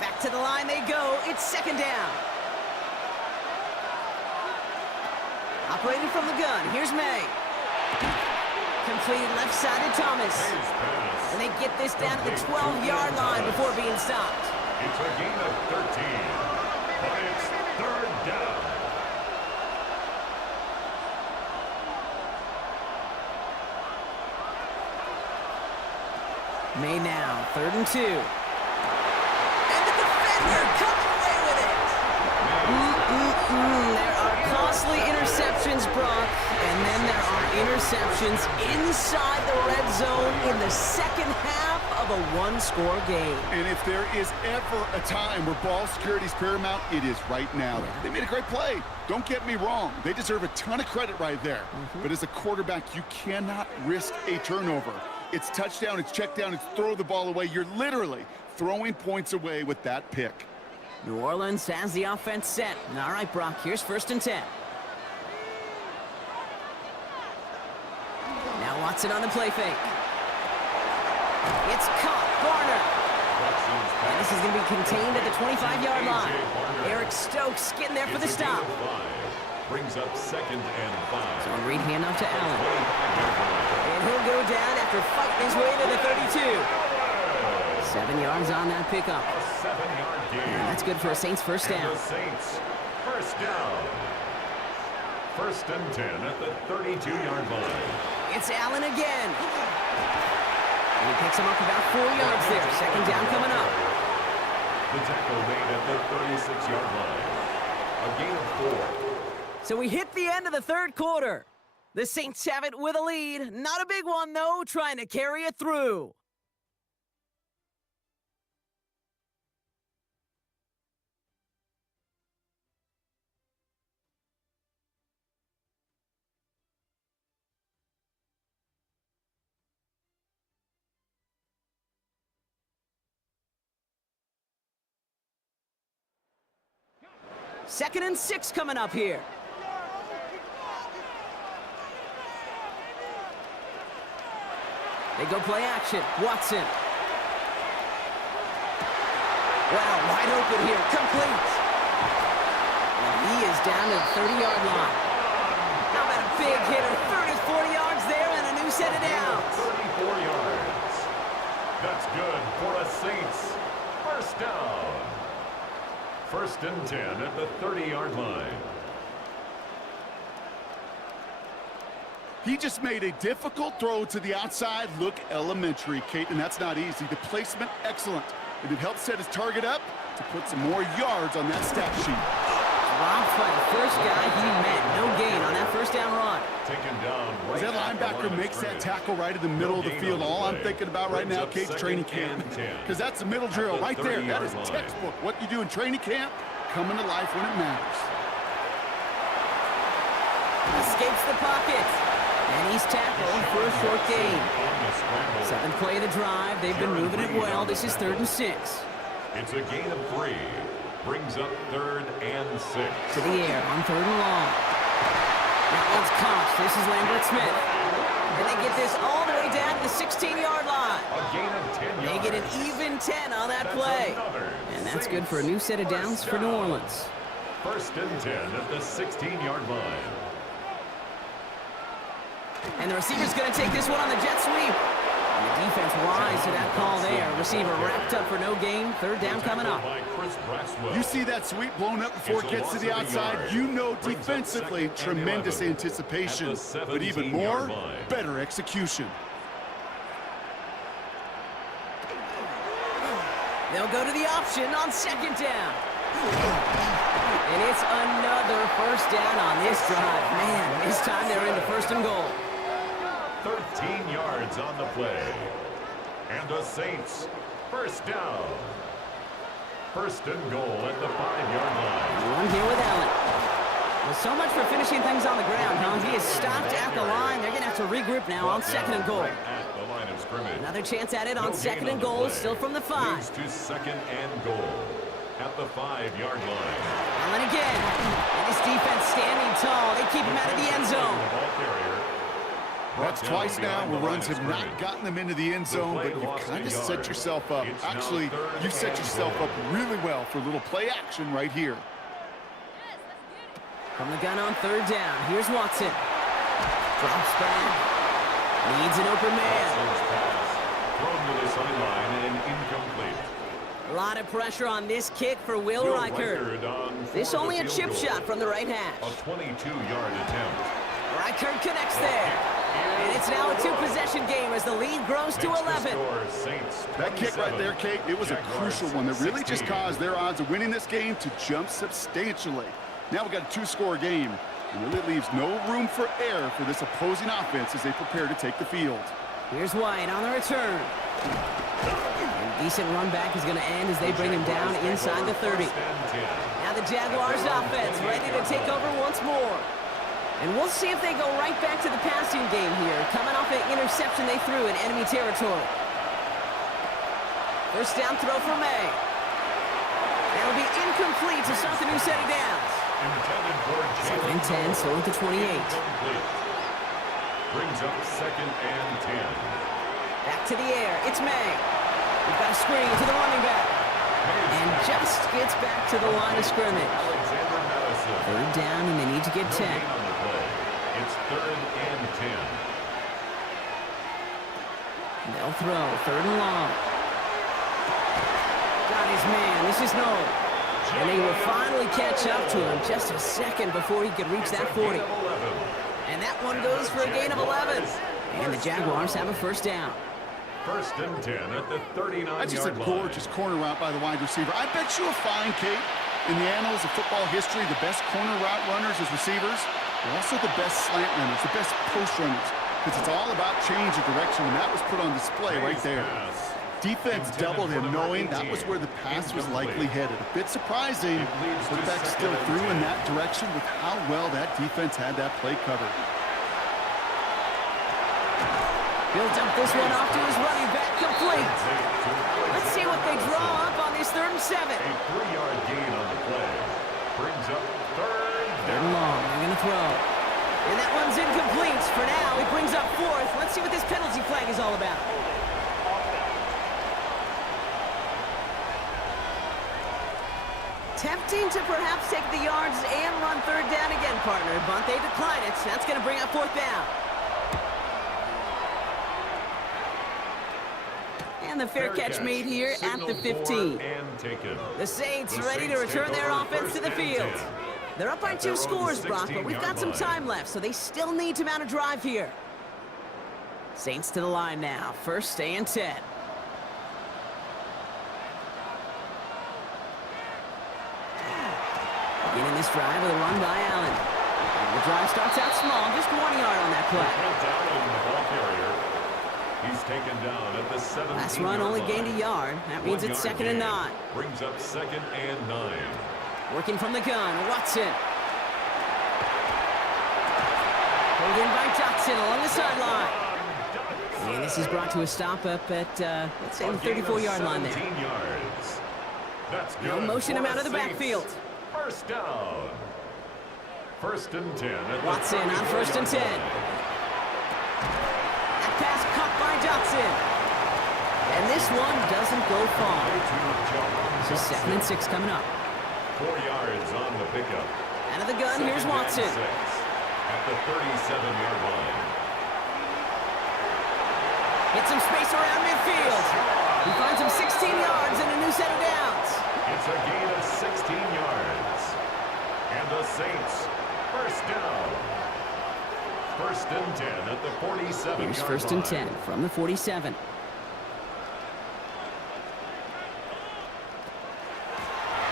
Back to the line they go. It's second down. Operating from the gun. Here's May. Completed left side to Thomas. And they get this down to the 12-yard line before being stopped. It's a gain of 13. But it's third down. Made now, 3rd and 2. And the defender comes away with it. There are costly interceptions, Brock, and then there are interceptions inside the red zone in the second half of a one-score game. And if there is ever a time where ball security is paramount, it is right now. They made a great play. Don't get me wrong. They deserve a ton of credit right there. But as a quarterback, you cannot risk a turnover. It's touchdown, it's check down, it's throw the ball away. You're literally throwing points away with that pick. New Orleans has the offense set. All right, Brock, here's 1st and 10. Now Watson on the play fake. It's caught. Garner. And this is going to be contained at the 25-yard line. Eric Stokes getting there for the stop. Brings up 2nd and 5. So a read handoff to Allen. And he'll go down after fighting his way to the 32. 7 yards on that pickup. A 7-yard gain. And that's good for a Saints first down. The Saints first down. 1st and 10 at the 32-yard line. It's Allen again. And he picks him up about 4 yards there. 2nd down coming up. The tackle made at the 36-yard line. A gain of 4. So we hit the end of the 3rd quarter. The Saints have it with a lead. Not a big one, though, trying to carry it through. Second and 6 coming up here. They go play action. Watson. Wow, wide open here. Complete. And he is down to the 30-yard line. How about a big hitter? 30, 40 yards there and a new set of downs. 34 yards. That's good for a Saints first down. 1st and 10 at the 30-yard line. He just made a difficult throw to the outside look elementary, Kate, and that's not easy. The placement, excellent. And it helped set his target up to put some more yards on that stat sheet. Dropped by the first guy he met. No gain on that first down run. Taken down right. As that linebacker makes that tackle right in the middle of the field, all I'm thinking about right now, Kate's training camp. Because that's the middle drill right there. That is textbook. What you do in training camp, coming to life when it matters. Escapes the pocket. And he's tackled for a short gain. 7th play of the drive. They've been moving it well. This is 3rd and 6. It's a gain of 3. Brings up 3rd and 6. To the air on 3rd and long. That one's caught. This is Lambert Smith. And they get this all the way down to the 16-yard line. A gain of 10 yards. They get an even 10 on that play. And that's good for a new set of downs for New Orleans. 1st and 10 at the 16-yard line. And the receiver's going to take this one on the jet sweep. And the defense wise to that call there. Receiver wrapped up for no gain. 3rd down coming up. You see that sweep blown up before it gets to the outside. You know defensively, tremendous anticipation. But even more, better execution. They'll go to the option on 2nd down. And it's another first down on this drive. Man, this time they're into 1st and goal. 13 yards on the play. And the Saints first down. 1st and goal at the 5-yard line. One here with Allen. Well, so much for finishing things on the ground, huh? He is stopped at the line. They're going to have to regroup now on 2nd and goal. At the line of scrimmage. Another chance at it on 2nd and goal, still from the 5. Moves to 2nd and goal at the 5-yard line. Allen again. And this defense standing tall. They keep him out of the end zone. That's twice now where runs have not gotten them into the end zone, but you've kind of set yourself up. Actually, you've set yourself up really well for a little play action right here. From the gun on 3rd down, here's Watson. Drops back. Needs an open man. Thrown to the sideline and incomplete. A lot of pressure on this kick for Will Reichert. This only a chip shot from the right hash. A 22-yard attempt. Reichert connects there. And It's now a two-possession game as the lead grows to 11. That kick right there, Kate, it was a crucial one that really just caused their odds of winning this game to jump substantially. Now we've got a two-score game. It really leaves no room for error for this opposing offense as they prepare to take the field. Here's White on the return. And decent run back is going to end as they bring him down inside the 30. Now the Jaguars offense ready to take over once more. And we'll see if they go right back to the passing game here, coming off an interception they threw in enemy territory. First down throw for May. That'll be incomplete to start the new set of downs. 2nd and 10, so at the 28. Brings up 2nd and 10. Back to the air. It's May. We've got a screen to the running back. And just gets back to the line of scrimmage. 3rd down, and they need to get 10. It's 3rd and 10. They'll throw. 3rd and long. Got his man. This is Noel. And they will finally catch up to him just a second before he could reach that 40. And that one goes for a gain of 11. And the Jaguars have a first down. 1st and 10 at the 39-yard line. That's just a gorgeous corner route by the wide receiver. I bet you'll find, Kate, in the annals of football history, the best corner route runners as receivers are also the best slant runners, the best post runners, because it's all about change of direction, and that was put on display right there. Defense doubled him, knowing that was where the pass was likely headed. A bit surprising, but that still threw in that direction with how well that defense had that play covered. He'll dump this one off to his running back, complete. Let's see what they draw up on this 3rd and 7. A 3-yard gain on the play. Brings up 3rd and long. They're going to throw. And that one's incomplete. For now, it brings up 4th. Let's see what this penalty flag is all about. Tempting to perhaps take the yards and run 3rd down again, partner, but they decline it. That's going to bring up 4th down. And the fair catch made here at the 15. The Saints ready to return their offense to the field. They're up by 2 scores, Brock, but we've got some time left, so they still need to mount a drive here. Saints to the line now. 1st and 10. Beginning this drive with a run by Allen. And the drive starts out small, just 1 yard on that play. He's taken down at the 17-yard line. Last run only gained a yard. That means it's 2nd and 9. Brings up 2nd and 9. Working from the gun, Watson. Pulled in by Dotson along the sideline. And this is brought to a stop up at, let's say, the 34-yard line there. They'll motion him out of the backfield. First down. 1st and 10. Watson on 1st and 10. Pass caught by Dotson. And this one doesn't go far. This is 2nd and 6 coming up. 4 yards on the pickup. Out of the gun, here's Watson. At the 37-yard line. Get some space around midfield. He finds him 16 yards and a new set of downs. It's a gain of 16 yards. And the Saints, first down. 1st and 10 at the 47-yard line. Here's 1st and 10 from the 47.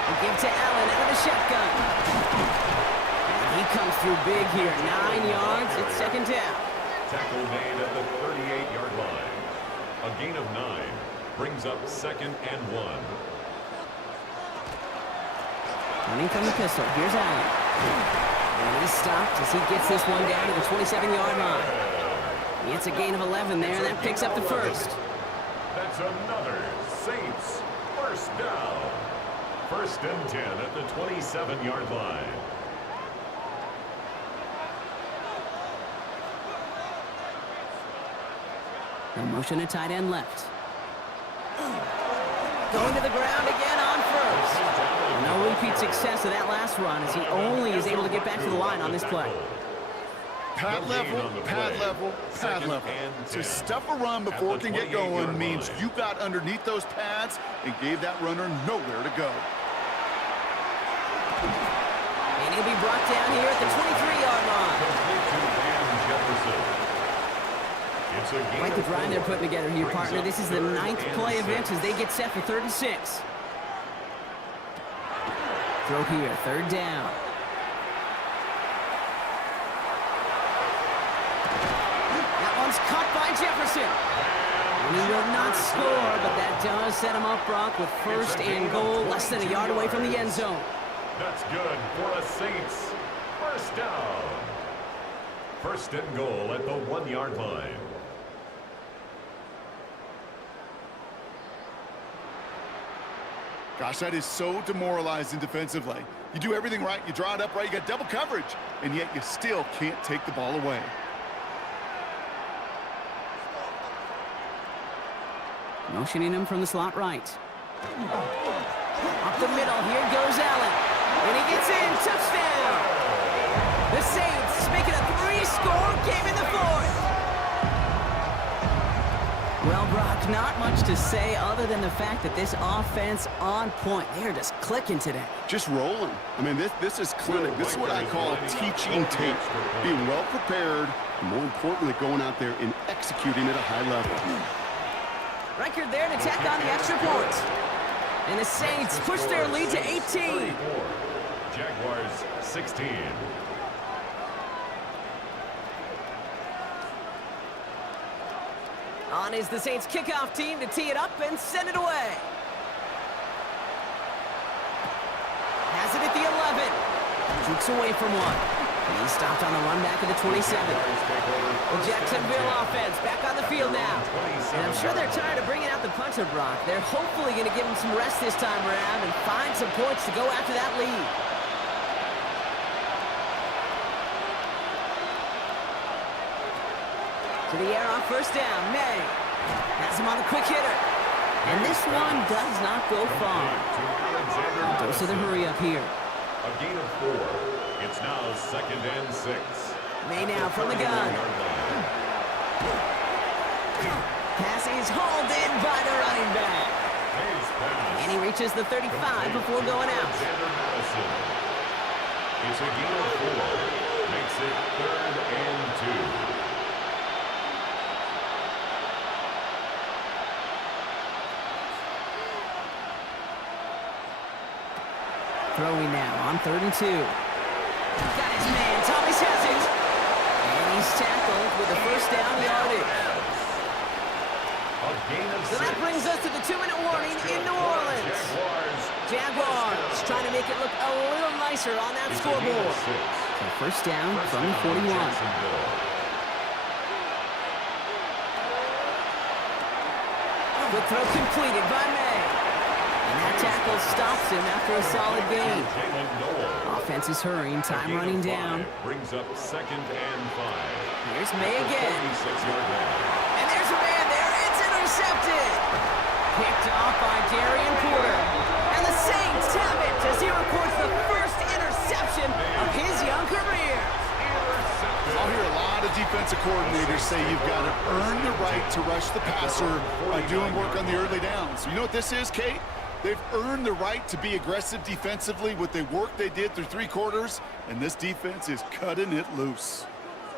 They give to Allen out of the shotgun. And he comes through big here. 9 yards. It's 2nd down. Tackle made at the 38-yard line. A gain of 9 brings up 2nd and 1. Running from the pistol. Here's Allen. And he's stopped as he gets this one down to the 27-yard line. It's a gain of 11 there, and that picks up the 1st. That's another Saints first down. 1st and 10 at the 27-yard line. The motion at tight end left. Going to the ground again on 1st. No repeat success of that last run as he only is able to get back to the line on this play. Pad level, pad level, pad level. To stuff a run before it can get going means you got underneath those pads and gave that runner nowhere to go. And he'll be brought down here at the 23-yard line. It's a gain Quite the of grind they're 4. putting together here, Brings partner. up This is the 3rd 9th and play of 6. inches. They get set for 3rd and 6. Throw here, 3rd down. That one's caught by Jefferson. And he will not score, but that does set him up, Brock, with 1st and goal, less than a yard away from the end zone. That's good for the Saints. 1st down. 1st and goal at the 1-yard line. Gosh, that is so demoralizing defensively. You do everything right, you draw it up right, you got double coverage, and yet you still can't take the ball away. Motioning him from the slot right. Up the middle, here goes Allen. And he gets in, touchdown! The Saints making a 3-score game in the 4th. Well, Brock, not much to say other than the fact that this offense on point. They're just clicking today. Just rolling. I mean, this is clinic. This is what I call teaching tape. Being well prepared, and more importantly, going out there and executing at a high level. Record there to tack on the extra point. And the Saints push their lead to 18. 34. Jaguars 16. On is the Saints kickoff team to tee it up and send it away. Has it at the 11. Jukes away from one. And he's stopped on the run back at the 27. The Jacksonville offense back on the field now. And I'm sure they're tired of bringing out the punter, Brock. They're hopefully going to give him some rest this time around and find some points to go after that lead. To the air on 1st down, May. Has him on the quick hitter. And this one does not go far. Dose of the hurry up here. A gain of 4. It's now 2nd and 6. May now from the gun. Pass is hauled in by the running back. And he reaches the 35 before going out. It's a gain of 4. Makes it 3rd and 2. Throwing now on 3rd and 2. Got his man, Thomas has it. And he's tackled with a 1st down yardage. So that brings us to the 2-minute warning in New Orleans. Jaguars trying to make it look a little nicer on that scoreboard. So 1st down from the 41. Good throw completed by May. And that tackle stops him after a solid gain. Offense is hurrying, time running down. Brings up 2nd and 5. Here's May again. And there's a man there. It's intercepted. Picked off by Darian Porter. And the Saints have it as he records the 1st interception of his young career. I'll hear a lot of defensive coordinators say you've got to earn the right to rush the passer by doing work on the early downs. You know what this is, Kate? They've earned the right to be aggressive defensively with the work they did through 3 quarters, and this defense is cutting it loose.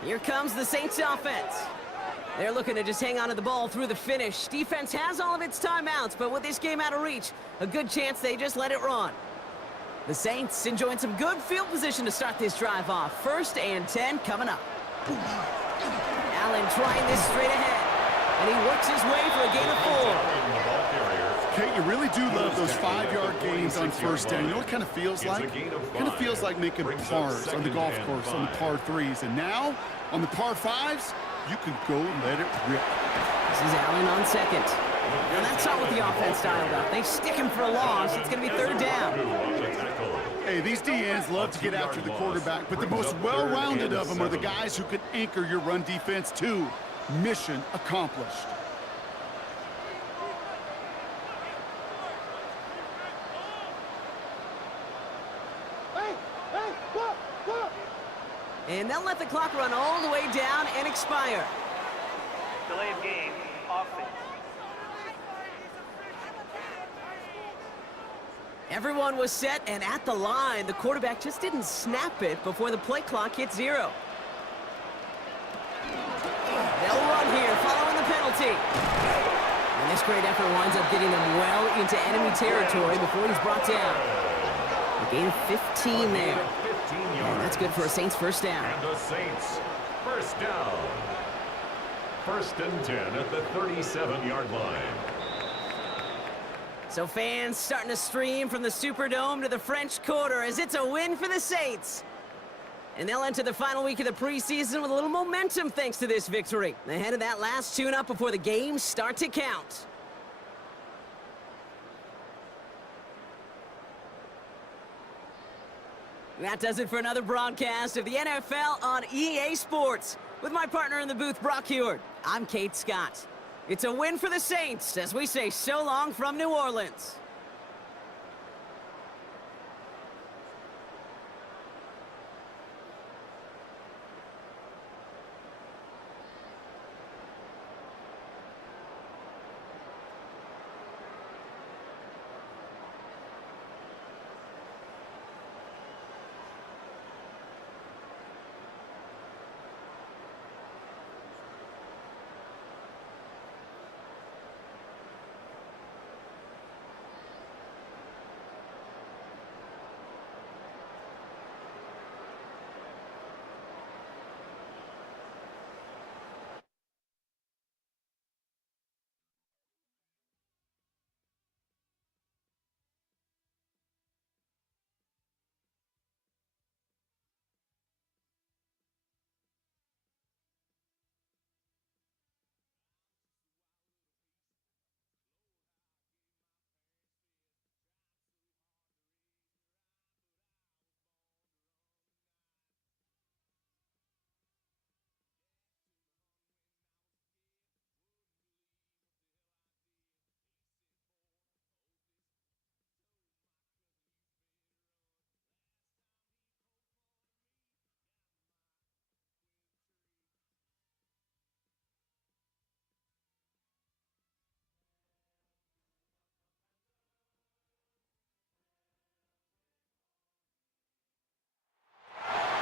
Here comes the Saints offense. They're looking to just hang on to the ball through the finish. Defense has all of its timeouts, but with this game out of reach, a good chance they just let it run. The Saints enjoying some good field position to start this drive off. 1st and 10 coming up. Allen trying this straight ahead, and he works his way for a gain of 4. Kate, you really do love those 5-yard gains on 1st down. You know what it kind of feels like? It kind of feels like making pars on the golf course on the par 3s. And now, on the par 5s, you can go let it rip. This is Allen on 2nd. And that's not what the offense dialed up. They stick him for a loss. It's going to be 3rd down. Hey, these DNs love to get after the quarterback, but the most well-rounded of them are the guys who can anchor your run defense too. Mission accomplished. And they'll let the clock run all the way down and expire. Delay of game, offense. Everyone was set and at the line. The quarterback just didn't snap it before the play clock hit 0. They'll run here, followed penalty. And this great effort winds up getting them well into enemy territory before he's brought down. A gain of 15 there. 15 yards. And that's good for a Saints first down. And the Saints, first down. 1st and 10 at the 37-yard line. So fans starting to stream from the Superdome to the French Quarter as it's a win for the Saints. And they'll enter the final week of the preseason with a little momentum thanks to this victory. Ahead of that last tune-up before the games start to count. That does it for another broadcast of the NFL on EA Sports. With my partner in the booth, Brock Heward, I'm Kate Scott. It's a win for the Saints as we say so long from New Orleans.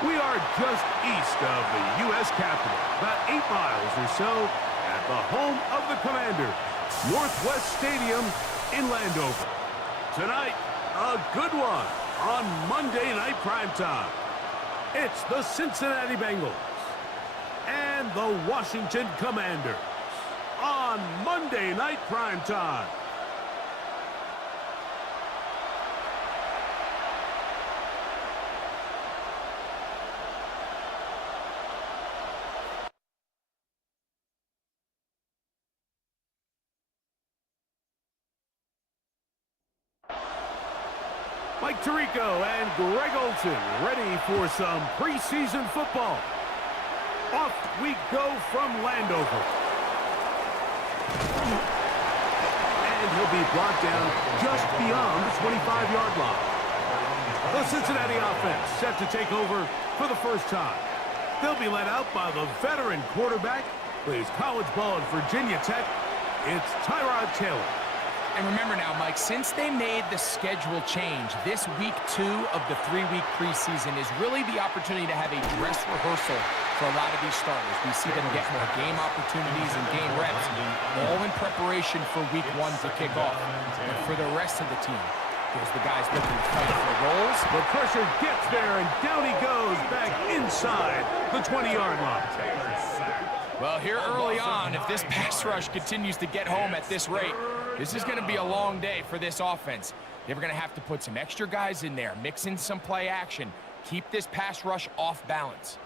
We are just east of the U.S. Capitol, about 8 miles or so, at the home of the Commanders, Northwest Stadium in Landover. Tonight, a good one on Monday Night Primetime. It's the Cincinnati Bengals and the Washington Commanders on Monday Night Primetime. Mike Tirico and Greg Olson ready for some preseason football. Off we go from Landover. And he'll be brought down just beyond the 25-yard line. The Cincinnati offense set to take over for the first time. They'll be led out by the veteran quarterback, plays college ball at Virginia Tech. It's Tyrod Taylor. And remember now, Mike, since they made the schedule change, this week 2 of the 3-week preseason is really the opportunity to have a dress rehearsal for a lot of these starters. We see them get more game opportunities and game reps, all in preparation for week 1 to kick off. But for the rest of the team, here's the guys looking to fight for the roles. The pressure gets there, and down he goes back inside the 20-yard line. Well, here early on, if this pass rush continues to get home at this rate, this is going to be a long day for this offense. They're going to have to put some extra guys in there, mix in some play action, keep this pass rush off balance.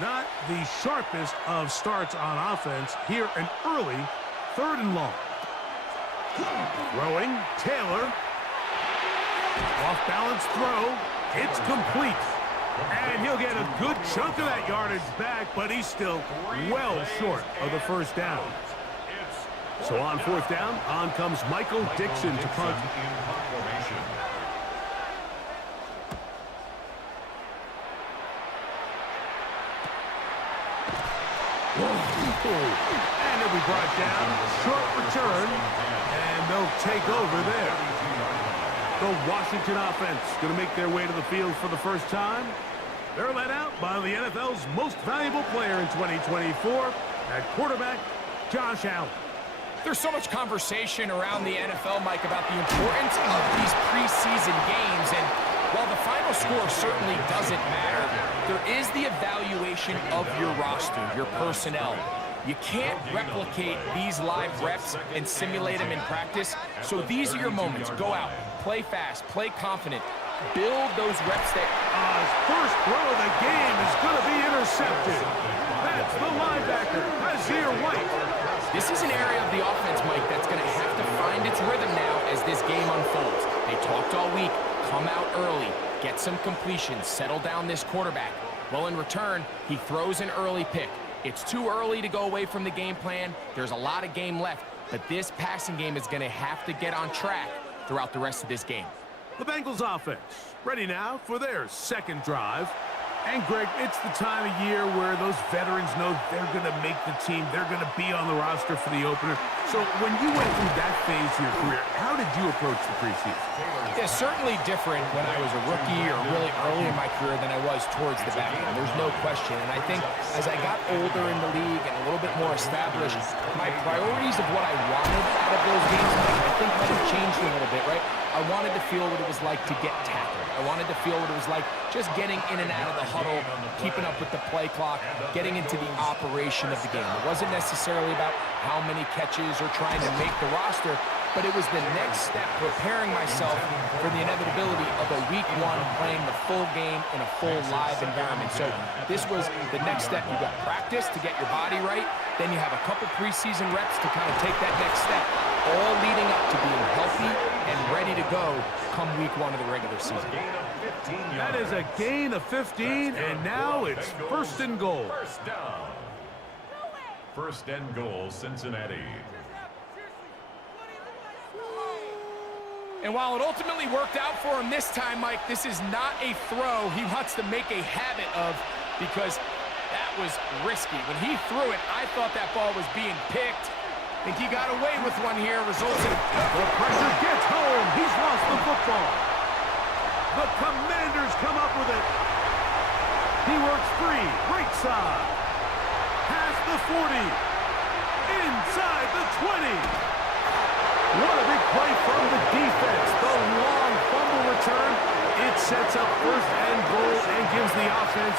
Not the sharpest of starts on offense. Here an early 3rd and long. Throwing, Taylor. Off-balance throw. It's complete. And he'll get a good chunk of that yardage back, but he's still well short of the first down. So on 4th down, on comes Michael Dixon to punt. And it'll be brought down. Short return. And they'll take over there. The Washington offense going to make their way to the field for the first time. They're led out by the NFL's most valuable player in 2024, at quarterback, Josh Allen. There's so much conversation around the NFL, Mike, about the importance of these preseason games. And while the final score certainly doesn't matter, there is the evaluation of your roster, your personnel. You can't replicate these live reps and simulate them in practice. So these are your moments. Go out, play fast, play confident, build those reps there. First throw of the game is going to be intercepted. That's the linebacker, Azir White. This is an area of the offense, Mike, that's going to have to find its rhythm now as this game unfolds. They talked all week, come out early, get some completions, settle down this quarterback. Well, in return, he throws an early pick. It's too early to go away from the game plan. There's a lot of game left, but this passing game is going to have to get on track throughout the rest of this game. The Bengals offense ready now for their second drive. And, Greg, it's the time of year where those veterans know they're going to make the team. They're going to be on the roster for the opener. So when you went through that phase of your career, how did you approach the preseason? Yeah, certainly different when I was a rookie or really early in my career than I was towards the back end. There's no question. And I think as I got older in the league and a little bit more established, my priorities of what I wanted out of those games, I think might have changed a little bit, right? I wanted to feel what it was like to get tackled. I wanted to feel what it was like just getting in and out of the huddle, keeping up with the play clock, getting into the operation of the game. It wasn't necessarily about how many catches or trying to make the roster, but it was the next step, preparing myself for the inevitability of a week one playing the full game in a full live environment. So this was the next step. You got practice to get your body right, then you have a couple preseason reps to kind of take that next step, all leading up to being healthy and ready to go come week one of the regular season. That is a gain of 15, and now it's first and goal. First down. First and goal, Cincinnati. And while it ultimately worked out for him this time, Mike, this is not a throw he wants to make a habit of, because that was risky. When he threw it, I thought that ball was being picked. I think he got away with one here, results in... The pressure gets home. He's lost the football. The Commanders come up with it. He works free, right side. Past the 40. Inside the 20. What a big play from the defense. The long fumble return. It sets up first and goal and gives the offense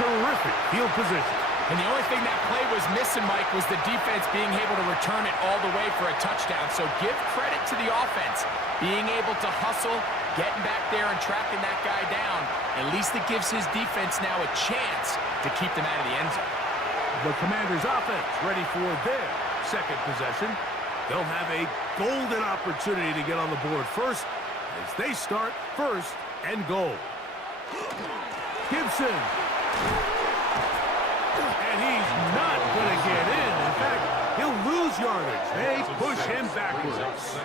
terrific field position. And the only thing that play was missing, Mike, was the defense being able to return it all the way for a touchdown. So give credit to the offense, being able to hustle, getting back there and tracking that guy down. At least it gives his defense now a chance to keep them out of the end zone. The Commanders' offense ready for their second possession. They'll have a golden opportunity to get on the board first as they start first and goal. Gibson. And he's not going to get in. In fact, he'll lose yardage. They push him backwards.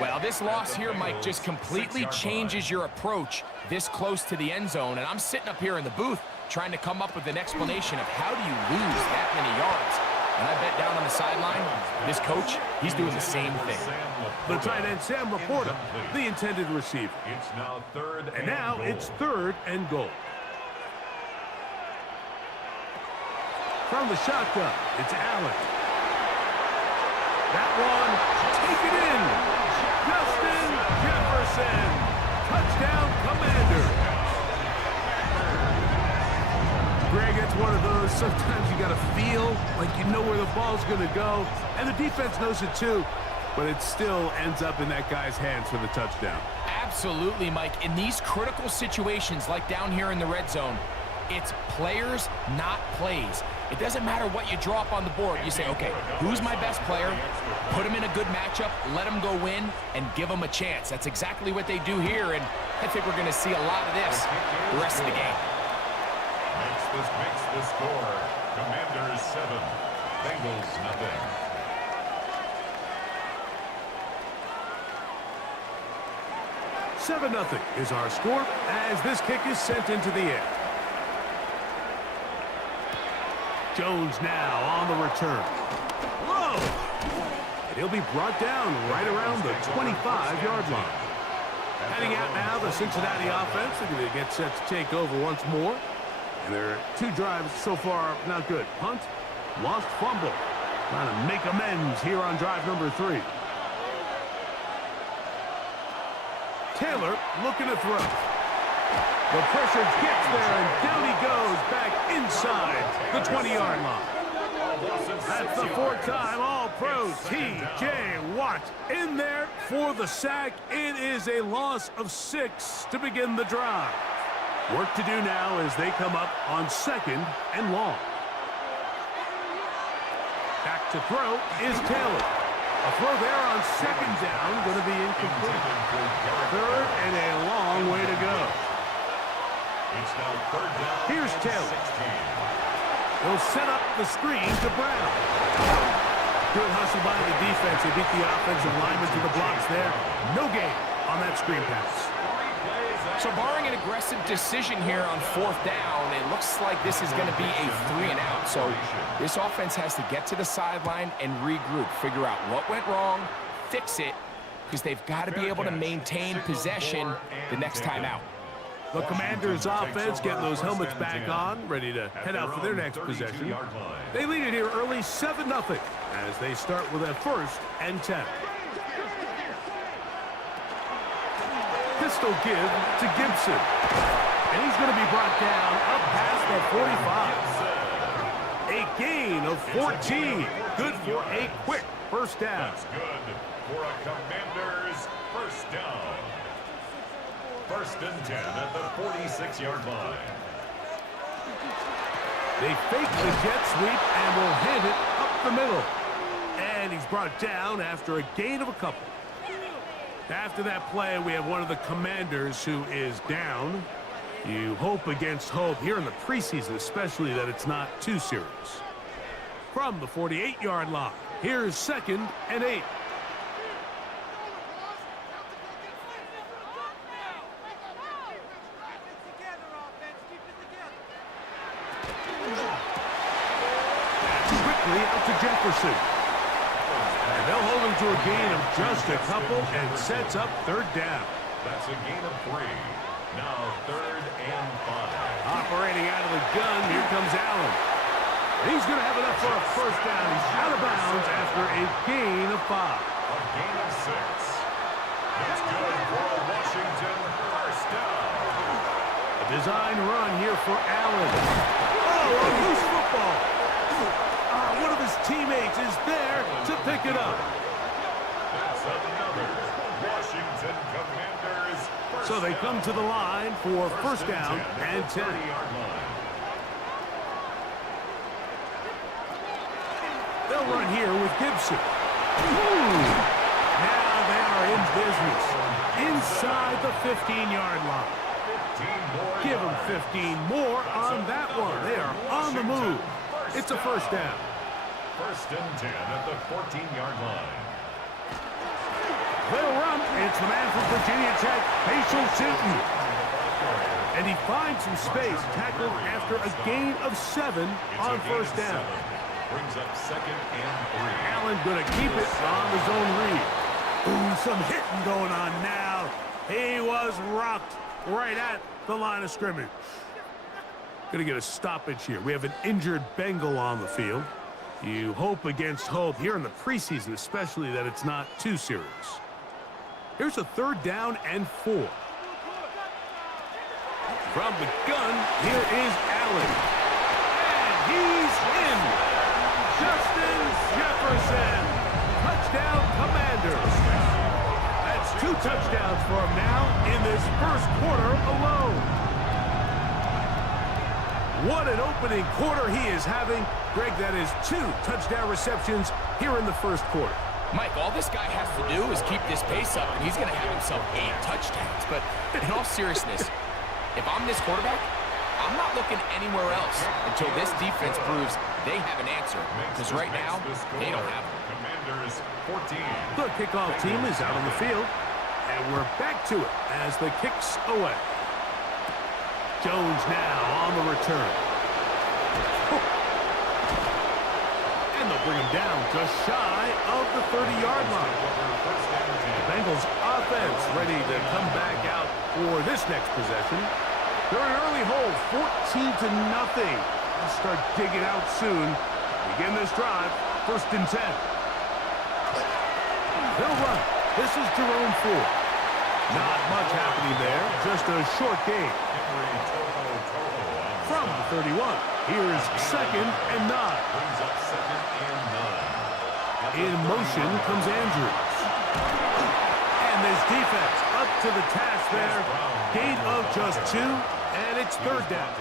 Well, this loss here, Mike, just completely changes your approach this close to the end zone. And I'm sitting up here in the booth trying to come up with an explanation of how do you lose that many yards. And I bet down on the sideline, this coach, he's doing the same thing. The tight end, Sam Laporta, the intended receiver. It's now third and now goal. It's third and goal. From the shotgun, it's Allen. That one, take it in. Justin Jefferson. Touchdown, Commanders. Greg, it's one of those, sometimes you got to feel like you know where the ball's going to go, and the defense knows it too, but it still ends up in that guy's hands for the touchdown. Absolutely, Mike. In these critical situations, like down here in the red zone, it's players, not plays. It doesn't matter what you draw up on the board. You say, okay, who's my best player? Put him in a good matchup, let him go win, and give him a chance. That's exactly what they do here, and I think we're going to see a lot of this the rest of the game. Makes the score. Commanders 7, Bengals nothing. $7-0 is our score as this kick is sent into the air. Jones now on the return. Whoa! And he'll be brought down right around the 25-yard line. Heading out now, the Cincinnati offense. They're going to get set to take over once more. And their 2 drives so far not good. Punt, lost fumble. Trying to make amends here on drive number 3. Taylor looking to throw. The pressure gets there, and down he goes back inside the 20-yard line. That's the 4th time All-Pro T.J. Watt in there for the sack. It is a loss of 6 to begin the drive. Work to do now as they come up on 2nd and long. Back to throw is Taylor. A throw there on 2nd down, going to be incomplete. 3rd and a long way to go. Here's Taylor. He'll set up the screen to Brown. Good hustle by the defense. They beat the offensive lineman to the blocks there. No gain on that screen pass. So barring an aggressive decision here on 4th down, it looks like this is going to be a 3-and-out. So this offense has to get to the sideline and regroup, figure out what went wrong, fix it, because they've got to be able to maintain possession the next time out. The Commanders' offense getting those helmets back on, ready to head out for their next possession. They lead it here early, 7-0, as they start with a 1st and 10. Pistol give to Gibson. And he's going to be brought down up past the 45. A gain of 14. Good for a quick 1st down. That's good for a Commanders 1st down. 1st and 10 at the 46-yard line. They fake the jet sweep and will hand it up the middle. And he's brought down after a gain of a couple. After that play, we have one of the Commanders who is down. You hope against hope here in the preseason, especially that it's not too serious. From the 48-yard line, here's 2nd and 8. Quickly out to Jefferson. And they'll hold him to a gain of just a couple and sets up 3rd down. That's a gain of 3. Now 3rd and 5. Operating out of the gun, here comes Allen. He's going to have enough for a 1st down. He's out of bounds after a gain of 5. A gain of 6. That's good for a Washington 1st down. A design run here for Allen. Oh, a loose football. One of his teammates is there to pick it up. That's another Washington Commanders 1st So they come to the line for 1st down and 10. They'll run here with Gibson. Now they are in business inside the 15-yard line. Give them 15 more on that one. They are on the move. It's a 1st down. 1st and 10 at the 14-yard line. They'll run. It's the man from Virginia Tech, Facial Sinton. And he finds some space, tackled after a gain of 7 on 1st down. Brings up 2nd and 3. Allen going to keep it on the zone read. Ooh, some hitting going on now. He was rocked right at the line of scrimmage. Going to get a stoppage here. We have an injured Bengal on the field. You hope against hope here in the preseason, especially that it's not too serious. Here's a 3rd down and 4. From the gun, here is Allen. And he's in. Justin Jefferson. Touchdown, Commanders. That's 2 touchdowns for him now in this 1st quarter alone. What an opening quarter he is having. Greg, that is 2 touchdown receptions here in the 1st quarter. Mike, all this guy has to do is keep this pace up, and he's going to have himself 8 touchdowns. But in all seriousness, if I'm this quarterback, I'm not looking anywhere else until this defense proves they have an answer. Because right now, they don't have one. Commanders 14. The kickoff team is out on the field, and we're back to it as the kick's away. Jones now on the return. And they'll bring him down just shy of the 30-yard line. The Bengals offense ready to come back out for this next possession. They're an early hold, 14-0. They'll start digging out soon. Begin this drive, 1st and 10. They'll run. This is Jerome Ford. Not much happening there, just a short gain. From the 31, here's 2nd and 9. In motion comes Andrews. And this defense up to the task there. Gain of just 2, and it's 3rd down.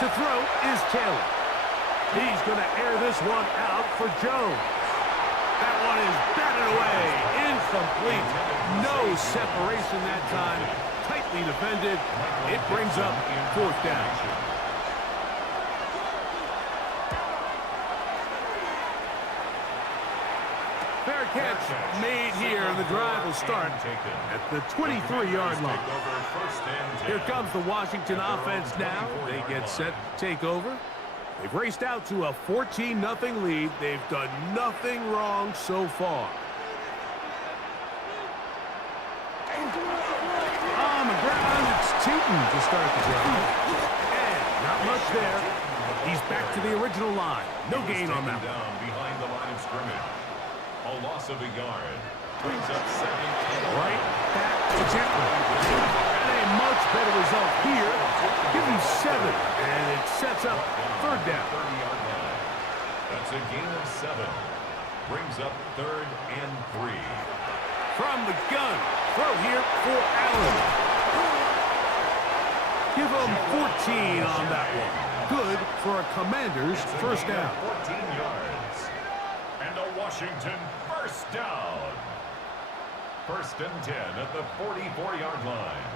To throw is Taylor. He's going to air this one out for Jones. That one is batted away. Incomplete. No separation that time. Tightly defended. It brings up 4th down. Fair catch made here, and the drive will start at the 23-yard line. Here comes the Washington offense now. They get set to take over. They've raced out to a 14-0 lead. They've done nothing wrong so far. On the ground, it's Tootin to start the drive. And not much there. He's back to the original line. No gain on that one. Behind the line of scrimmage. A loss of a yard. Brings up 2nd. Right back to Tampa. And a much better result here. Give him 7, and it sets up 3rd down. 30-yard line. That's a gain of 7. Brings up 3rd and 3. From the gun, throw here for Allen. Give him 14 on that one. Good for a Commander's 1st down. 14 yards. And a Washington 1st down. 1st and 10 at the 44-yard line.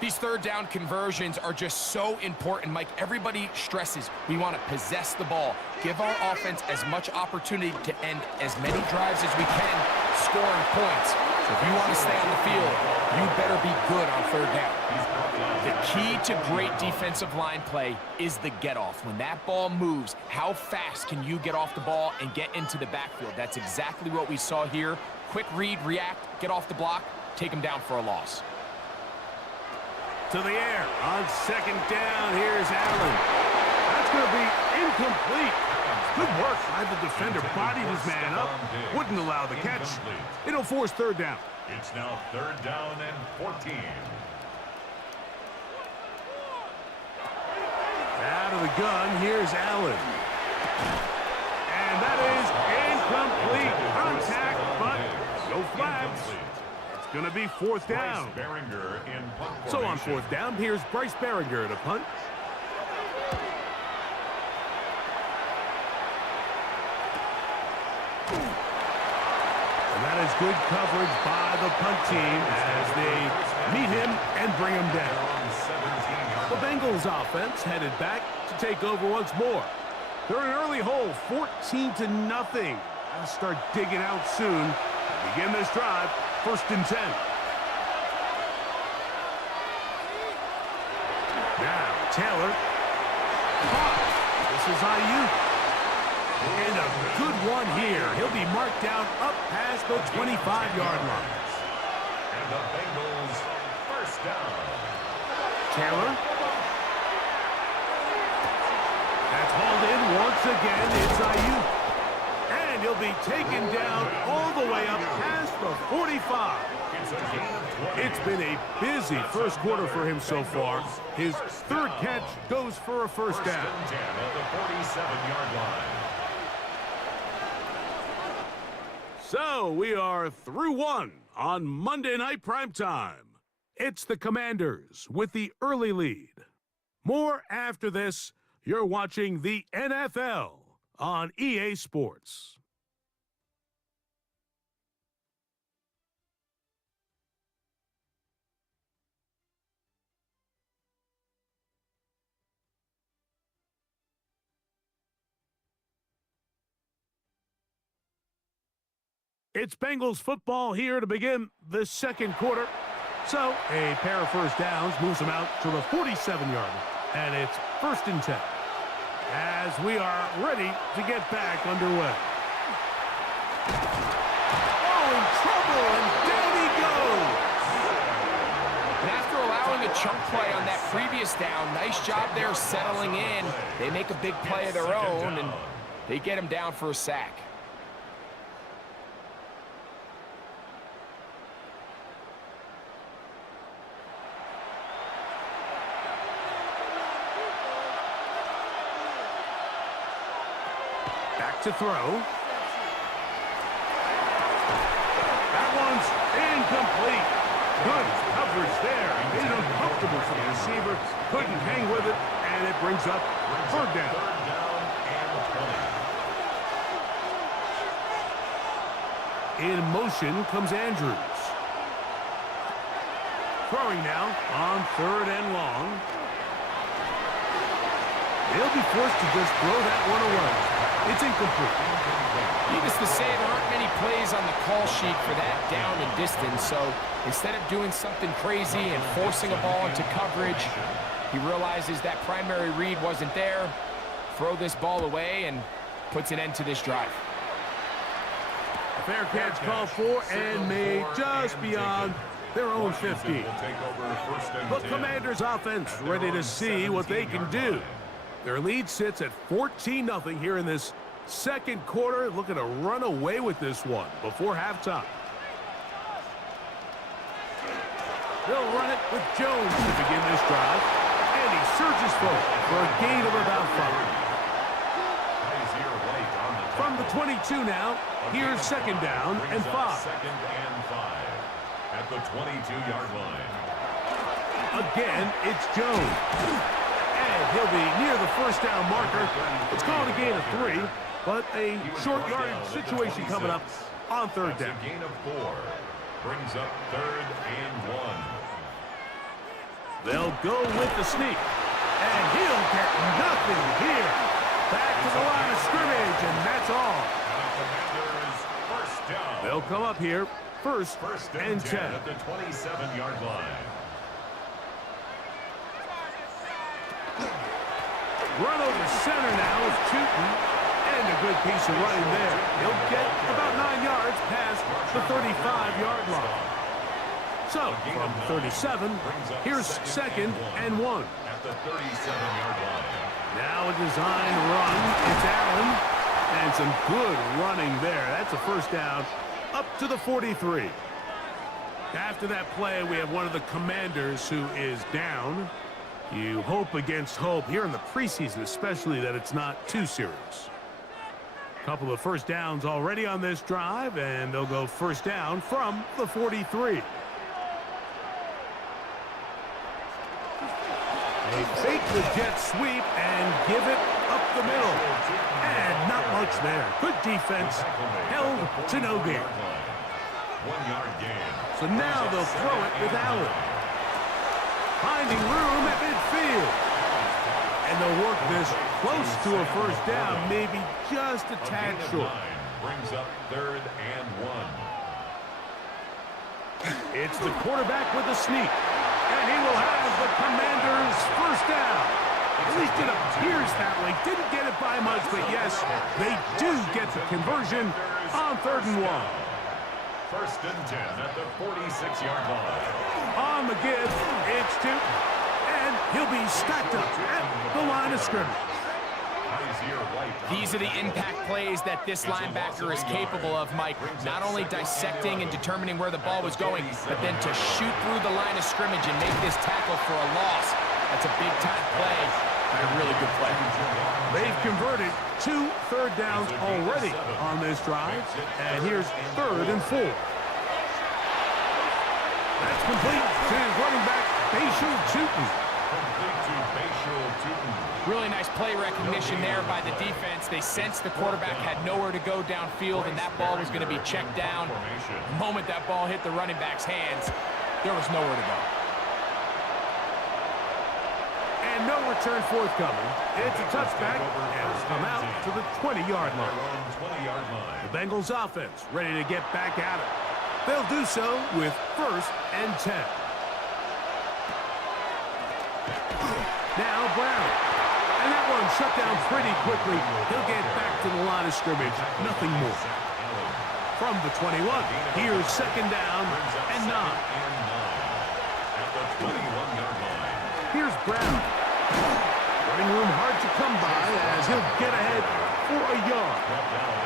These 3rd down conversions are just so important, Mike. Everybody stresses we want to possess the ball, give our offense as much opportunity to end as many drives as we can, scoring points. So if you want to stay on the field, you better be good on 3rd down. The key to great defensive line play is the get-off. When that ball moves, how fast can you get off the ball and get into the backfield? That's exactly what we saw here. Quick read, react, get off the block, take them down for a loss. To the air on 2nd down. Here's Allen. That's going to be incomplete. Good work by the defender. Bodied his man up. Wouldn't allow the catch. It'll force 3rd down. It's now 3rd down and 14. Out of the gun, here's Allen. And that is incomplete. Contact, but no flags. It's going to be 4th down. So on 4th down, here's Bryce Behringer to punt. And that is good coverage by the punt team as they meet him and bring him down. The Bengals offense headed back to take over once more. They're an early hold, 14-0. They'll start digging out soon. Begin this drive, 1st and 10. Now, Taylor. This is Ayuk. And a good one here. He'll be marked down up past the 25-yard line. And the Bengals 1st down. Taylor. That's hauled in once again. It's Ayuk. And he'll be taken down all the way up past the 45. It's been a busy 1st quarter for him so far. His 3rd catch goes for a 1st down. 1st and 10 at the 47-yard line. So we are through 1 on Monday Night Primetime. It's the Commanders with the early lead. More after this. You're watching the NFL on EA Sports. It's Bengals football here to begin the second quarter. So a pair of first downs moves them out to the 47-yard line. And it's 1st and 10. As we are ready to get back underway. Oh, in trouble, and down he goes. And after allowing a chunk play on that previous down, nice job there settling in. They make a big play of their own, and they get him down for a sack. Back to throw. That one's incomplete. Good coverage there. Made it uncomfortable for the receiver. Couldn't hang with it, and it brings up 3rd down. In motion comes Andrews. Throwing now on 3rd and long. They'll be forced to just throw that one away. It's incomplete. Needless to say, there aren't many plays on the call sheet for that down and distance, so instead of doing something crazy and forcing a ball into coverage, he realizes that primary read wasn't there, throw this ball away, and puts an end to this drive. A fair catch called for and made just beyond their own 50. The Commanders' offense ready to see what they can do. Their lead sits at 14-0 here in this second quarter, looking to run away with this one before halftime. They'll run it with Jones to begin this drive, and he surges forward for a gain of about 5. From the 22 now, here's 2nd down and 5. 2nd and 5 at the 22-yard line. Again, it's Jones. And he'll be near the 1st down marker. It's called a gain of 3, but a short yardage situation coming up on 3rd down. A gain of 4 brings up 3rd and 1. They'll go with the sneak, and he'll get nothing here. Back to the line of scrimmage, and that's all. They'll come up here, 1st and 10 at the 27-yard line. Run over center now is Tootin, and a good piece of running there. He'll get about 9 yards past the 35-yard line. So, from 37, here's 2nd and 1. At the 37-yard line. Now a design run. It's Allen, and some good running there. That's a 1st down up to the 43. After that play, we have one of the Commanders who is down. You hope against hope here in the preseason, especially that it's not too serious. A couple of 1st downs already on this drive, and they'll go 1st down from the 43. They fake the jet sweep and give it up the middle. And not much there. Good defense. Held to no gain. 1-yard gain. So now they'll throw it with Allen. Finding room at midfield. And they'll work this close to a 1st down, maybe just a tad short. Brings up 3rd and 1. It's the quarterback with the sneak. And he will have the Commanders' 1st down. At least it appears that way. Didn't get it by much, but yes, they do get the conversion on 3rd and 1. 1st and 10 at the 46-yard line. On the give, it's Tootin, and he'll be stacked up at the line of scrimmage. These are the impact plays that this linebacker is capable of, Mike. Not only dissecting and determining where the ball was going, but then to shoot through the line of scrimmage and make this tackle for a loss. That's a big-time play and a really good play. They've converted 2 3rd downs already on this drive, and here's 3rd and 4. That's complete to running back Bashal Tootin. Really nice play recognition there by the defense. They sensed the quarterback had nowhere to go downfield, and that ball was going to be checked down. The moment that ball hit the running back's hands, there was nowhere to go. And And no return forthcoming. It's a touchback, and it's come out to the 20-yard line. The Bengals offense ready to get back at it. They'll do so with 1st and 10. Now Brown. And that one shut down pretty quickly. He'll get back to the line of scrimmage. Nothing more. From the 21, here's 2nd down and 9. Here's Brown. Running room hard to come by as he'll get ahead for a yard.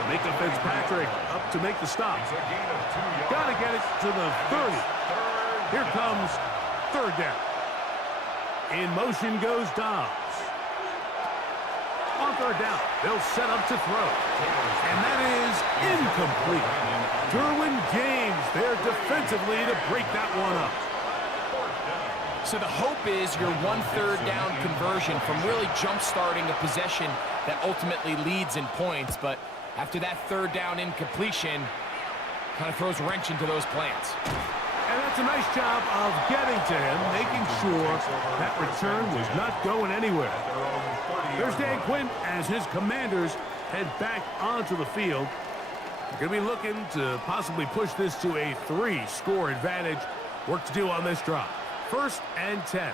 Micah Fitzpatrick up to make the stop. Got to get it to the 30. Here comes 3rd down. In motion goes Dobbs. On 3rd down, they'll set up to throw. And that is incomplete. Derwin James there defensively to break that one up. So the hope is your 1/3 down conversion from really jump-starting a possession that ultimately leads in points. But after that 3rd down incompletion, kind of throws a wrench into those plans. And that's a nice job of getting to him, making sure that return was not going anywhere. There's Dan Quinn as his Commanders head back onto the field. They're going to be looking to possibly push this to a 3-score advantage. Work to do on this drive. 1st and 10.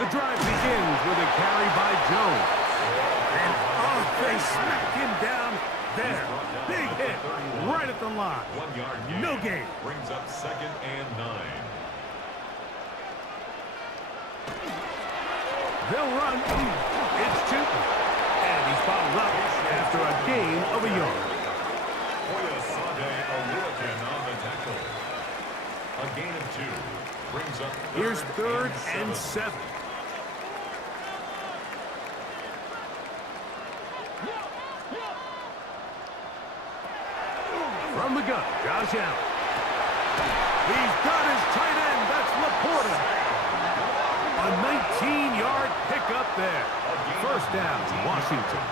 The drive begins with a carry by Jones. And they smack him down there. Big hit right at the line. 1-yard No gain. Brings up 2nd and 9. They'll run. It's Tootin. And he's bottled up after a gain of a yard. On the tackle. A gain of 2 brings up Here's 3rd and 7. From the gun, Josh Allen. He's got his tight end. That's Laporta. A 19-yard pickup there. 1st down, Washington.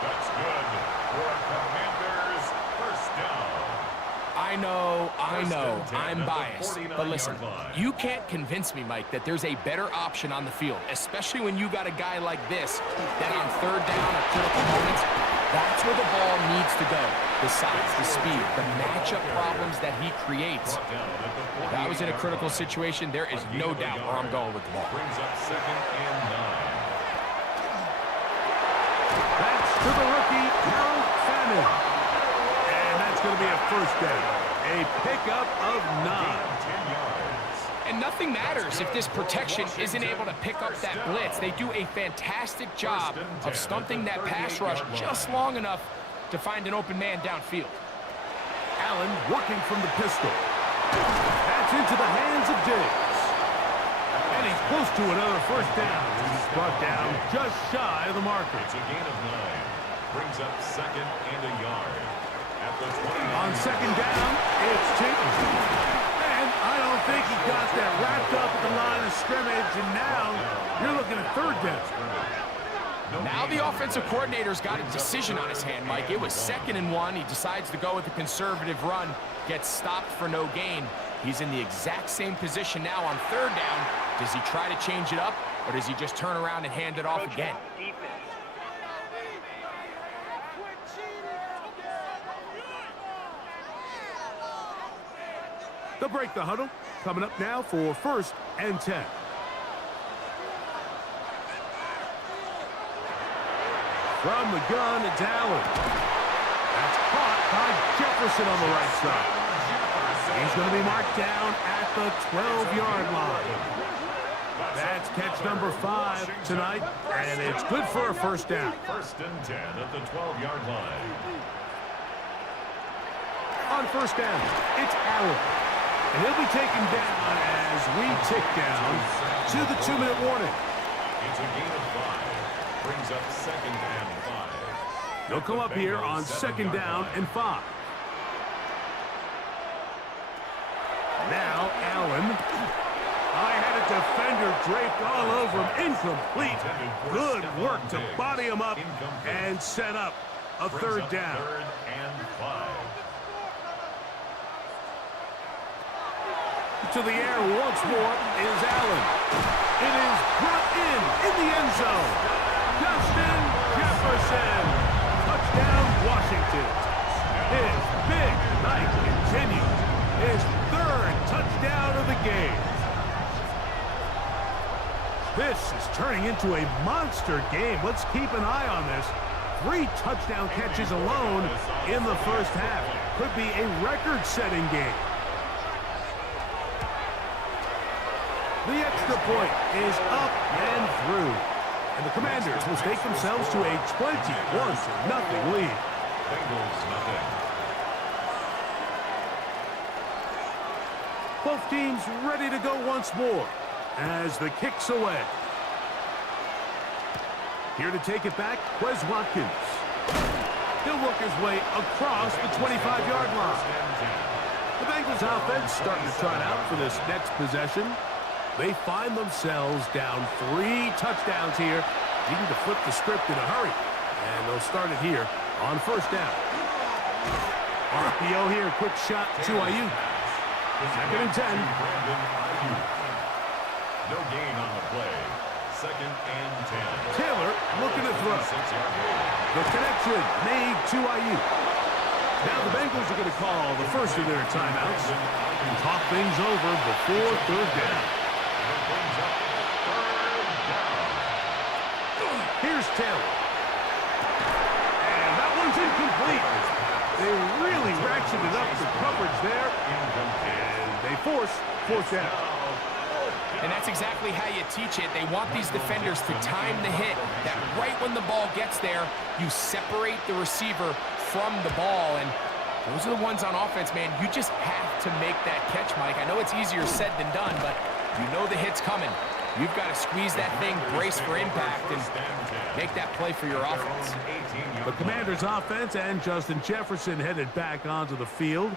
That's good for a Commanders 1st down. I know, I'm biased. But listen, you can't convince me, Mike, that there's a better option on the field, especially when you got a guy like this that on 3rd down at critical moments, that's where the ball needs to go. The size, the speed, the matchup problems that he creates. If that was in a critical situation, there is no doubt where I'm going with the ball. Brings up 2nd and 9. That's to the rookie, Harold Fannin. And that's going to be a 1st down. A pickup of 9. 10 yards. And nothing matters if this protection isn't able to pick up that blitz. They do a fantastic job of stumping that pass rush just long enough to find an open man downfield. Allen working from the pistol. That's into the hands of Diggs. And he's close to another 1st down. He's brought down just shy of the marker. It's a gain of 9. Brings up 2nd and a yard. At the 20. On 2nd down, it's Jenkins. And I don't think he got that wrapped up at the line of scrimmage. And now you're looking at 3rd down. Now the offensive coordinator's got a decision on his hand, Mike. It was 2nd and 1. He decides to go with a conservative run, gets stopped for no gain. He's in the exact same position now on 3rd down. Does he try to change it up, or does he just turn around and hand it off again? They'll break the huddle. Coming up now for 1st and 10. From the gun, it's Allen. That's caught by Jefferson on the right side. He's going to be marked down at the 12-yard line. That's catch number 5 tonight, and it's good for a 1st down. 1st and 10 at the 12-yard line. On 1st down, it's Allen. And he'll be taken down as we tick down to the 2-minute warning. It's a gain of 5. Brings up 2nd and 5. They'll come up here on 2nd down and 5. Now Allen. I had a defender draped all over him. Incomplete. Good work to body him up and set up a 3rd down. 3rd and 5. to the air once more is Allen. It is brought in the end zone. Justin Jefferson. Touchdown, Washington. His big night continues. His third touchdown of the game. This is turning into a monster game. Let's keep an eye on this. 3 touchdown catches alone in the first half. Could be a record-setting game. The extra point is up and through. And the Commanders will take themselves to a 21-0 lead. Both teams ready to go once more as the kick's away. Here to take it back, Wes Watkins. He'll work his way across the 25-yard line. The Bengals offense starting to trot out for this next possession. They find themselves down 3 touchdowns here, needing to flip the script in a hurry. And they'll start it here on first down. RPO here, quick shot to Ayuk. Second and 10. No gain on the play. Second and 10. Taylor looking to throw. The connection made to Ayuk. Now the Bengals are going to call the first of their timeouts and talk things over before third down. Here's Taylor. And that one's incomplete. They really ratcheted up the coverage there. And they force fourth down. And that's exactly how you teach it. They want these defenders to time the hit, that right when the ball gets there, you separate the receiver from the ball. And those are the ones on offense, man. You just have to make that catch, Mike. I know it's easier said than done, but you know the hit's coming. You've got to squeeze that thing, brace for impact, and make that play for your offense. The Commanders' offense and Justin Jefferson headed back onto the field.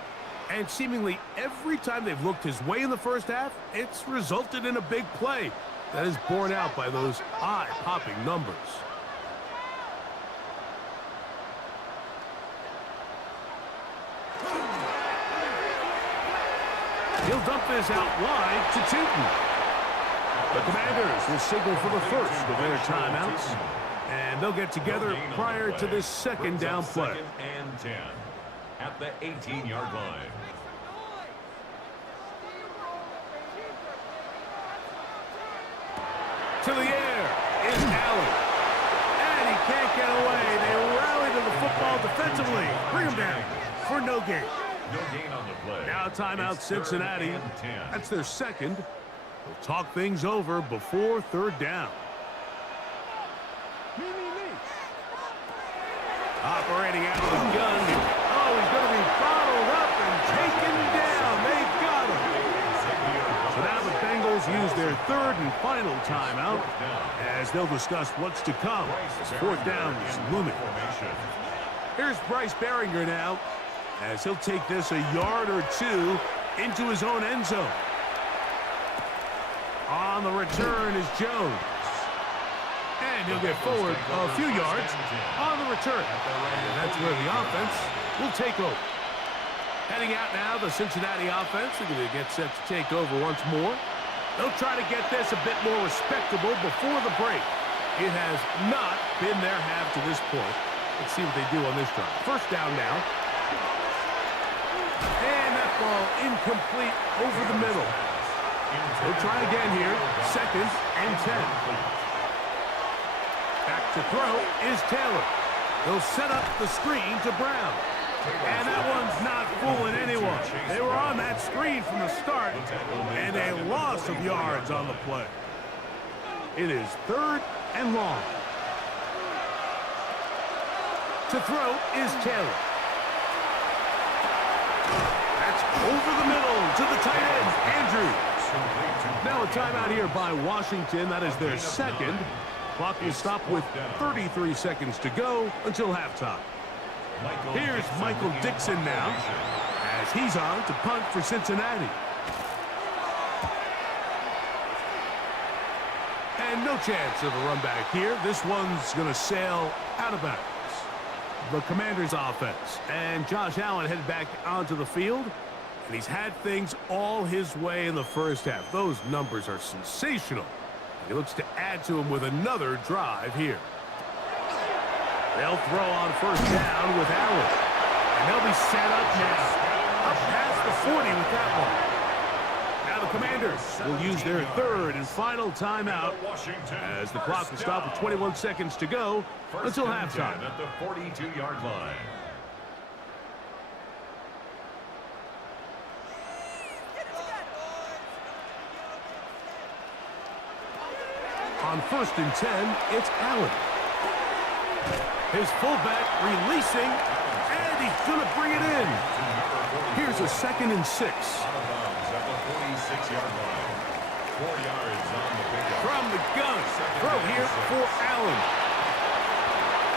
And seemingly every time they've looked his way in the first half, it's resulted in a big play that is borne out by those eye-popping numbers. He'll dump this out wide to Tootin. The Commanders will signal for the first of their timeouts. And they'll get together prior to this second down play. Second and 10 at the 18-yard line. To the air is Allen. And he can't get away. They rally to the football defensively. Bring him down for no gain. No gain on the play. Now timeout Cincinnati. That's their second. We'll talk things over before third down. Operating out of the gun. Oh, he's going to be bottled up and taken down. They got him. So now the Bengals use their third and final timeout as they'll discuss what's to come. Fourth down is looming. Here's Bryce Behringer now as he'll take this a yard or two into his own end zone. On the return is Jones. And he'll get forward a few yards on the return. And that's where the offense will take over. Heading out now, the Cincinnati offense are going to get set to take over once more. They'll try to get this a bit more respectable before the break. It has not been their half to this point. Let's see what they do on this drive. First down now. And that ball incomplete over the middle. They'll try again here. Second and 10. Back to throw is Taylor. They'll set up the screen to Brown. And that one's not fooling anyone. They were on that screen from the start, and a loss of yards on the play. It is third and long. To throw is Taylor. That's over the middle to the tight end, Andrews. Now a timeout here by Washington. That is their second. Clock will stop with 33 seconds to go until halftime. Here's Michael Dixon now as he's on to punt for Cincinnati. And no chance of a run back here. This one's going to sail out of bounds. The Commanders offense and Josh Allen head back onto the field. And he's had things all his way in the first half. Those numbers are sensational. He looks to add to them with another drive here. They'll throw on first down with Allen. And they'll be set up now. Up past the 40 with that one. Now the Commanders will use their third and final timeout as the clock will stop with 21 seconds to go until halftime. At the 42-yard line. On first and 10, it's Allen. His fullback releasing, and he's going to bring it in. Here's a 2nd and 6. At the 46-yard line. 4 yards on the pickup. From the gun, throw here for Allen.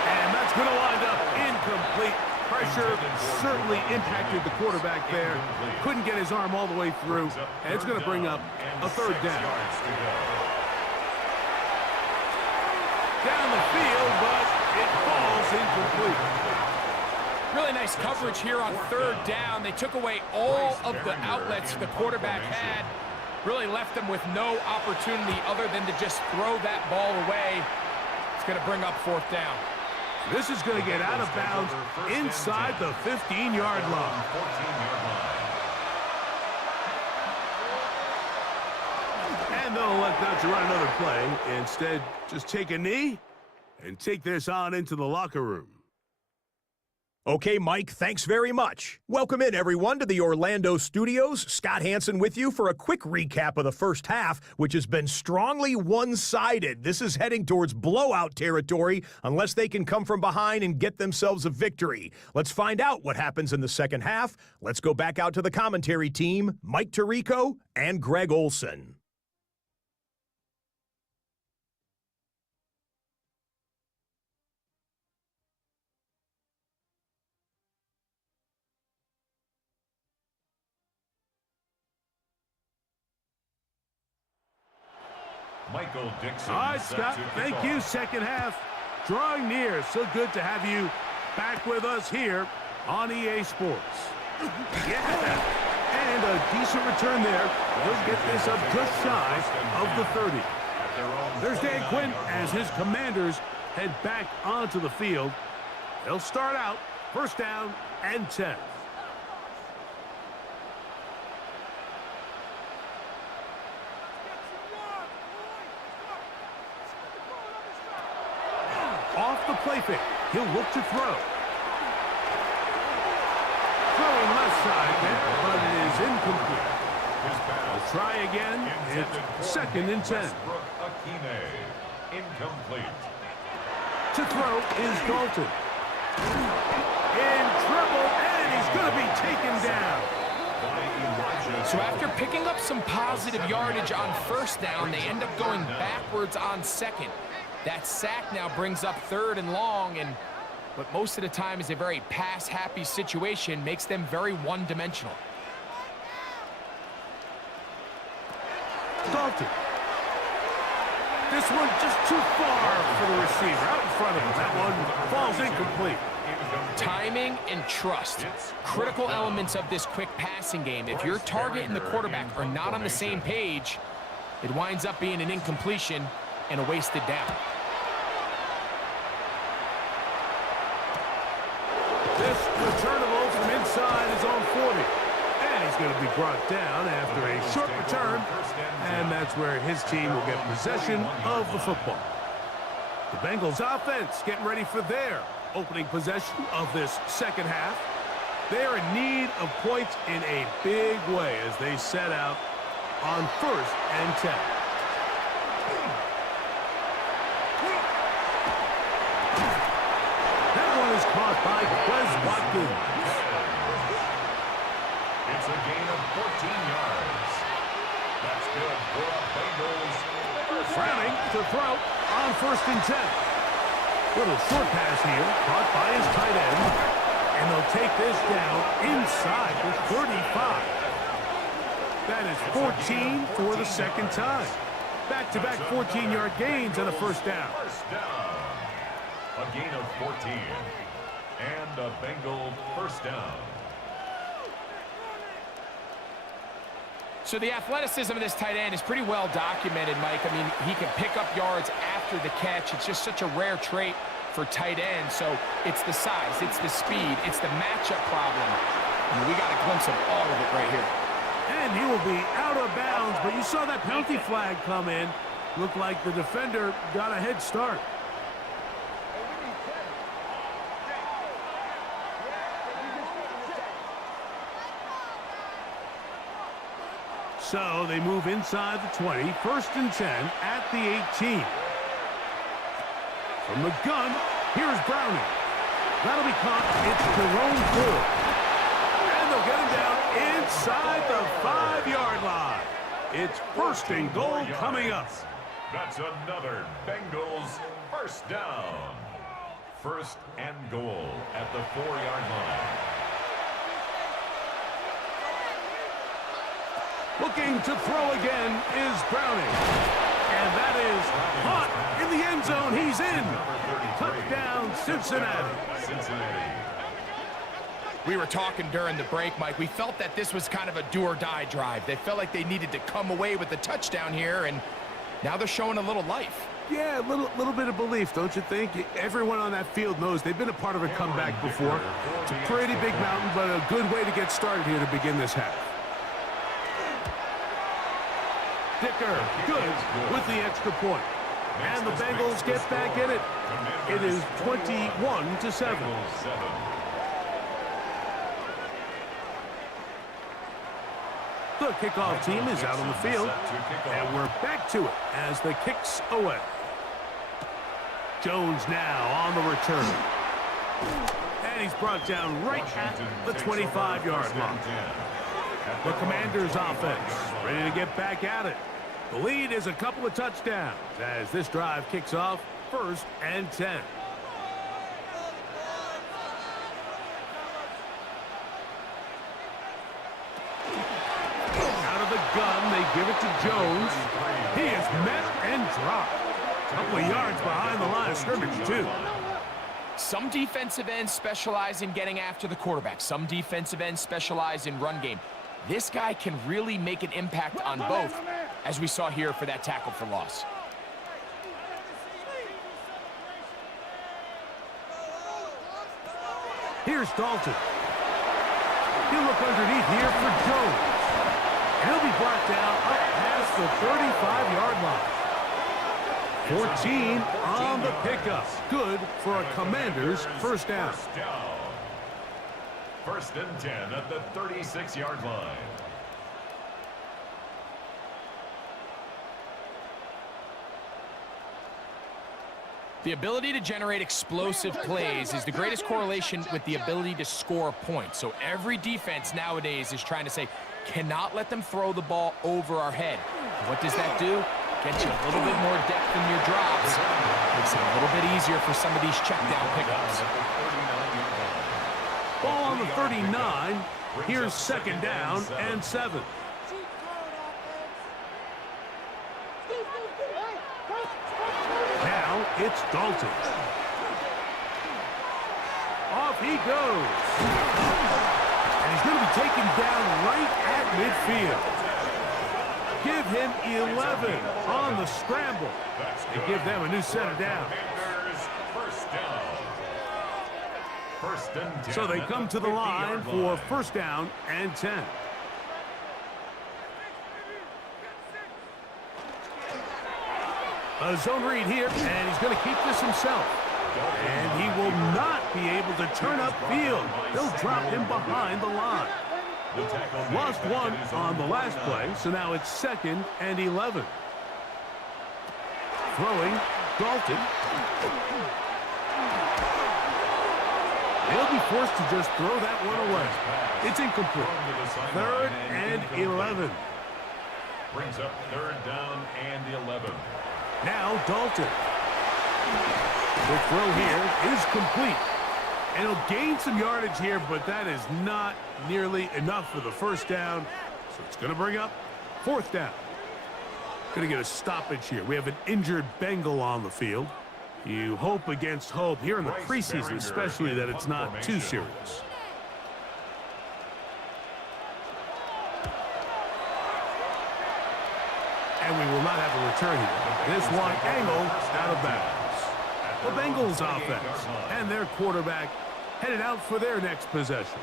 And that's going to wind up incomplete. Pressure certainly impacted the quarterback there. Couldn't get his arm all the way through, and it's going to bring up a 3rd down. Down the field, but it falls incomplete. Really nice coverage here on 3rd down. They took away all of the outlets the quarterback had. Really left them with no opportunity other than to just throw that ball away. It's going to bring up 4th down. This is going to get out of bounds inside the 15-yard line. And they'll elect not to run another play. Instead, just take a knee and take this on into the locker room. Okay, Mike, thanks very much. Welcome in, everyone, to the Orlando studios. Scott Hansen with you for a quick recap of the first half, which has been strongly one-sided. This is heading towards blowout territory unless they can come from behind and get themselves a victory. Let's find out what happens in the second half. Let's go back out to the commentary team, Mike Tirico and Greg Olson. Michael Dixon. All right, Scott, thank you. Second half drawing near. So good to have you back with us here on EA Sports. Yeah, and a decent return there. He'll get this up just shy of the 30. There's Dan Quinn as his Commanders head back onto the field. They'll start out first down and 10. Off the play fake, he'll look to throw. Throwing left side there, but it is incomplete. We'll try again. It's 2nd and 10. Incomplete. To throw is Dalton. In trouble, and he's going to be taken down. So after picking up some positive yardage on first down, they end up going backwards on 2nd. That sack now brings up 3rd and long, and but most of the time is a very pass-happy situation, makes them very one-dimensional. Dalton. This one just too far for the receiver. Out in front of him. That one falls incomplete. Timing and trust, critical elements of this quick passing game. If your target and the quarterback are not on the same page, it winds up being an incompletion and a wasted down. This returnable from inside is on 40. And he's going to be brought down after a short return. And that's where his team will get possession of the football. The Bengals offense getting ready for their opening possession of this second half. They're in need of points in a big way as they set out on 1st and 10. That one is caught by Quez Watkins. It's a gain of 14 yards. That's good for the Bengals. Browning to throw on 1st and 10. Little short pass here, caught by his tight end. And they'll take this down inside the 35. That is 14 for the second time. Back-to-back 14-yard gains and a first down. A gain of 14. And a Bengal first down. So the athleticism of this tight end is pretty well documented, Mike. I mean, he can pick up yards after the catch. It's just such a rare trait for tight ends. So it's the size, it's the speed, it's the matchup problem. And we got a glimpse of all of it right here. And he will be out of bounds, but you saw that penalty flag come in. Looked like the defender got a head start. So they move inside the 20, 1st and 10 at the 18. From the gun, here's Browning. That'll be caught. It's Jerome Ford. And they'll get him down inside the 5-yard line. It's 1st and goal coming up. That's another Bengals first down. 1st and goal at the 4-yard line. Looking to throw again is Browning. And that is hot in the end zone. He's in. Touchdown, Cincinnati. We were talking during the break, Mike. We felt that this was kind of a do-or-die drive. They felt like they needed to come away with the touchdown here, and now they're showing a little life. Yeah, a little bit of belief, don't you think? Everyone on that field knows they've been a part of a comeback before. It's a pretty big mountain, but a good way to get started here to begin this half. Dicker, good with the extra point. And the Bengals get back in it. It is 21-7. The kickoff team is out on the field. And we're back to it as the kick's away. Jones now on the return. And he's brought down right at the 25-yard line. The Commanders' offense ready to get back at it. The lead is a couple of touchdowns as this drive kicks off 1st and 10. Out of the gun, they give it to Jones. He is met and dropped. A couple of yards behind the line of scrimmage, too. Some defensive ends specialize in getting after the quarterback. Some defensive ends specialize in run game. This guy can really make an impact on both, as we saw here for that tackle for loss. Here's Dalton. He'll look underneath here for Jones. And he'll be brought down up past the 35-yard line. 14 on the pickup. Good for a Commander's first down. 1st and 10 at the 36-yard line. The ability to generate explosive plays is the greatest correlation with the ability to score points. So every defense nowadays is trying to say, cannot let them throw the ball over our head. What does that do? Gets you a little bit more depth in your drops. Makes it a little bit easier for some of these check down pickups. Ball on the 39. Here's 2nd down and 7. Now it's Dalton. Off he goes. And he's going to be taken down right at midfield. Give him 11 on the scramble. And give them a new set of downs. So they come to the line for 1st down and 10. A zone read here, and he's going to keep this himself. And he will not be able to turn upfield. They'll drop him behind the line. Lost one on the last play, so now it's 2nd and 11. Throwing, Dalton. They'll be forced to just throw that one away. It's incomplete. 3rd and 11. Brings up 3rd down and 11. Now Dalton. The throw here is complete. And he'll gain some yardage here, but that is not nearly enough for the 1st down. So it's going to bring up 4th down. Going to get a stoppage here. We have an injured Bengal on the field. You hope against hope here in the preseason, especially that it's not too serious. And we will not have a return here. This one angled out of bounds. The Bengals offense and their quarterback headed out for their next possession.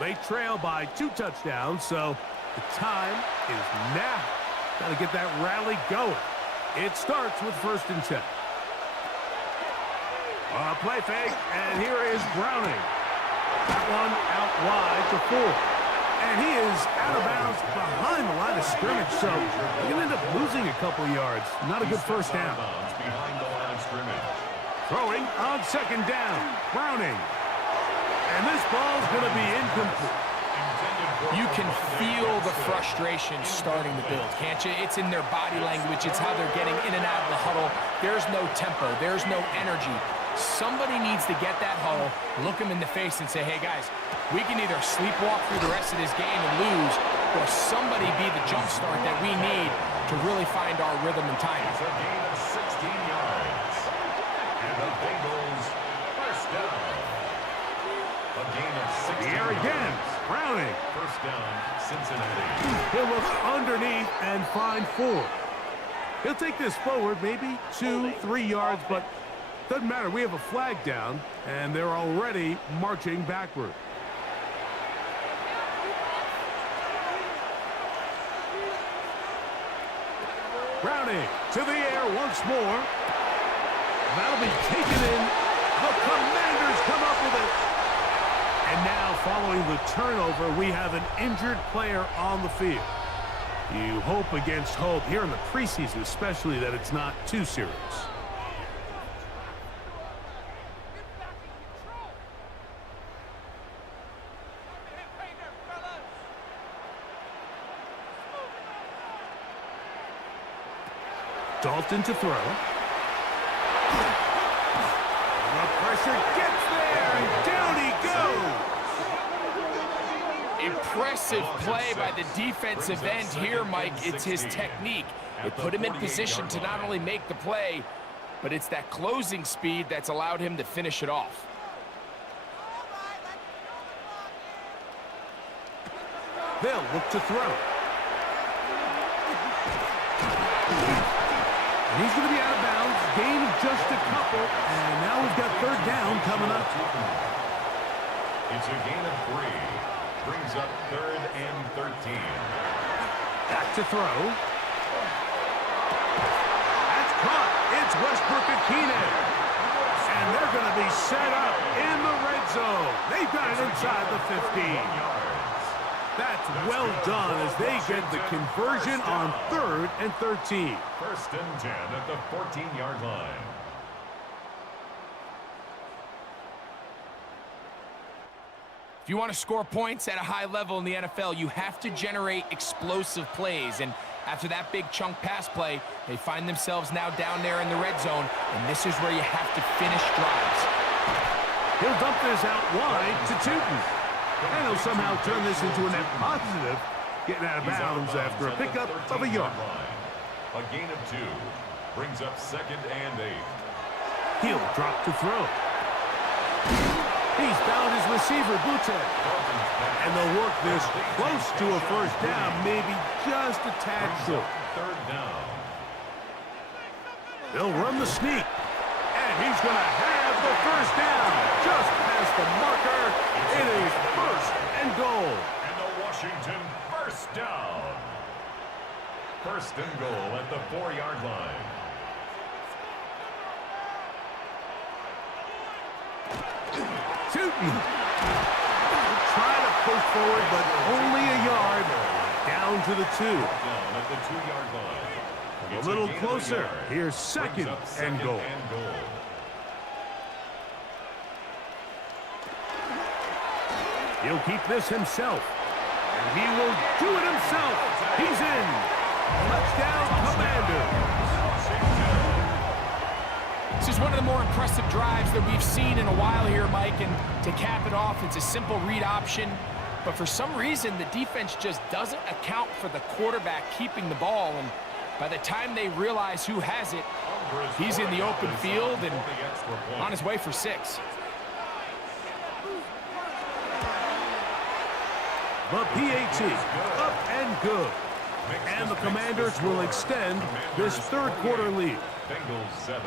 They trail by 2 touchdowns, so the time is now. Got to get that rally going. It starts with 1st and 10. Play fake, and here is Browning. That one out wide to 4. And he is out of bounds behind the line of scrimmage, so they're going to end up losing a couple yards. Not a good first down. Behind the line of scrimmage. Throwing on 2nd down. Browning. And this ball's going to be incomplete. You can feel the frustration starting to build, can't you? It's in their body language. It's how they're getting in and out of the huddle. There's no tempo. There's no energy. Somebody needs to get that huddle, look them in the face, and say, hey, guys, we can either sleepwalk through the rest of this game and lose, or somebody be the jump start that we need to really find our rhythm and timing. It's a gain of 16 yards. And the Bengals first down. A gain of 16 Here again, Browning. First down, Cincinnati. He'll look underneath and find 4. He'll take this forward, maybe 2, 3 yards, but doesn't matter. We have a flag down, and they're already marching backward. Browning to the air once more. That'll be taken in. The Commanders come up with it. And now, following the turnover, we have an injured player on the field. You hope against hope here in the preseason, especially, that it's not too serious. Dalton to throw. The pressure gets there, and down he goes. Impressive play by the defensive end here, Mike. It's his technique. It put him in position to not only make the play, but it's that closing speed that's allowed him to finish it off. They'll look to throw. And he's going to be out of bounds. Gain of just a couple. And now we've got 3rd down coming up. It's a gain of 3. Brings up 3rd and 13. Back to throw. That's caught. It's Westbrook-Akine. And they're going to be set up in the red zone. They've got it inside the 15. That's well done as they get the conversion on 3rd and 13. 1st and 10 at the 14-yard line. If you want to score points at a high level in the NFL, you have to generate explosive plays. And after that big chunk pass play, they find themselves now down there in the red zone, and this is where you have to finish drives. He'll dump this out wide to Tootin. And he'll somehow turn this into a net positive, getting out of bounds after a pickup of a yard. A gain of 2 brings up 2nd and 8. He'll drop to throw. He's found his receiver, Butte. And they'll work this close to a 1st down, maybe just a tad short. 3rd down. They'll run the sneak. And he's going to have the 1st down. Just past the marker. It is 1st and goal. And the Washington 1st down. 1st and goal at the 4-yard line. Tootin. Try to push forward, but only a yard. Down to the 2. Down at the 2-yard line. A little closer. Here's 2nd and goal. He'll keep this himself. And he will do it himself. He's in. Touchdown, Commanders. This is one of the more impressive drives that we've seen in a while here, Mike. And to cap it off, it's a simple read option. But for some reason, the defense just doesn't account for the quarterback keeping the ball. And by the time they realize who has it, he's in the open field and on his way for 6. The PAT, up and good. And the Commanders will extend this third quarter lead. Bengals 7.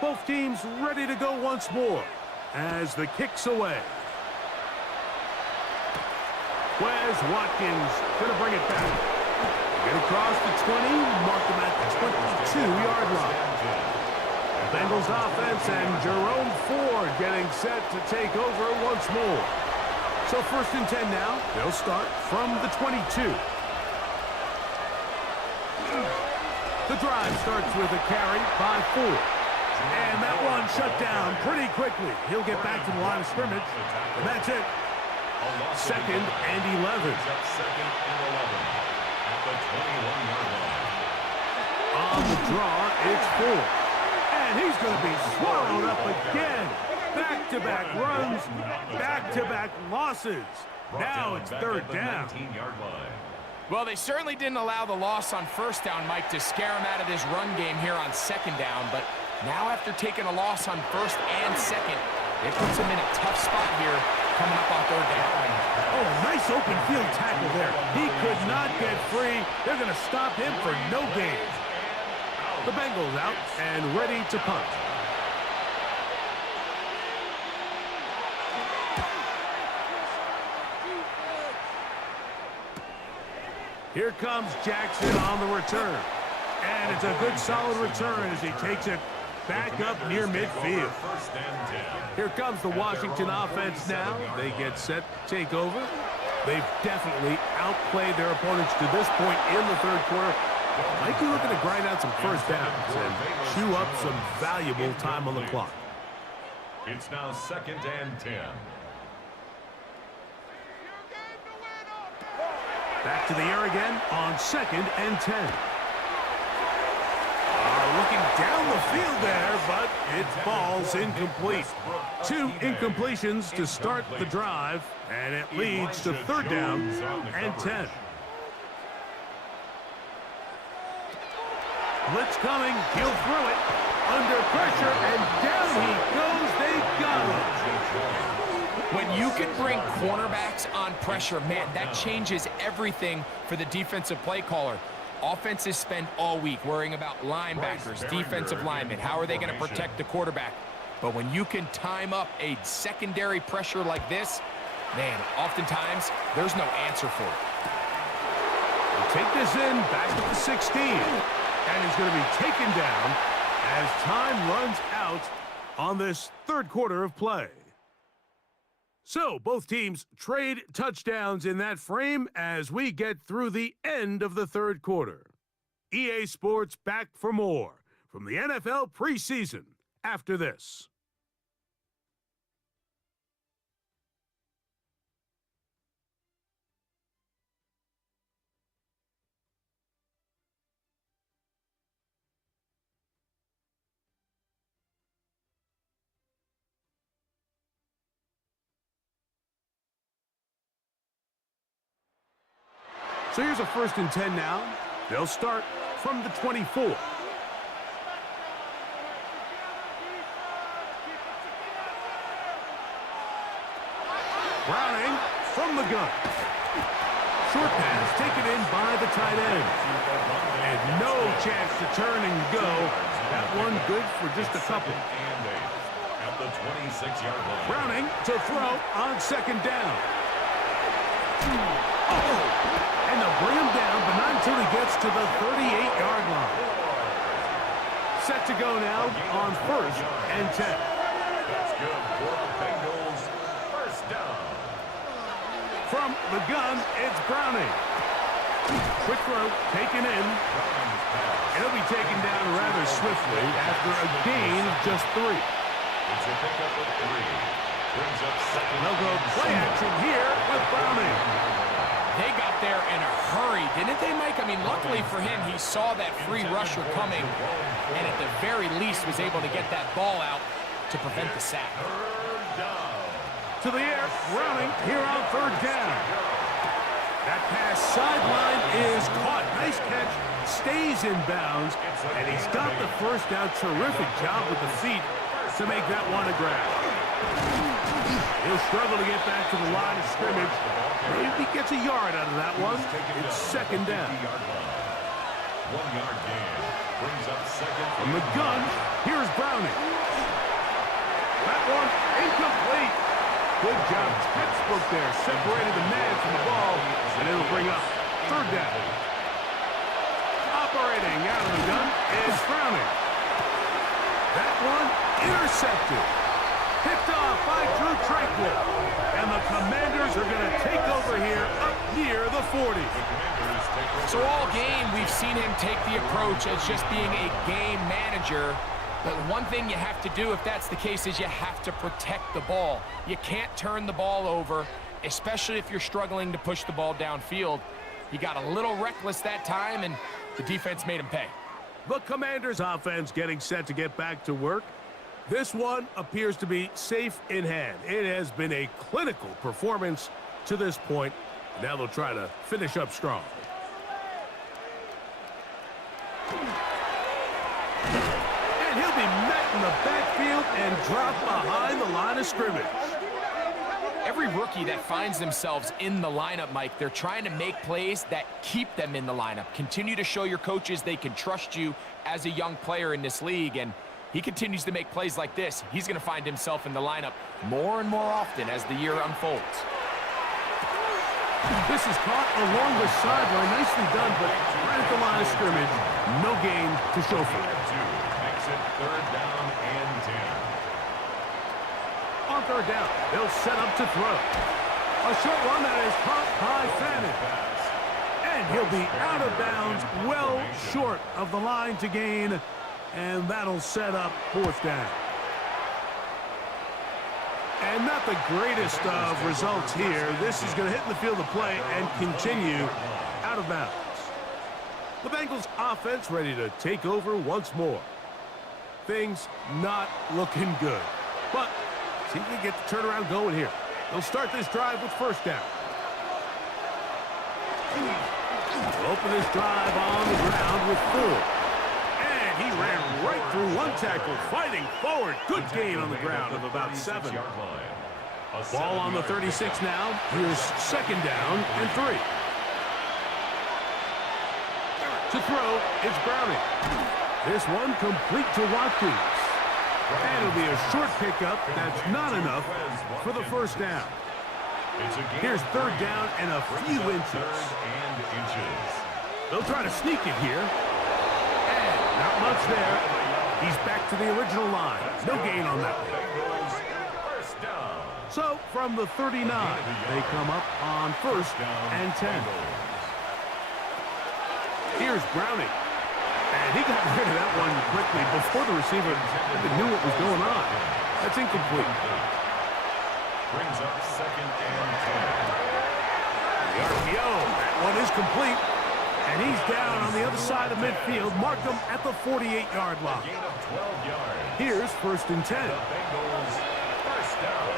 Both teams ready to go once more as the kick's away. Wes Watkins going to bring it back. Get across the 20, mark them at the 22-yard line. Bengals offense and Jerome Ford getting set to take over once more. So 1st and 10 now. They'll start from the 22. The drive starts with a carry by Ford. And that one shut down pretty quickly. He'll get back to the line of scrimmage. And that's it. 2nd and 11. Second and 11 at the 21-yard line. On the draw, it's Ford. And he's going to be swallowed up again. Back-to-back runs, back-to-back losses. Now it's 3rd down. 19-yard line. Well, they certainly didn't allow the loss on 1st down, Mike, to scare him out of this run game here on 2nd down. But now after taking a loss on 1st and 2nd, it puts him in a tough spot here coming up on 3rd down. Oh, nice open field tackle there. He could not get free. They're going to stop him for no gain. The Bengals out and ready to punt. Here comes Jackson on the return. And it's a good solid return as he takes it back up near midfield. Here comes the Washington offense now. They get set to take over. They've definitely outplayed their opponents to this point in the 3rd quarter. Might be looking to grind out some 1st downs and chew up some valuable time on the clock. It's now 2nd and 10. Back to the air again on 2nd and 10. Looking down the field there, but it falls incomplete. 2 incompletions to start the drive, and it leads to 3rd down and 10. Blitz coming, he'll throw it. Under pressure, and down he goes. They got him. When you can bring cornerbacks on pressure, man, that changes everything for the defensive play caller. Offenses spend all week worrying about linebackers, defensive linemen. How are they going to protect the quarterback? But when you can time up a secondary pressure like this, man, oftentimes there's no answer for it. We'll take this in back at the 16. And he's going to be taken down as time runs out on this 3rd quarter of play. So both teams trade touchdowns in that frame as we get through the end of the 3rd quarter. EA Sports back for more from the NFL preseason after this. So here's a 1st and 10 now. They'll start from the 24. Browning from the gun. Short pass taken in by the tight end. And no chance to turn and go. That one good for just a couple. At the 26-yard line. Browning to throw on 2nd down. And they'll bring him down, but not until he gets to the 38-yard line. Set to go now on 1st and 10. That's good for the Bengals. 1st down. From the gun, it's Browning. Quick throw taken in. It'll be taken down rather swiftly after a gain of just 3. It's a pickup of 3. Brings up 2nd. They'll go play action here with Browning. They got there in a hurry, didn't they, Mike? I mean, luckily for him, he saw that free rusher coming, and at the very least was able to get that ball out to prevent the sack. To the air, Browning here on 3rd down. That pass sideline is caught. Nice catch, stays in bounds, and he's got the 1st down. Terrific job with the feet to make that one a grab. He'll struggle to get back to the line of gets a yard out of that one. It's second down. 1 yard gain. Brings up second. From the gun, here's Browning. That one incomplete. Good job. Textbook there. Separated the man from the ball, and it'll bring up third down. Operating out of the gun is Browning. That one intercepted. Picked off by Drew Tranquil. And the Commanders are going to take over here up near the 40. So all game, we've seen him take the approach as just being a game manager. But one thing you have to do if that's the case is you have to protect the ball. You can't turn the ball over, especially if you're struggling to push the ball downfield. He got a little reckless that time, and the defense made him pay. The Commanders' offense getting set to get back to work. This one appears to be safe in hand. It has been a clinical performance to this point. Now they'll try to finish up strong. And he'll be met in the backfield and dropped behind the line of scrimmage. Every rookie that finds themselves in the lineup, Mike, they're trying to make plays that keep them in the lineup. Continue to show your coaches they can trust you as a young player in this league, and he continues to make plays like this. He's going to find himself in the lineup more and more often as the year unfolds. This is caught along the sideline. Nicely done, but right at the line of scrimmage, no gain to show for it. Makes it third down and 10. On third down, they'll set up to throw. A short one that is caught by Fannin. And he'll be out of bounds, well short of the line to gain. And that'll set up fourth down. And not the greatest of results here. This is going to hit in the field of play and continue out of bounds. The Bengals offense ready to take over once more. Things not looking good. But see if we can get the turnaround going here. They'll start this drive with first down. They'll open this drive on the ground with 4. He ran right through one tackle, fighting forward. Good gain on the ground of about 7. Ball on the 36 now. Here's second down and 3. To throw, it's Browning. This one complete to Watkins. And it'll be a short pickup. That's not enough for the first down. Here's third down and a few inches. They'll try to sneak it here. Not much there. He's back to the original line. No gain on that one. So, from the 39, they come up on first and 10. Here's Browning. And he got rid of that one quickly before the receiver even knew what was going on. That's incomplete. Brings up second and 10. The RPO. That one is complete. And he's down on the other side of midfield. Mark him at the 48-yard line. Gain of 12 yards. Here's first and 10. The Bengals first down.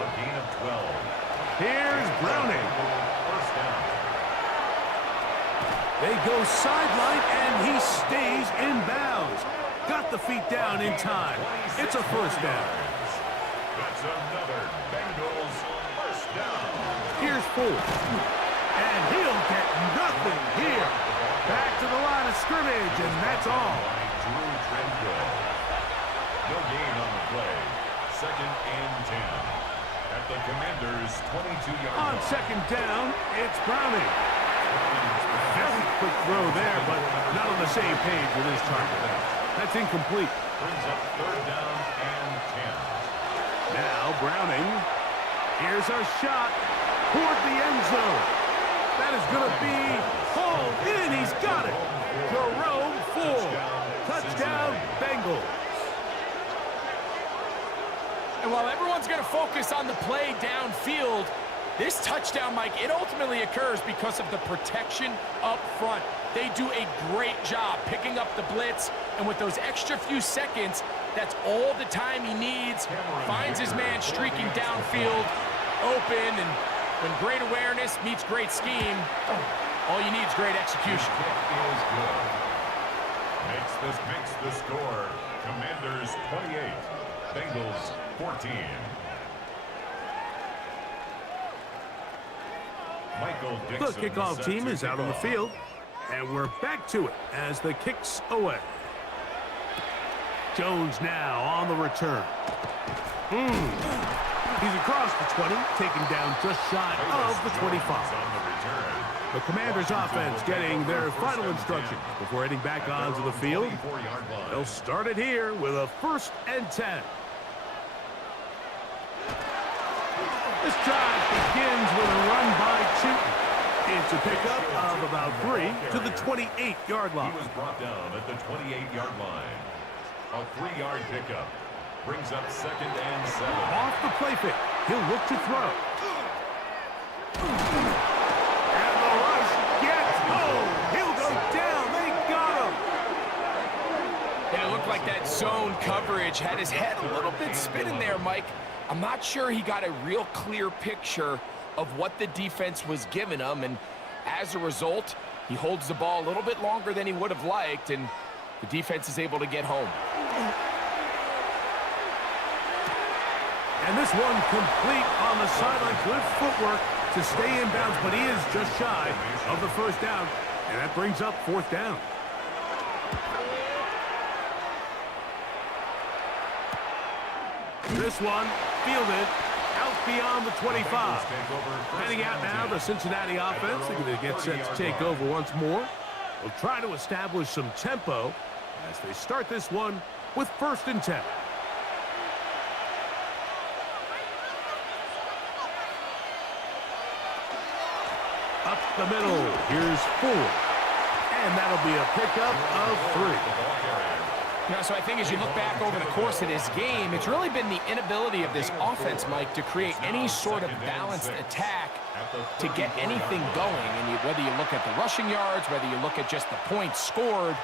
A gain of 12. Here's Browning. First down. They go sideline, and he stays in bounds. Got the feet down in time. It's a first down. That's another Bengals first down. Here's 4. And he'll get nothing here. Back to the line of scrimmage, and that's all. Drew Tranquil. No gain on the play. Second and 10. At the Commanders' 22-yard line. On second down, it's Browning. Very quick throw there, but not on the same page with his target. That's incomplete. Brings up third down and 10. Now Browning. Here's a shot toward the end zone. That is going to be hauled in. He's got it. Jerome Ford. Touchdown, Bengals. And while everyone's going to focus on the play downfield, this touchdown, Mike, it ultimately occurs because of the protection up front. They do a great job picking up the blitz, and with those extra few seconds, that's all the time he needs. Finds his man streaking downfield, open, and when great awareness meets great scheme, all you need is great execution. Makes the score. Commanders 28, Bengals 14. The kickoff team is out on the field, and we're back to it as the kick's away. Jones now on the return. He's across the 20, taken down just shy of the 25. The Commanders' offense getting their final instructions before heading back onto the field. They'll start it here with a 1st and 10. This drive begins with a run by Chewton. It's a pickup of about 3 to the 28-yard line. He was brought down at the 28-yard line. A 3-yard pickup brings up 2nd and 7. Off the play fake, he'll look to throw. And the rush gets home. He'll go down. They got him. And it looked like that zone coverage had his head a little bit spinning there, Mike. I'm not sure he got a real clear picture of what the defense was giving him, and as a result, he holds the ball a little bit longer than he would have liked, and the defense is able to get home. And this one complete on the sideline. Good footwork to stay in bounds, but he is just shy of the 1st down, and that brings up 4th down. This one fielded out beyond the 25. Heading out now, the Cincinnati offense. They're going to get set to take over once more. They'll try to establish some tempo as they start this one with 1st and 10. Up the middle, here's Ford. And that'll be a pickup of 3. So I think as you look back over the course of this game, it's really been the inability of this offense, Mike, to create any sort of balanced attack to get anything going. And whether you look at the rushing yards, whether you look at just the points scored,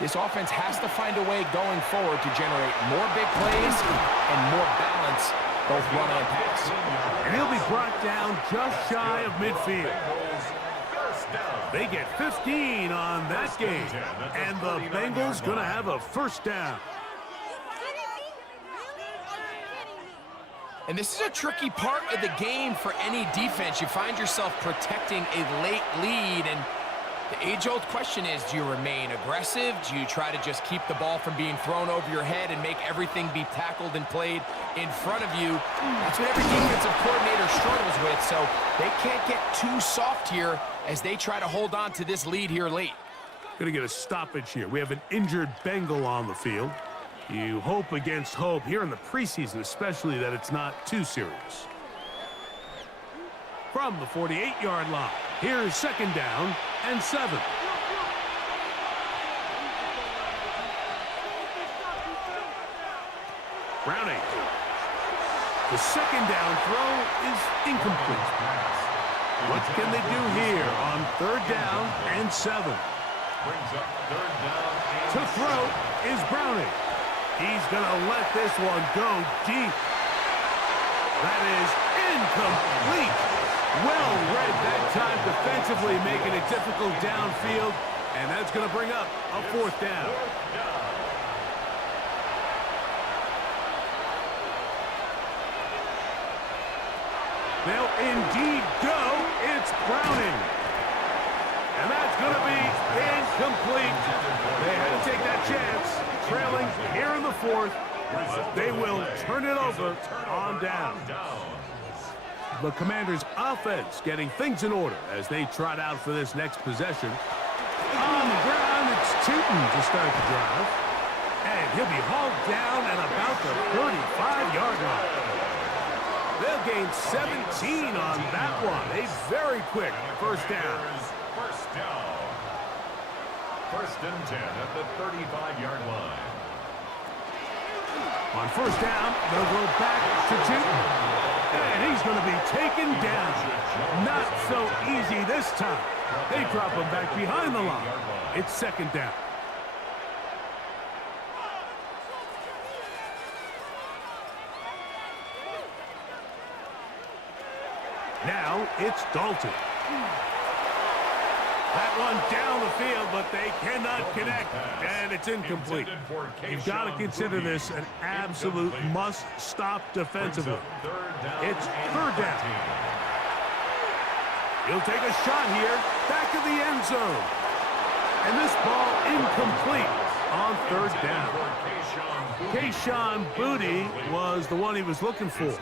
this offense has to find a way going forward to generate more big plays and more balance, both run and pass. And he'll be brought down just shy of midfield. They get 15 on that game, and the Bengals going to have a 1st down. And this is a tricky part of the game for any defense. You find yourself protecting a late lead, and the age-old question is, do you remain aggressive? Do you try to just keep the ball from being thrown over your head and make everything be tackled and played in front of you? That's what every defensive coordinator struggles with, so they can't get too soft here as they try to hold on to this lead here late. Going to get a stoppage here. We have an injured Bengal on the field. You hope against hope here in the preseason, especially that it's not too serious. From the 48-yard line, here's 2nd down and 7. Browning. The 2nd down throw is incomplete. What can they do here on 3rd down and 7? Brings up 3rd down and To throw is Browning. He's going to let this one go deep. That is incomplete. Well read that time defensively, making it difficult downfield, and that's going to bring up a 4th down. They'll indeed go. It's Browning. And that's going to be incomplete. They had to take that chance, trailing here in the 4th, but they will turn it over on down. The Commanders' offense getting things in order as they trot out for this next possession. On the ground, it's Chewton to start the drive. And he'll be hauled down at about the 35-yard line. They'll gain 17 on that one. A very quick 1st down. 1st and 10 at the 35-yard line. On 1st down, they'll go back to Chewton. And he's going to be taken down. Not so easy this time. They drop him back behind the line. It's 2nd down. Now it's Dalton. That one down the field, but they cannot connect, and it's incomplete. You've got to consider this an absolute must-stop defensively. It's 3rd down. He'll take a shot here, back of the end zone. And this ball incomplete on third down. Kayshon Boutte was the one he was looking for.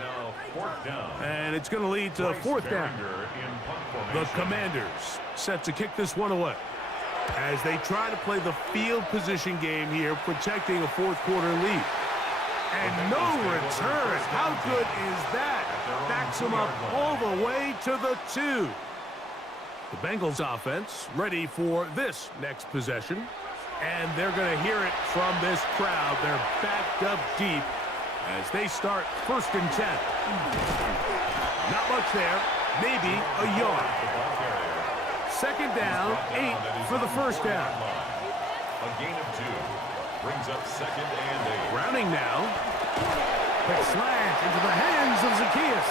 And it's going to lead to fourth down. The Commanders set to kick this one away as they try to play the field position game here, protecting a fourth quarter lead. And no return. How good is that? Backs him up all the way to the 2. The Bengals offense ready for this next possession. And they're going to hear it from this crowd. They're backed up deep as they start 1st and 10. Not much there. Maybe a yard. 2nd down, 8 for the 1st down. A gain of 2 brings up 2nd and 8. Browning now. Quick slant into the hands of Zacchaeus.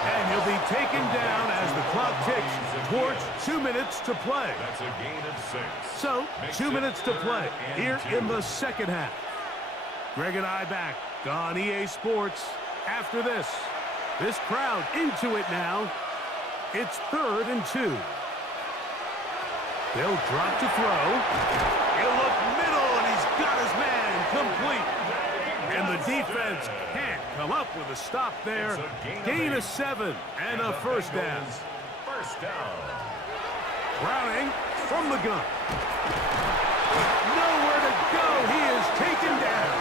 And he'll be taken down as the clock ticks towards 2 minutes to play. That's a gain of 6. So, 2 minutes to play here in the second half. Greg and I back on EA Sports after this. This crowd into it now. It's 3rd and 2. They'll drop to throw. He'll look middle, and he's got his man complete. And the defense can't come up with a stop there. Gain of 7 and a 1st down. First down. Browning from the gun. Nowhere to go. He is taken down.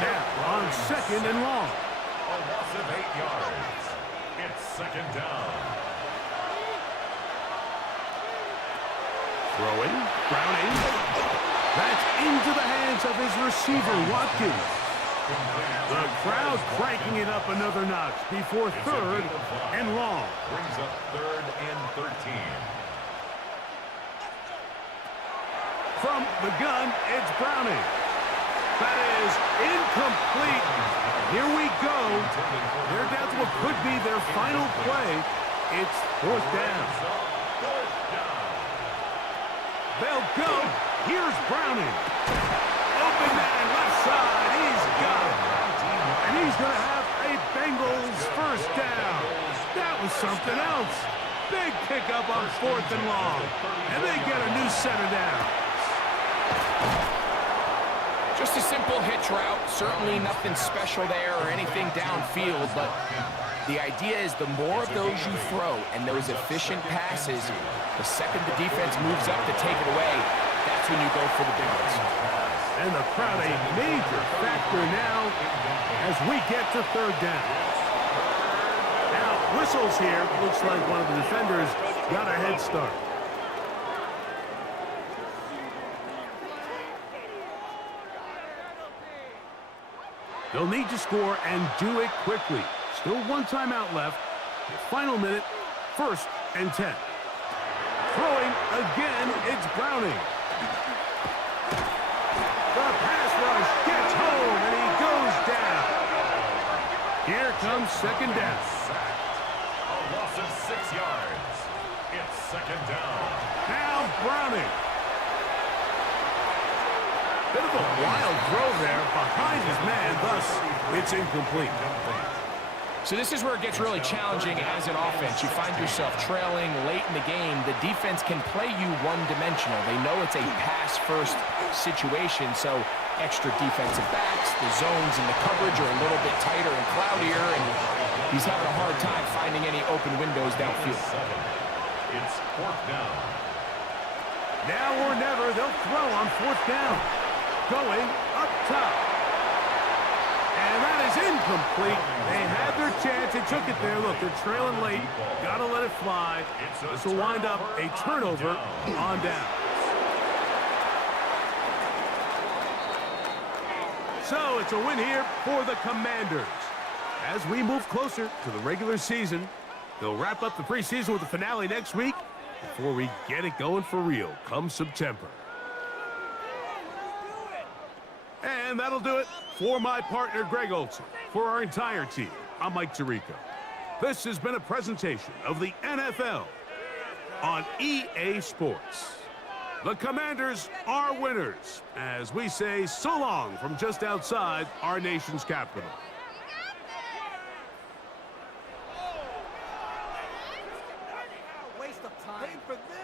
Now on 2nd and long. A loss of 8 yards. It's 2nd down. Throwing. Browning. That's into the hands of his receiver, Watkins. The crowd cranking it up another notch before 3rd and long. Brings up 3rd and 13. From the gun, it's Browning. That is incomplete. Here we go. They're down to what could be their final play. It's 4th down. They'll go. Here's Browning. Open man, left side. He's got it. And he's going to have a Bengals 1st down. That was something else. Big pickup on 4th and long. And they get a new set of downs. Just a simple hitch route. Certainly nothing special there or anything downfield, but the idea is the more of those you throw and those efficient passes, the second the defense moves up to take it away, that's when you go for the big ones. And the crowd a major factor now as we get to 3rd down. Now, whistles here. Looks like one of the defenders got a head start. They'll need to score and do it quickly. Still 1 timeout left. The final minute, 1st and 10. Throwing again, it's Browning. The pass rush gets home, and he goes down. Here comes 2nd down. A loss of 6 yards. It's 2nd down. Now Browning. Bit of a wild throw there behind his man, thus it's incomplete. So this is where it gets really challenging as an offense. You find yourself trailing late in the game. The defense can play you one-dimensional. They know it's a pass-first situation, so extra defensive backs, the zones and the coverage are a little bit tighter and cloudier, and he's having a hard time finding any open windows downfield. It's 4th down. Now or never, they'll throw on 4th down. Going up top. And that is incomplete. They had their chance. They took it there. Look, they're trailing late. Got to let it fly. This will wind up a turnover on down. So it's a win here for the Commanders. As we move closer to the regular season, they'll wrap up the preseason with the finale next week before we get it going for real come September. And that'll do it for my partner, Greg Olson. For our entire team, I'm Mike Tirico. This has been a presentation of the NFL on EA Sports. The Commanders are winners, as we say so long from just outside our nation's capital. for